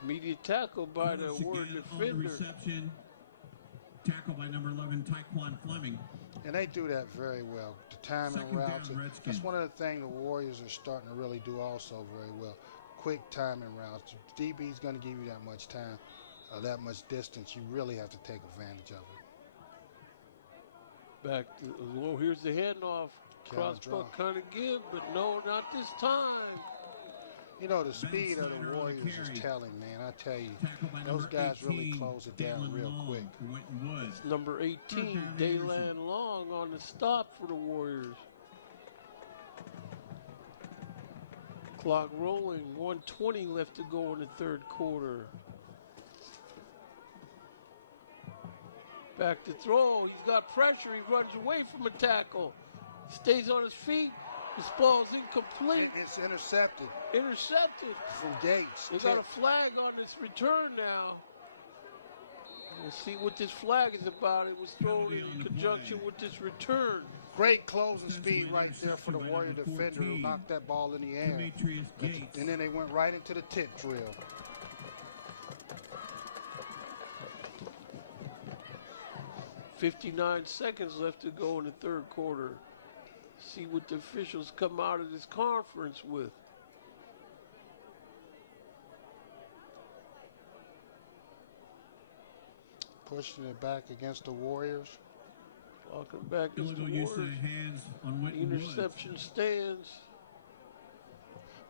Immediate tackle by the Warrior defender. Tackle by number 11, Tyquan Fleming. And they do that very well. The timing routes. That's one of the things the Warriors are starting to really do also very well. Quick timing routes. DB's going to give you that much time, that much distance. You really have to take advantage of it. Back to, well, here's the handoff. Crossbuck kind of give, but no, not this time. You know, the speed of the Warriors is telling, man. I tell you, those guys really close it down real quick. It's number 18, Daylan Long, on the stop for the Warriors. Clock rolling, 1:20 left to go in the third quarter. Back to throw, he's got pressure, he runs away from a tackle. Stays on his feet. This ball's incomplete. It's intercepted. Intercepted. From Gates. They got a flag on this return now. We'll see what this flag is about. It was thrown in conjunction with this return. Great closing speed right there for the Warrior defender who knocked that ball in the air. And then they went right into the tip drill. .59 seconds left to go in the third quarter. See what the officials come out of this conference with. Pushing it back against the Warriors. Walking back against the Warriors. The interception stands.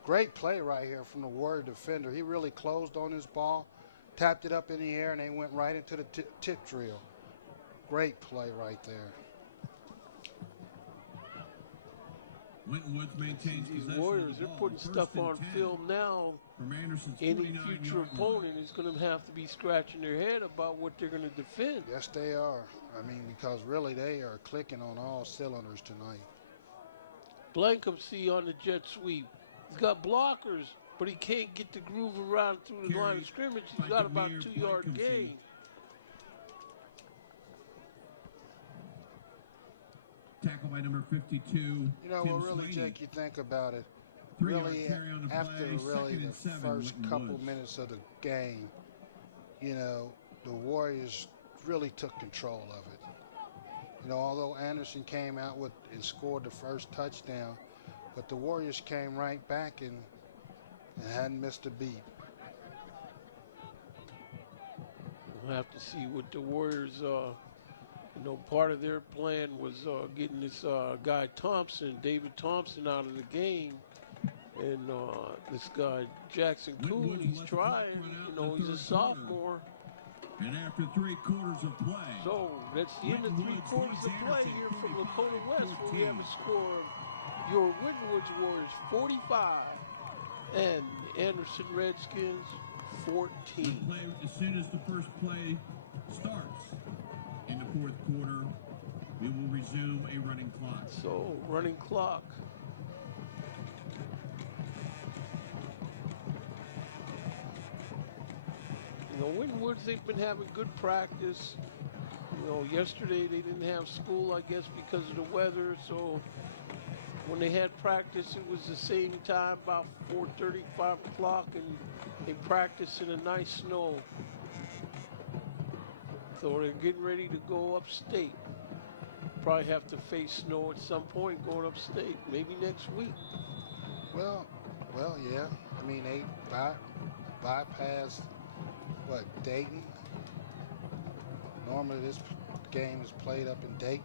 Great play right here from the Warrior defender. He really closed on his ball, tapped it up in the air, and they went right into the tip drill. Great play right there. Winton Woods maintains these Warriors, they're putting stuff on film now. Any future opponent is going to have to be scratching their head about what they're going to defend. Yes, they are. I mean, because really they are clicking on all cylinders tonight. Blankhamsey on the jet sweep. He's got blockers, but he can't get the groove around through the line of scrimmage. He's got about a 2-yard gain. Tackle by number 52. You know, Tim well, really, Swaney. Jake, you think about it. Really, after really the first couple minutes of the game, you know, the Warriors really took control of it. You know, although Anderson came out and scored the first touchdown, but the Warriors came right back and hadn't missed a beat. We'll have to see what the Warriors, you know, part of their plan was getting this guy Thompson, David Thompson, out of the game. And this guy, Jackson Coon, he's trying. You know, he's a sophomore. And after 3 quarters of play. So that's the end of 3 quarters of play here from Lakota West, where we have a score of your Winwoods Warriors 45 and Anderson Redskins 14. Play, as soon as the first play starts in the fourth quarter, we will resume a running clock. So, running clock. You know, Winwoods, they've been having good practice. You know, yesterday they didn't have school, I guess, because of the weather. So when they had practice, it was the same time, about 4:30, 5 o'clock, and they practiced in a nice snow. So they're getting ready to go upstate. probably have to face snow at some point going upstate, maybe next week. Well, yeah. I mean, they bypassed, what, Dayton? Normally this game is played up in Dayton.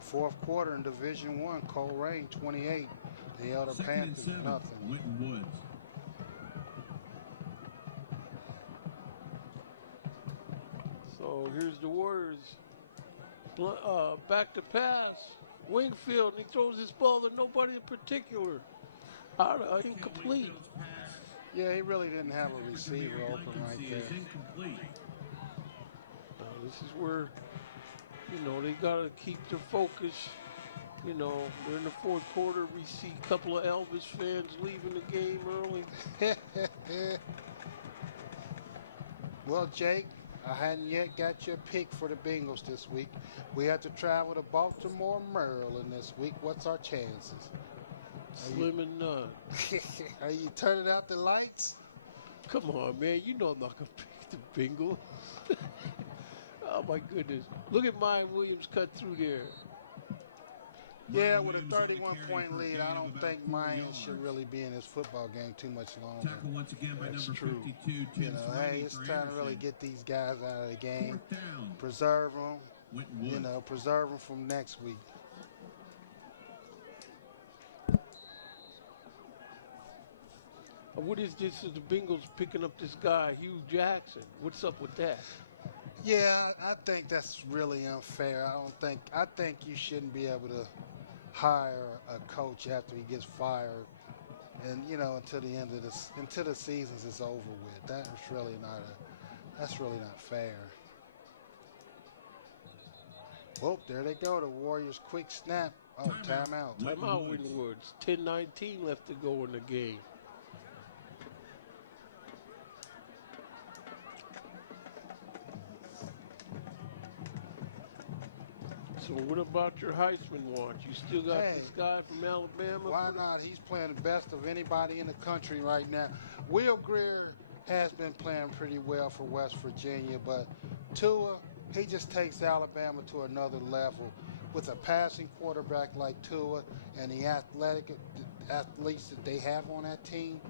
Fourth quarter in Division I, Coleraine 28. The Elder Panthers nothing. Winton Woods. So here's the Warriors. Back to pass. Wingfield, and he throws this ball to nobody in particular. Incomplete. Yeah, he really didn't have a receiver open right there. This is where, they got to keep their focus. They're in the fourth quarter. We see a couple of Elvis fans leaving the game early. Well, Jake, I hadn't yet got your pick for the Bengals this week. We have to travel to Baltimore, Maryland this week. What's our chances? Slim and none. Are you turning out the lights? Come on, man. You know I'm not going to pick the Bengals. Oh, my goodness. Look at Mike Williams cut through there. Yeah, with a 31-point lead, I don't think Mayan should really be in his football game too much longer. Tackle once again by That's number true. 52, Tim Hey, it's time to really get these guys out of the game. Preserve them. Preserve them from next week. What is this? Is the Bengals picking up this guy, Hugh Jackson? What's up with that? Yeah, I think that's really unfair. I think you shouldn't be able to hire a coach after he gets fired, and until the end of until the season is over with. That's really not fair. Whoop, there they go. The Warriors quick snap. Oh, timeout. Timeout, Winton Woods. 10:19 left to go in the game. So what about your Heisman watch? You still got this guy from Alabama? Why not? He's playing the best of anybody in the country right now. Will Greer has been playing pretty well for West Virginia, but Tua, he just takes Alabama to another level. With a passing quarterback like Tua and the athletes that they have on that team,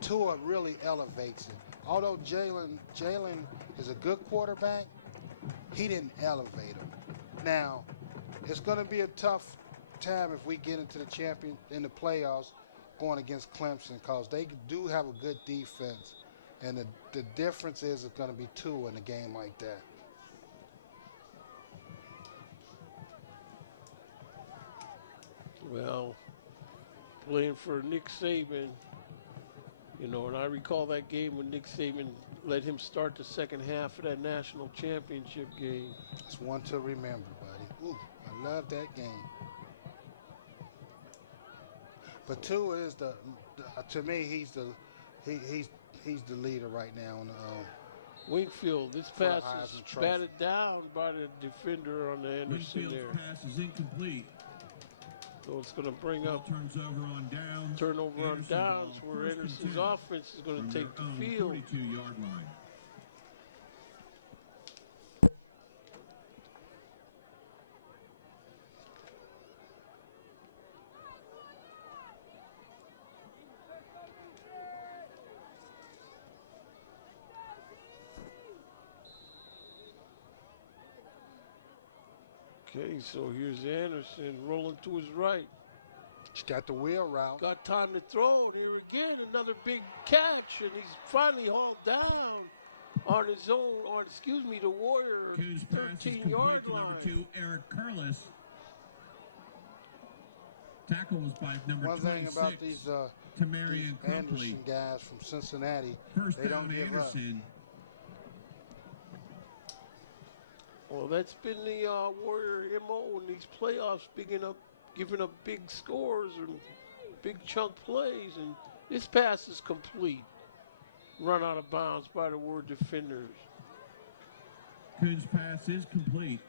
Tua really elevates it. Although Jalen is a good quarterback, he didn't elevate him. Now, it's going to be a tough time if we get into the playoffs going against Clemson, because they do have a good defense. And the difference is it's going to be two in a game like that. Well, playing for Nick Saban, and I recall that game when Nick Saban let him start the second half of that national championship game. It's one to remember, buddy. Ooh, I love that game. But Tua is to me, he's the leader right now. Wingfield, this pass is batted down by the defender on the Anderson Wingfield's there. pass is incomplete. So it's going to bring up turnover on downs where Anderson's offense is going to take the field. 42-yard line. Okay, so here's Anderson rolling to his right. He's got the wheel route. Got time to throw. Here again, another big catch, and he's finally hauled down on his own, the Warrior 13-yard line. Number 2, Eric Curlis. Tackle was by number 26. One thing about these Anderson guys from Cincinnati, they don't give up. Well, that's been the Warrior MO in these playoffs, giving up big scores and big chunk plays, and this pass is complete. Run out of bounds by the Warrior defenders. Coons' pass is complete.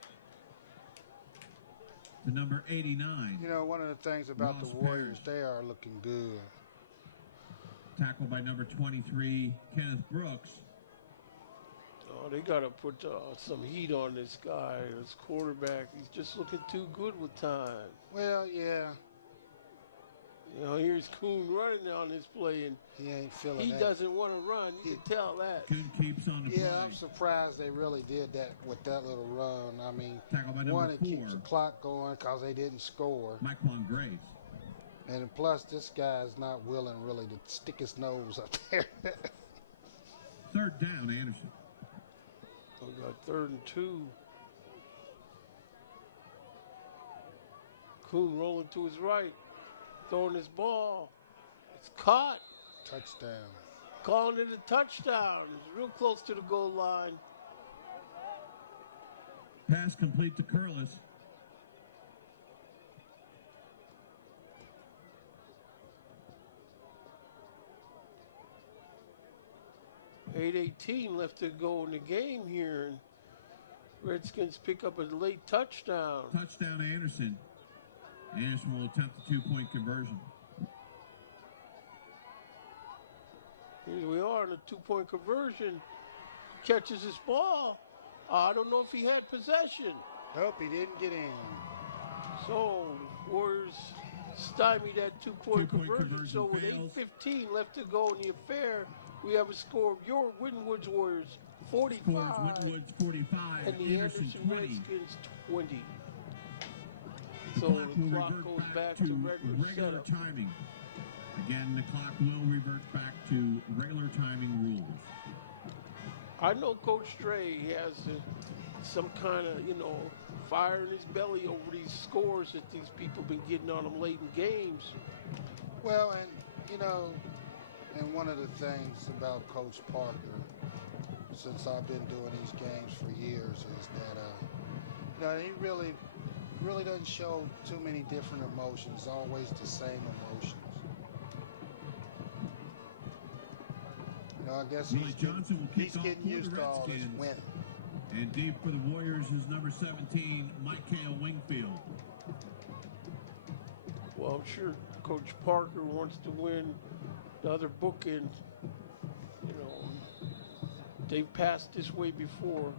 The number 89. One of the things about the Warriors, they are looking good. tackle by number 23, Kenneth Brooks. Oh, they got to put some heat on this guy, this quarterback. He's just looking too good with time. Well, yeah. You know, here's Kuhn running on this play, and he ain't feeling he that. doesn't want to run. You can tell that. Kuhn keeps on the play. Yeah, I'm surprised they really did that with that little run. I mean, Tackle by one, number it 4, keeps the clock going because they didn't score. Miquan Grace. And plus, this guy's not willing really to stick his nose up there. Third down, Anderson. We got 3rd and 2. Kuhn rolling to his right, throwing his ball. It's caught. Touchdown. Calling it a touchdown. It's real close to the goal line. Pass complete to Curlis. .818 left to go in the game here, and Redskins pick up a late touchdown. Touchdown, Anderson. Anderson will attempt a 2-point conversion. Here we are in a 2-point conversion. Catches his ball. I don't know if he had possession. Nope, he didn't get in. So, Warriors stymied that 2-point conversion. So with fails. 8:15 left to go in the affair, we have a score of your Wintonwood's Warriors 45 Scores Wintonwood's 45, and the Anderson Anderson 20. Redskins 20. So Clock the will clock revert goes back to regular setup. timing. Again, the clock will revert back to regular timing rules. I know Coach Stray has some kind of, fire in his belly over these scores that these people been getting on him late in games. Well, and one of the things about Coach Parker, since I've been doing these games for years, is that he really doesn't show too many different emotions, always the same emotions. I guess Willie Johnson will kick off getting for used the to all this Redskins. winning. And deep for the Warriors is number 17, Michael Wingfield. Well, I'm sure Coach Parker wants to win the other bookend. They've passed this way before.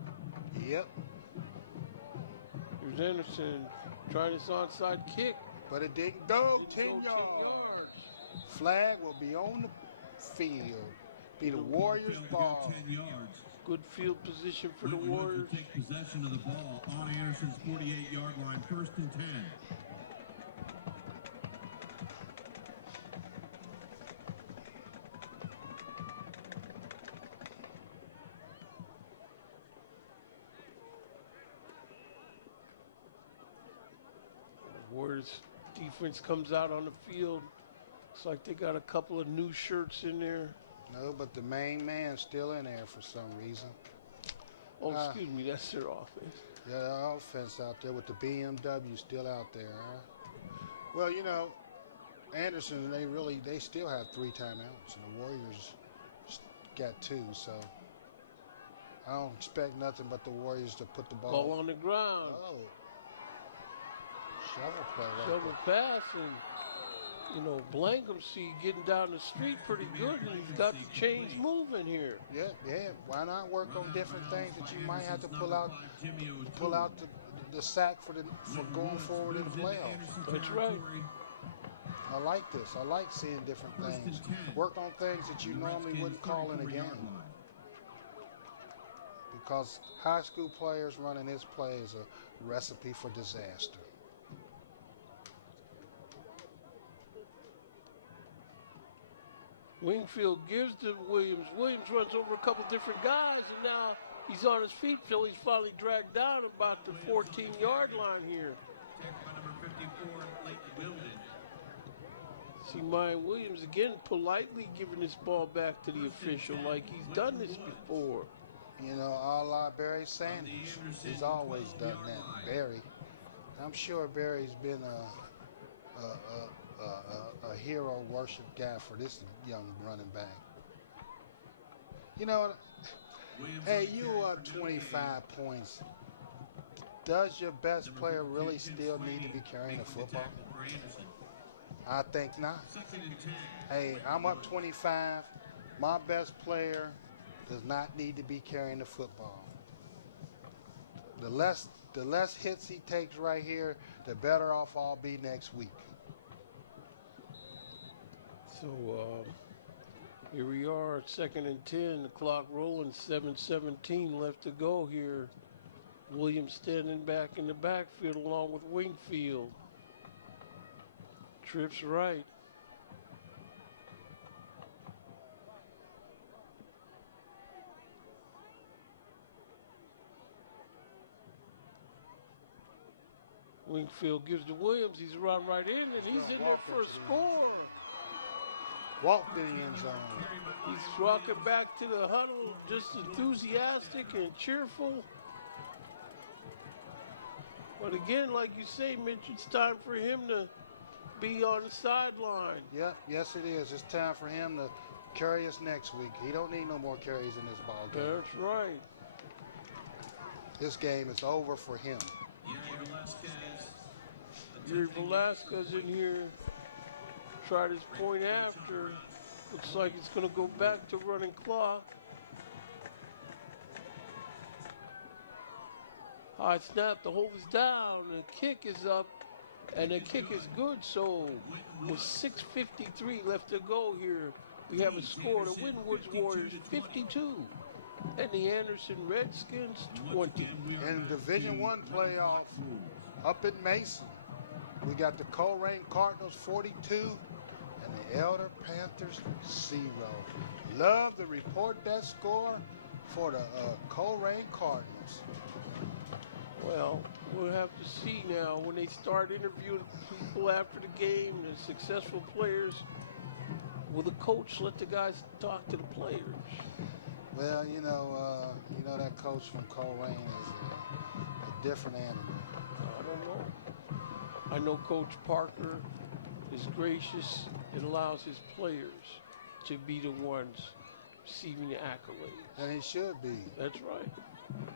Yep. Here's Anderson trying his onside kick. But it didn't go 10 yards. Flag will be on the field. Be the Warriors' ball. 10 yards. Good field position for the Winton Warriors. will take possession of the ball on Anderson's 48-yard line, 1st and 10. Warriors defense comes out on the field. Looks like they got a couple of new shirts in there. No, but the main man's still in there for some reason. Oh, excuse me, that's their offense. Yeah, the offense out there with the BMW still out there. Huh? Well, Anderson, they still have 3 timeouts, and the Warriors got 2, so I don't expect nothing but the Warriors to put the Ball on the ground. Oh. Shovel play right Shovel pass, and Blankham getting down the street pretty good, and he's got the chains moving here. Yeah. Why not work on different things that you might have to pull out the sack for going forward in the playoffs? That's right. I like this. I like seeing different things. Work on things that you normally wouldn't call in a game. Because high school players running this play is a recipe for disaster. Wingfield gives to Williams. Williams runs over a couple different guys, and now he's on his feet till he's finally dragged down about the 14-yard line here. See Maya Williams again politely giving this ball back to the official like he's done this before. A la Barry Sanders. He's always done that. Barry. I'm sure Barry's been a hero worship guy for this young running back. Hey, you up 25 points. Does your best player really still need to be carrying a football? I think not. Second and 10. Hey, I'm up 25. My best player does not need to be carrying the football. The less hits he takes right here, the better off I'll be next week. So here we are, 2nd and 10. The clock rolling, 7:17 left to go here. Williams standing back in the backfield along with Wingfield. Trips right. Wingfield gives to Williams. He's run right in, and he's in there for a score. Walked in the end zone. He's walking back to the huddle, just enthusiastic and cheerful. But again, like you say, Mitch, it's time for him to be on the sideline. Yep, yes it is. It's time for him to carry us next week. He don't need no more carries in this ball game. That's right. This game is over for him. Yuri Velasquez in here. Tried his point after. Looks like it's going to go back to running clock. High snap, the hold is down, the kick is up, and the kick is good. So with 6:53 left to go here, we have a score. The Winwoods Warriors 52 and the Anderson Redskins 20. In Division I playoff up in Mason, we got the Coleraine Cardinals 42 and the Elder Panthers 0. Love to report that score for the Coleraine Cardinals. Well, we'll have to see now when they start interviewing people after the game, the successful players. Will the coach let the guys talk to the players? Well, you know that coach from Coleraine is a different animal. I don't know. I know Coach Parker is gracious and allows his players to be the ones receiving the accolades. And he should be. That's right.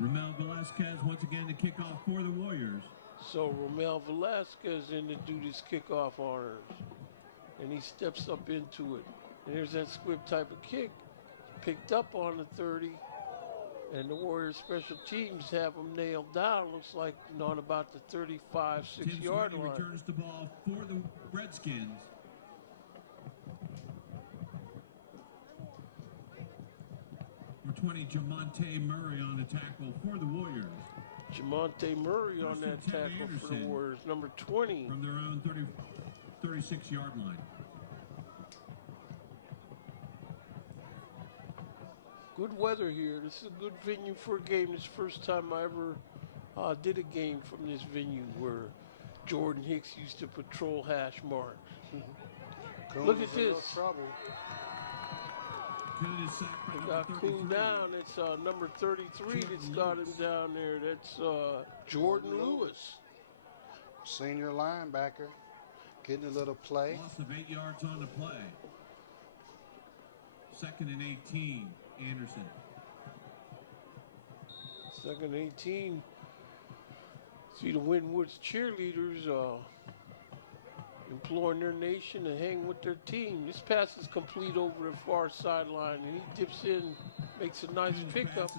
Romel Velasquez once again to kick off for the Warriors. So Romel Velasquez in to do this kickoff honors. And he steps up into it. And there's that squib type of kick. Picked up on the 30. And the Warriors special teams have him nailed down. Looks like on about the 35, 6-yard line. Returns the ball for the Redskins. Number 20, Jamonte Murray on the tackle for the Warriors. Jamonte Murray on that tackle for the Warriors. Number 20. From their own 36-yard line. Good weather here. This is a good venue for a game. This is the first time I ever did a game from this venue where Jordan Hicks used to patrol hash marks. Look at this. They got cooled down. It's number 33 that's got him down there. That's Jordan Lewis. Senior linebacker. Getting a little play. Loss of 8 yards on the play. 2nd and 18, Anderson. 2nd 18. See the Winwoods cheerleaders imploring their nation to hang with their team. This pass is complete over the far sideline, and he dips in, makes a nice pickup.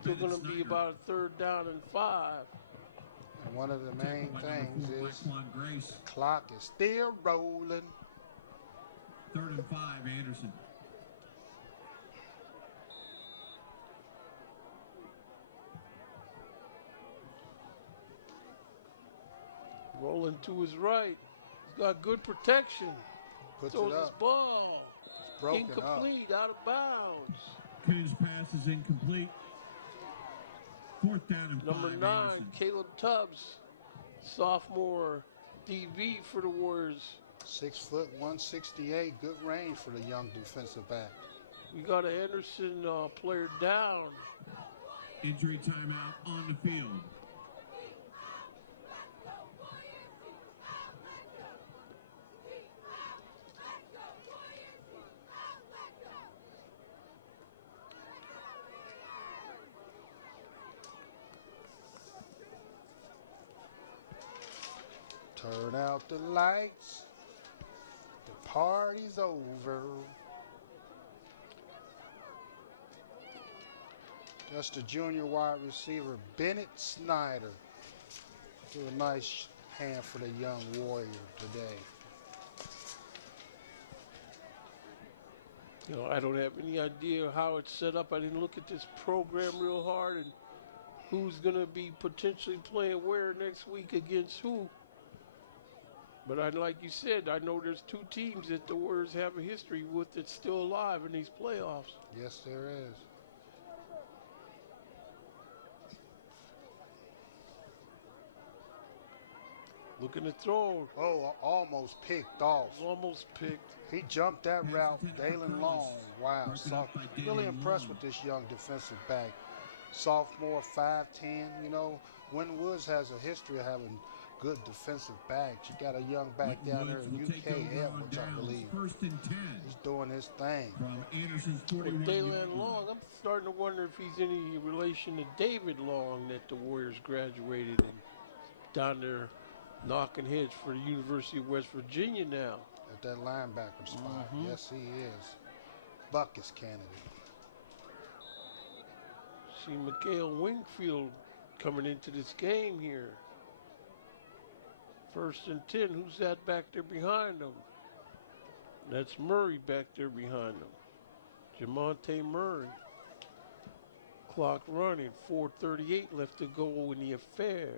Still going to be about a 3rd down and 5. And one of the main things is clock is still rolling. 3rd and 5, Anderson. Rolling to his right. He's got good protection. Puts Throws it his up. ball. It's broken Incomplete, out of bounds. His pass is incomplete. 4th down and 5. Number 9, Anderson. Caleb Tubbs, sophomore DB for the Warriors. 6 foot, 168. Good range for the young defensive back. We got an Anderson player down. Injury timeout on the field. Turn out the lights. party's over. That's the junior wide receiver, Bennett Snyder. Do a nice hand for the young warrior today. You know, I don't have any idea how it's set up. I didn't look at this program real hard and who's going to be potentially playing where next week against who. But like you said, I know there's two teams that the Warriors have a history with that's still alive in these playoffs. Yes, there is. Looking to throw. Oh, almost picked off. Almost picked. He jumped that route, Dalen Long. Wow, really impressed with this young defensive back. Sophomore, 5'10". You know, Winton Woods has a history of having good defensive backs. You got a young back down there in UK, Edwards, I believe. He's doing his thing. With Dalen Long, I'm starting to wonder if he's any relation to David Long that the Warriors graduated and down there knocking heads for the University of West Virginia now. At that linebacker spot. Yes, he is. Buckets candidate. See Mikhail Wingfield coming into this game here. 1st and 10. Who's that back there behind him? That's Murray back there behind him. Jamonte Murray. Clock running. 4:38 left to go in the affair.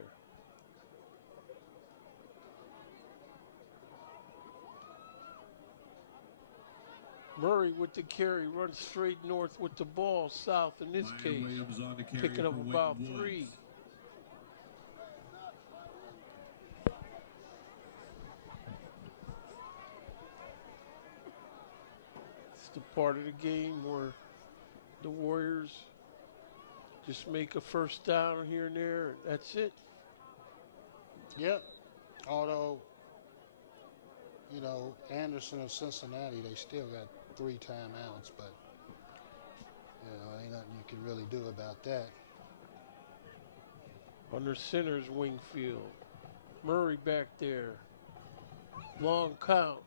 Murray with the carry, runs straight north with the ball, south in this case, picking up about 3. It's the part of the game where the Warriors just make a first down here and there. That's it. Yep. Although, you know, Anderson of Cincinnati, they still got 3 timeouts, but, you know, ain't nothing you can really do about that. Under center's Wingfield. Murray back there. Long count.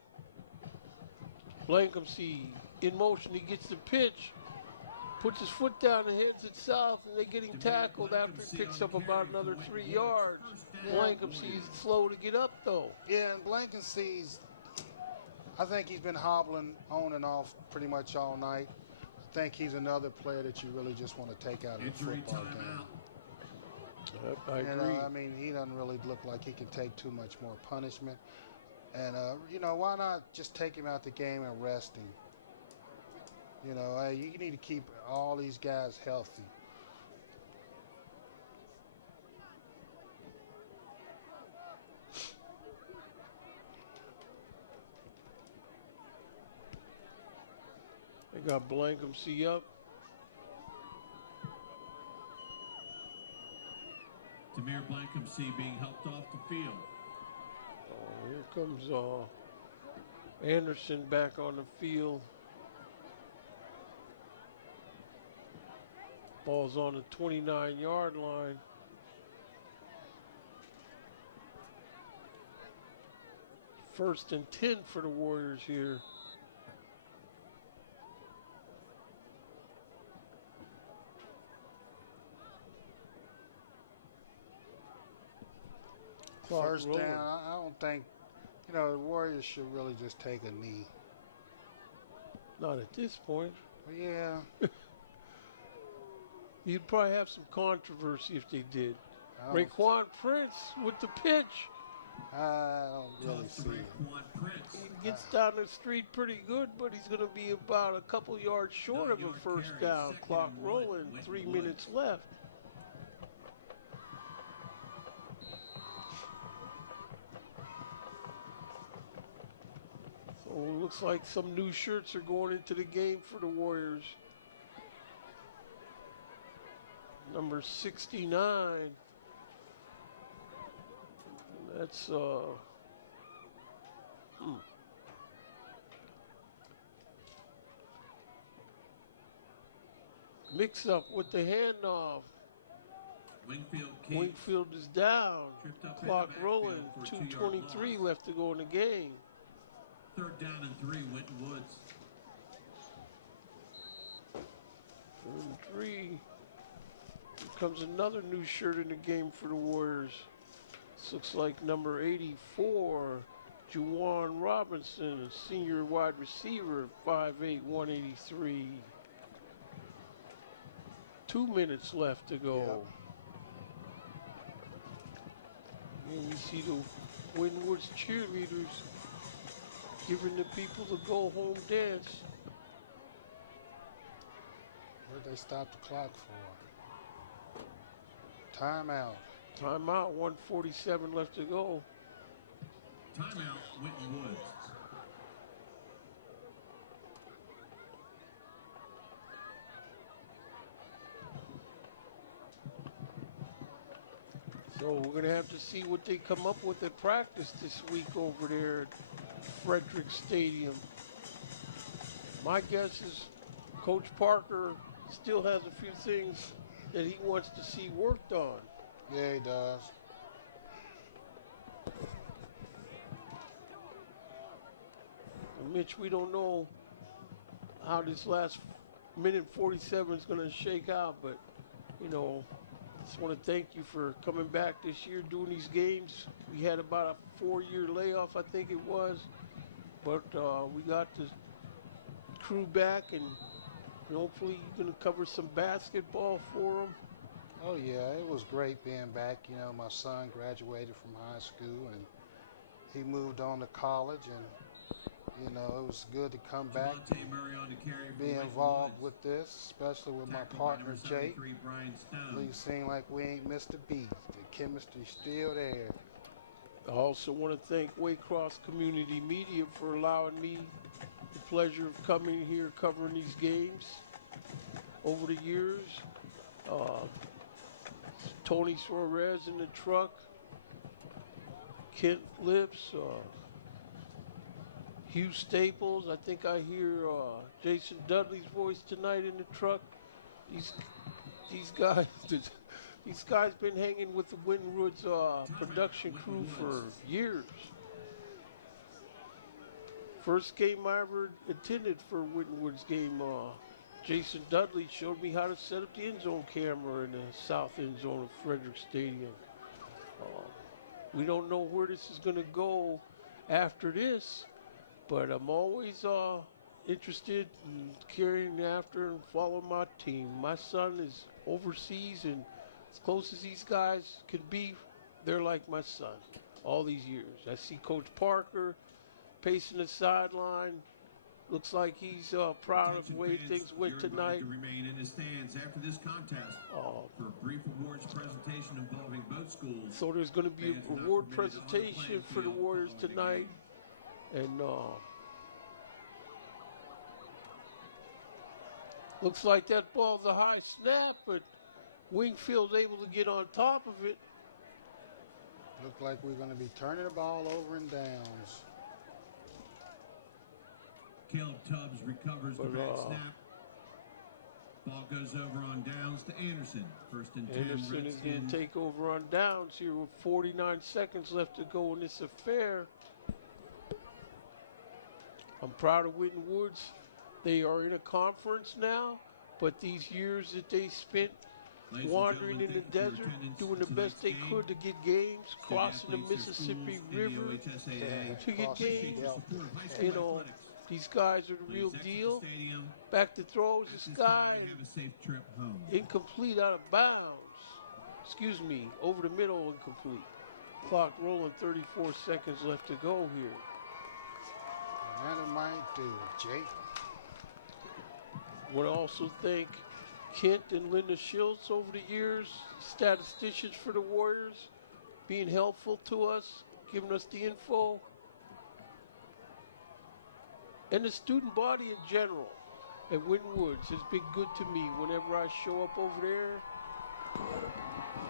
Blankenship in motion. He gets the pitch. Puts his foot down and heads it south, and they're getting tackled after he picks up about another 3 yards. Blankenship's slow to get up, though. Yeah, and Blankenship's, I think he's been hobbling on and off pretty much all night. I think he's another player that you really just want to take out of the football game. Yep, I agree. You know, I mean, he doesn't really look like he can take too much more punishment. And, you know, why not just take him out the game and rest him? You know, hey, you need to keep all these guys healthy. They got Blankenship up. Tamir Blankenship being helped off the field. Oh, here comes Anderson back on the field. Ball's on the 29-yard line. First and 10 for the Warriors here. First down, I don't think, you know, the Warriors should really just take a knee. Not at this point. But yeah. You'd probably have some controversy if they did. Raekwon Prince with the pitch. I don't really see it. He gets down the street pretty good, but he's going to be about a couple yards short of a first down. Clock rolling, 3 minutes left. So it looks like some new shirts are going into the game for the Warriors. Number 69. That's mix up with the handoff. Wingfield is down. Clock rolling. 2:23 left to go in the game. 3rd down and 3, Winton Woods. 3rd and 3. Here comes another new shirt in the game for the Warriors. This looks like number 84, Juwan Robinson, a senior wide receiver, 5'8", 183. 2 minutes left to go. Yep. And you see the Winton Woods cheerleaders giving the people the go-home dance. Where'd they stop the clock for? Timeout. Timeout, 1:47 left to go. Timeout, Winton Woods. So we're going to have to see what they come up with at practice this week over there at Frederick Stadium. My guess is Coach Parker still has a few things that he wants to see worked on. Yeah, he does. And Mitch, we don't know how this last minute 47 is going to shake out, but, you know, just want to thank you for coming back this year, doing these games. We had about a 4-year layoff, I think it was, but we got the crew back, and hopefully you're going to cover some basketball for them. Oh yeah, it was great being back. You know, my son graduated from high school and he moved on to college, and you know, it was good to come back, be involved with this, especially with my partner Jake. We seem like we ain't missed a beat. The chemistry's still there. I also want to thank Waycross Community Media for allowing me the pleasure of coming here covering these games over the years. Tony Suarez in the truck, Kent Lips, Hugh Staples. I think I hear Jason Dudley's voice tonight in the truck. These guys, these guys been hanging with the Winton Woods production crew for years. First game I ever attended for Winton Woods game, Jason Dudley showed me how to set up the end zone camera in the south end zone of Frederick Stadium. We don't know where this is going to go after this, but I'm always interested in carrying after and following my team. My son is overseas, and as close as these guys can be, they're like my son all these years. I see Coach Parker pacing the sideline. Looks like he's proud of the way things went tonight. To remain in the stands after this contest for a brief awards presentation involving both schools. So there's going to be a award presentation for the Warriors tonight, and looks like that ball's a high snap, but Wingfield's able to get on top of it. Look like we're going to be turning the ball over in downs. Caleb Tubbs recovers the back snap. Ball goes over on downs to Anderson. 1st and 10. Anderson is going to take over on downs here with 49 seconds left to go in this affair. I'm proud of Winton Woods. They are in a conference now, but these years that they spent wandering in the desert, doing the best they could to get games, crossing the Mississippi River to get games, you know, these guys are the real deal. Back to throws, this guy incomplete out of bounds. Excuse me, over the middle, incomplete. Clock rolling, 34 seconds left to go here. And that might do it, Jake. I want to also thank Kent and Linda Schultz over the years, statisticians for the Warriors, being helpful to us, giving us the info. And the student body in general at Winton Woods has been good to me whenever I show up over there.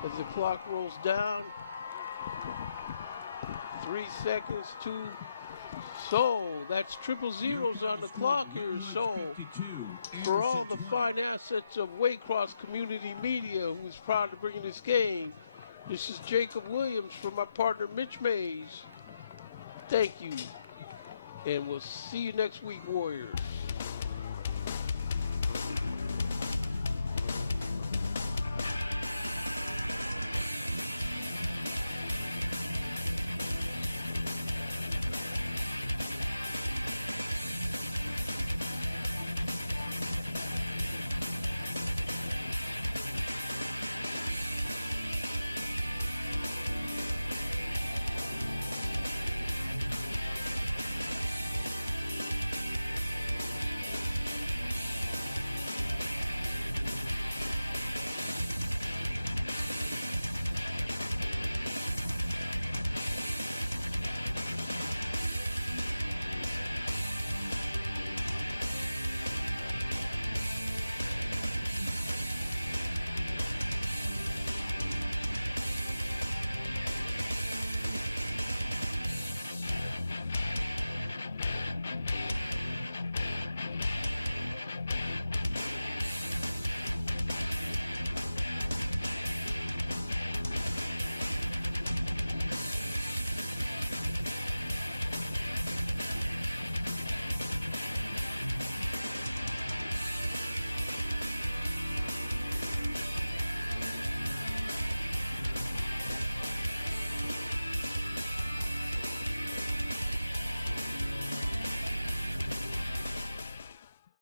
As the clock rolls down, 3 seconds, 2. So that's triple zeros on the clock here. So for all the fine assets of Waycross Community Media, who is proud to bring this game, this is Jacob Williams from my partner Mitch Mays. Thank you. And we'll see you next week, Warriors.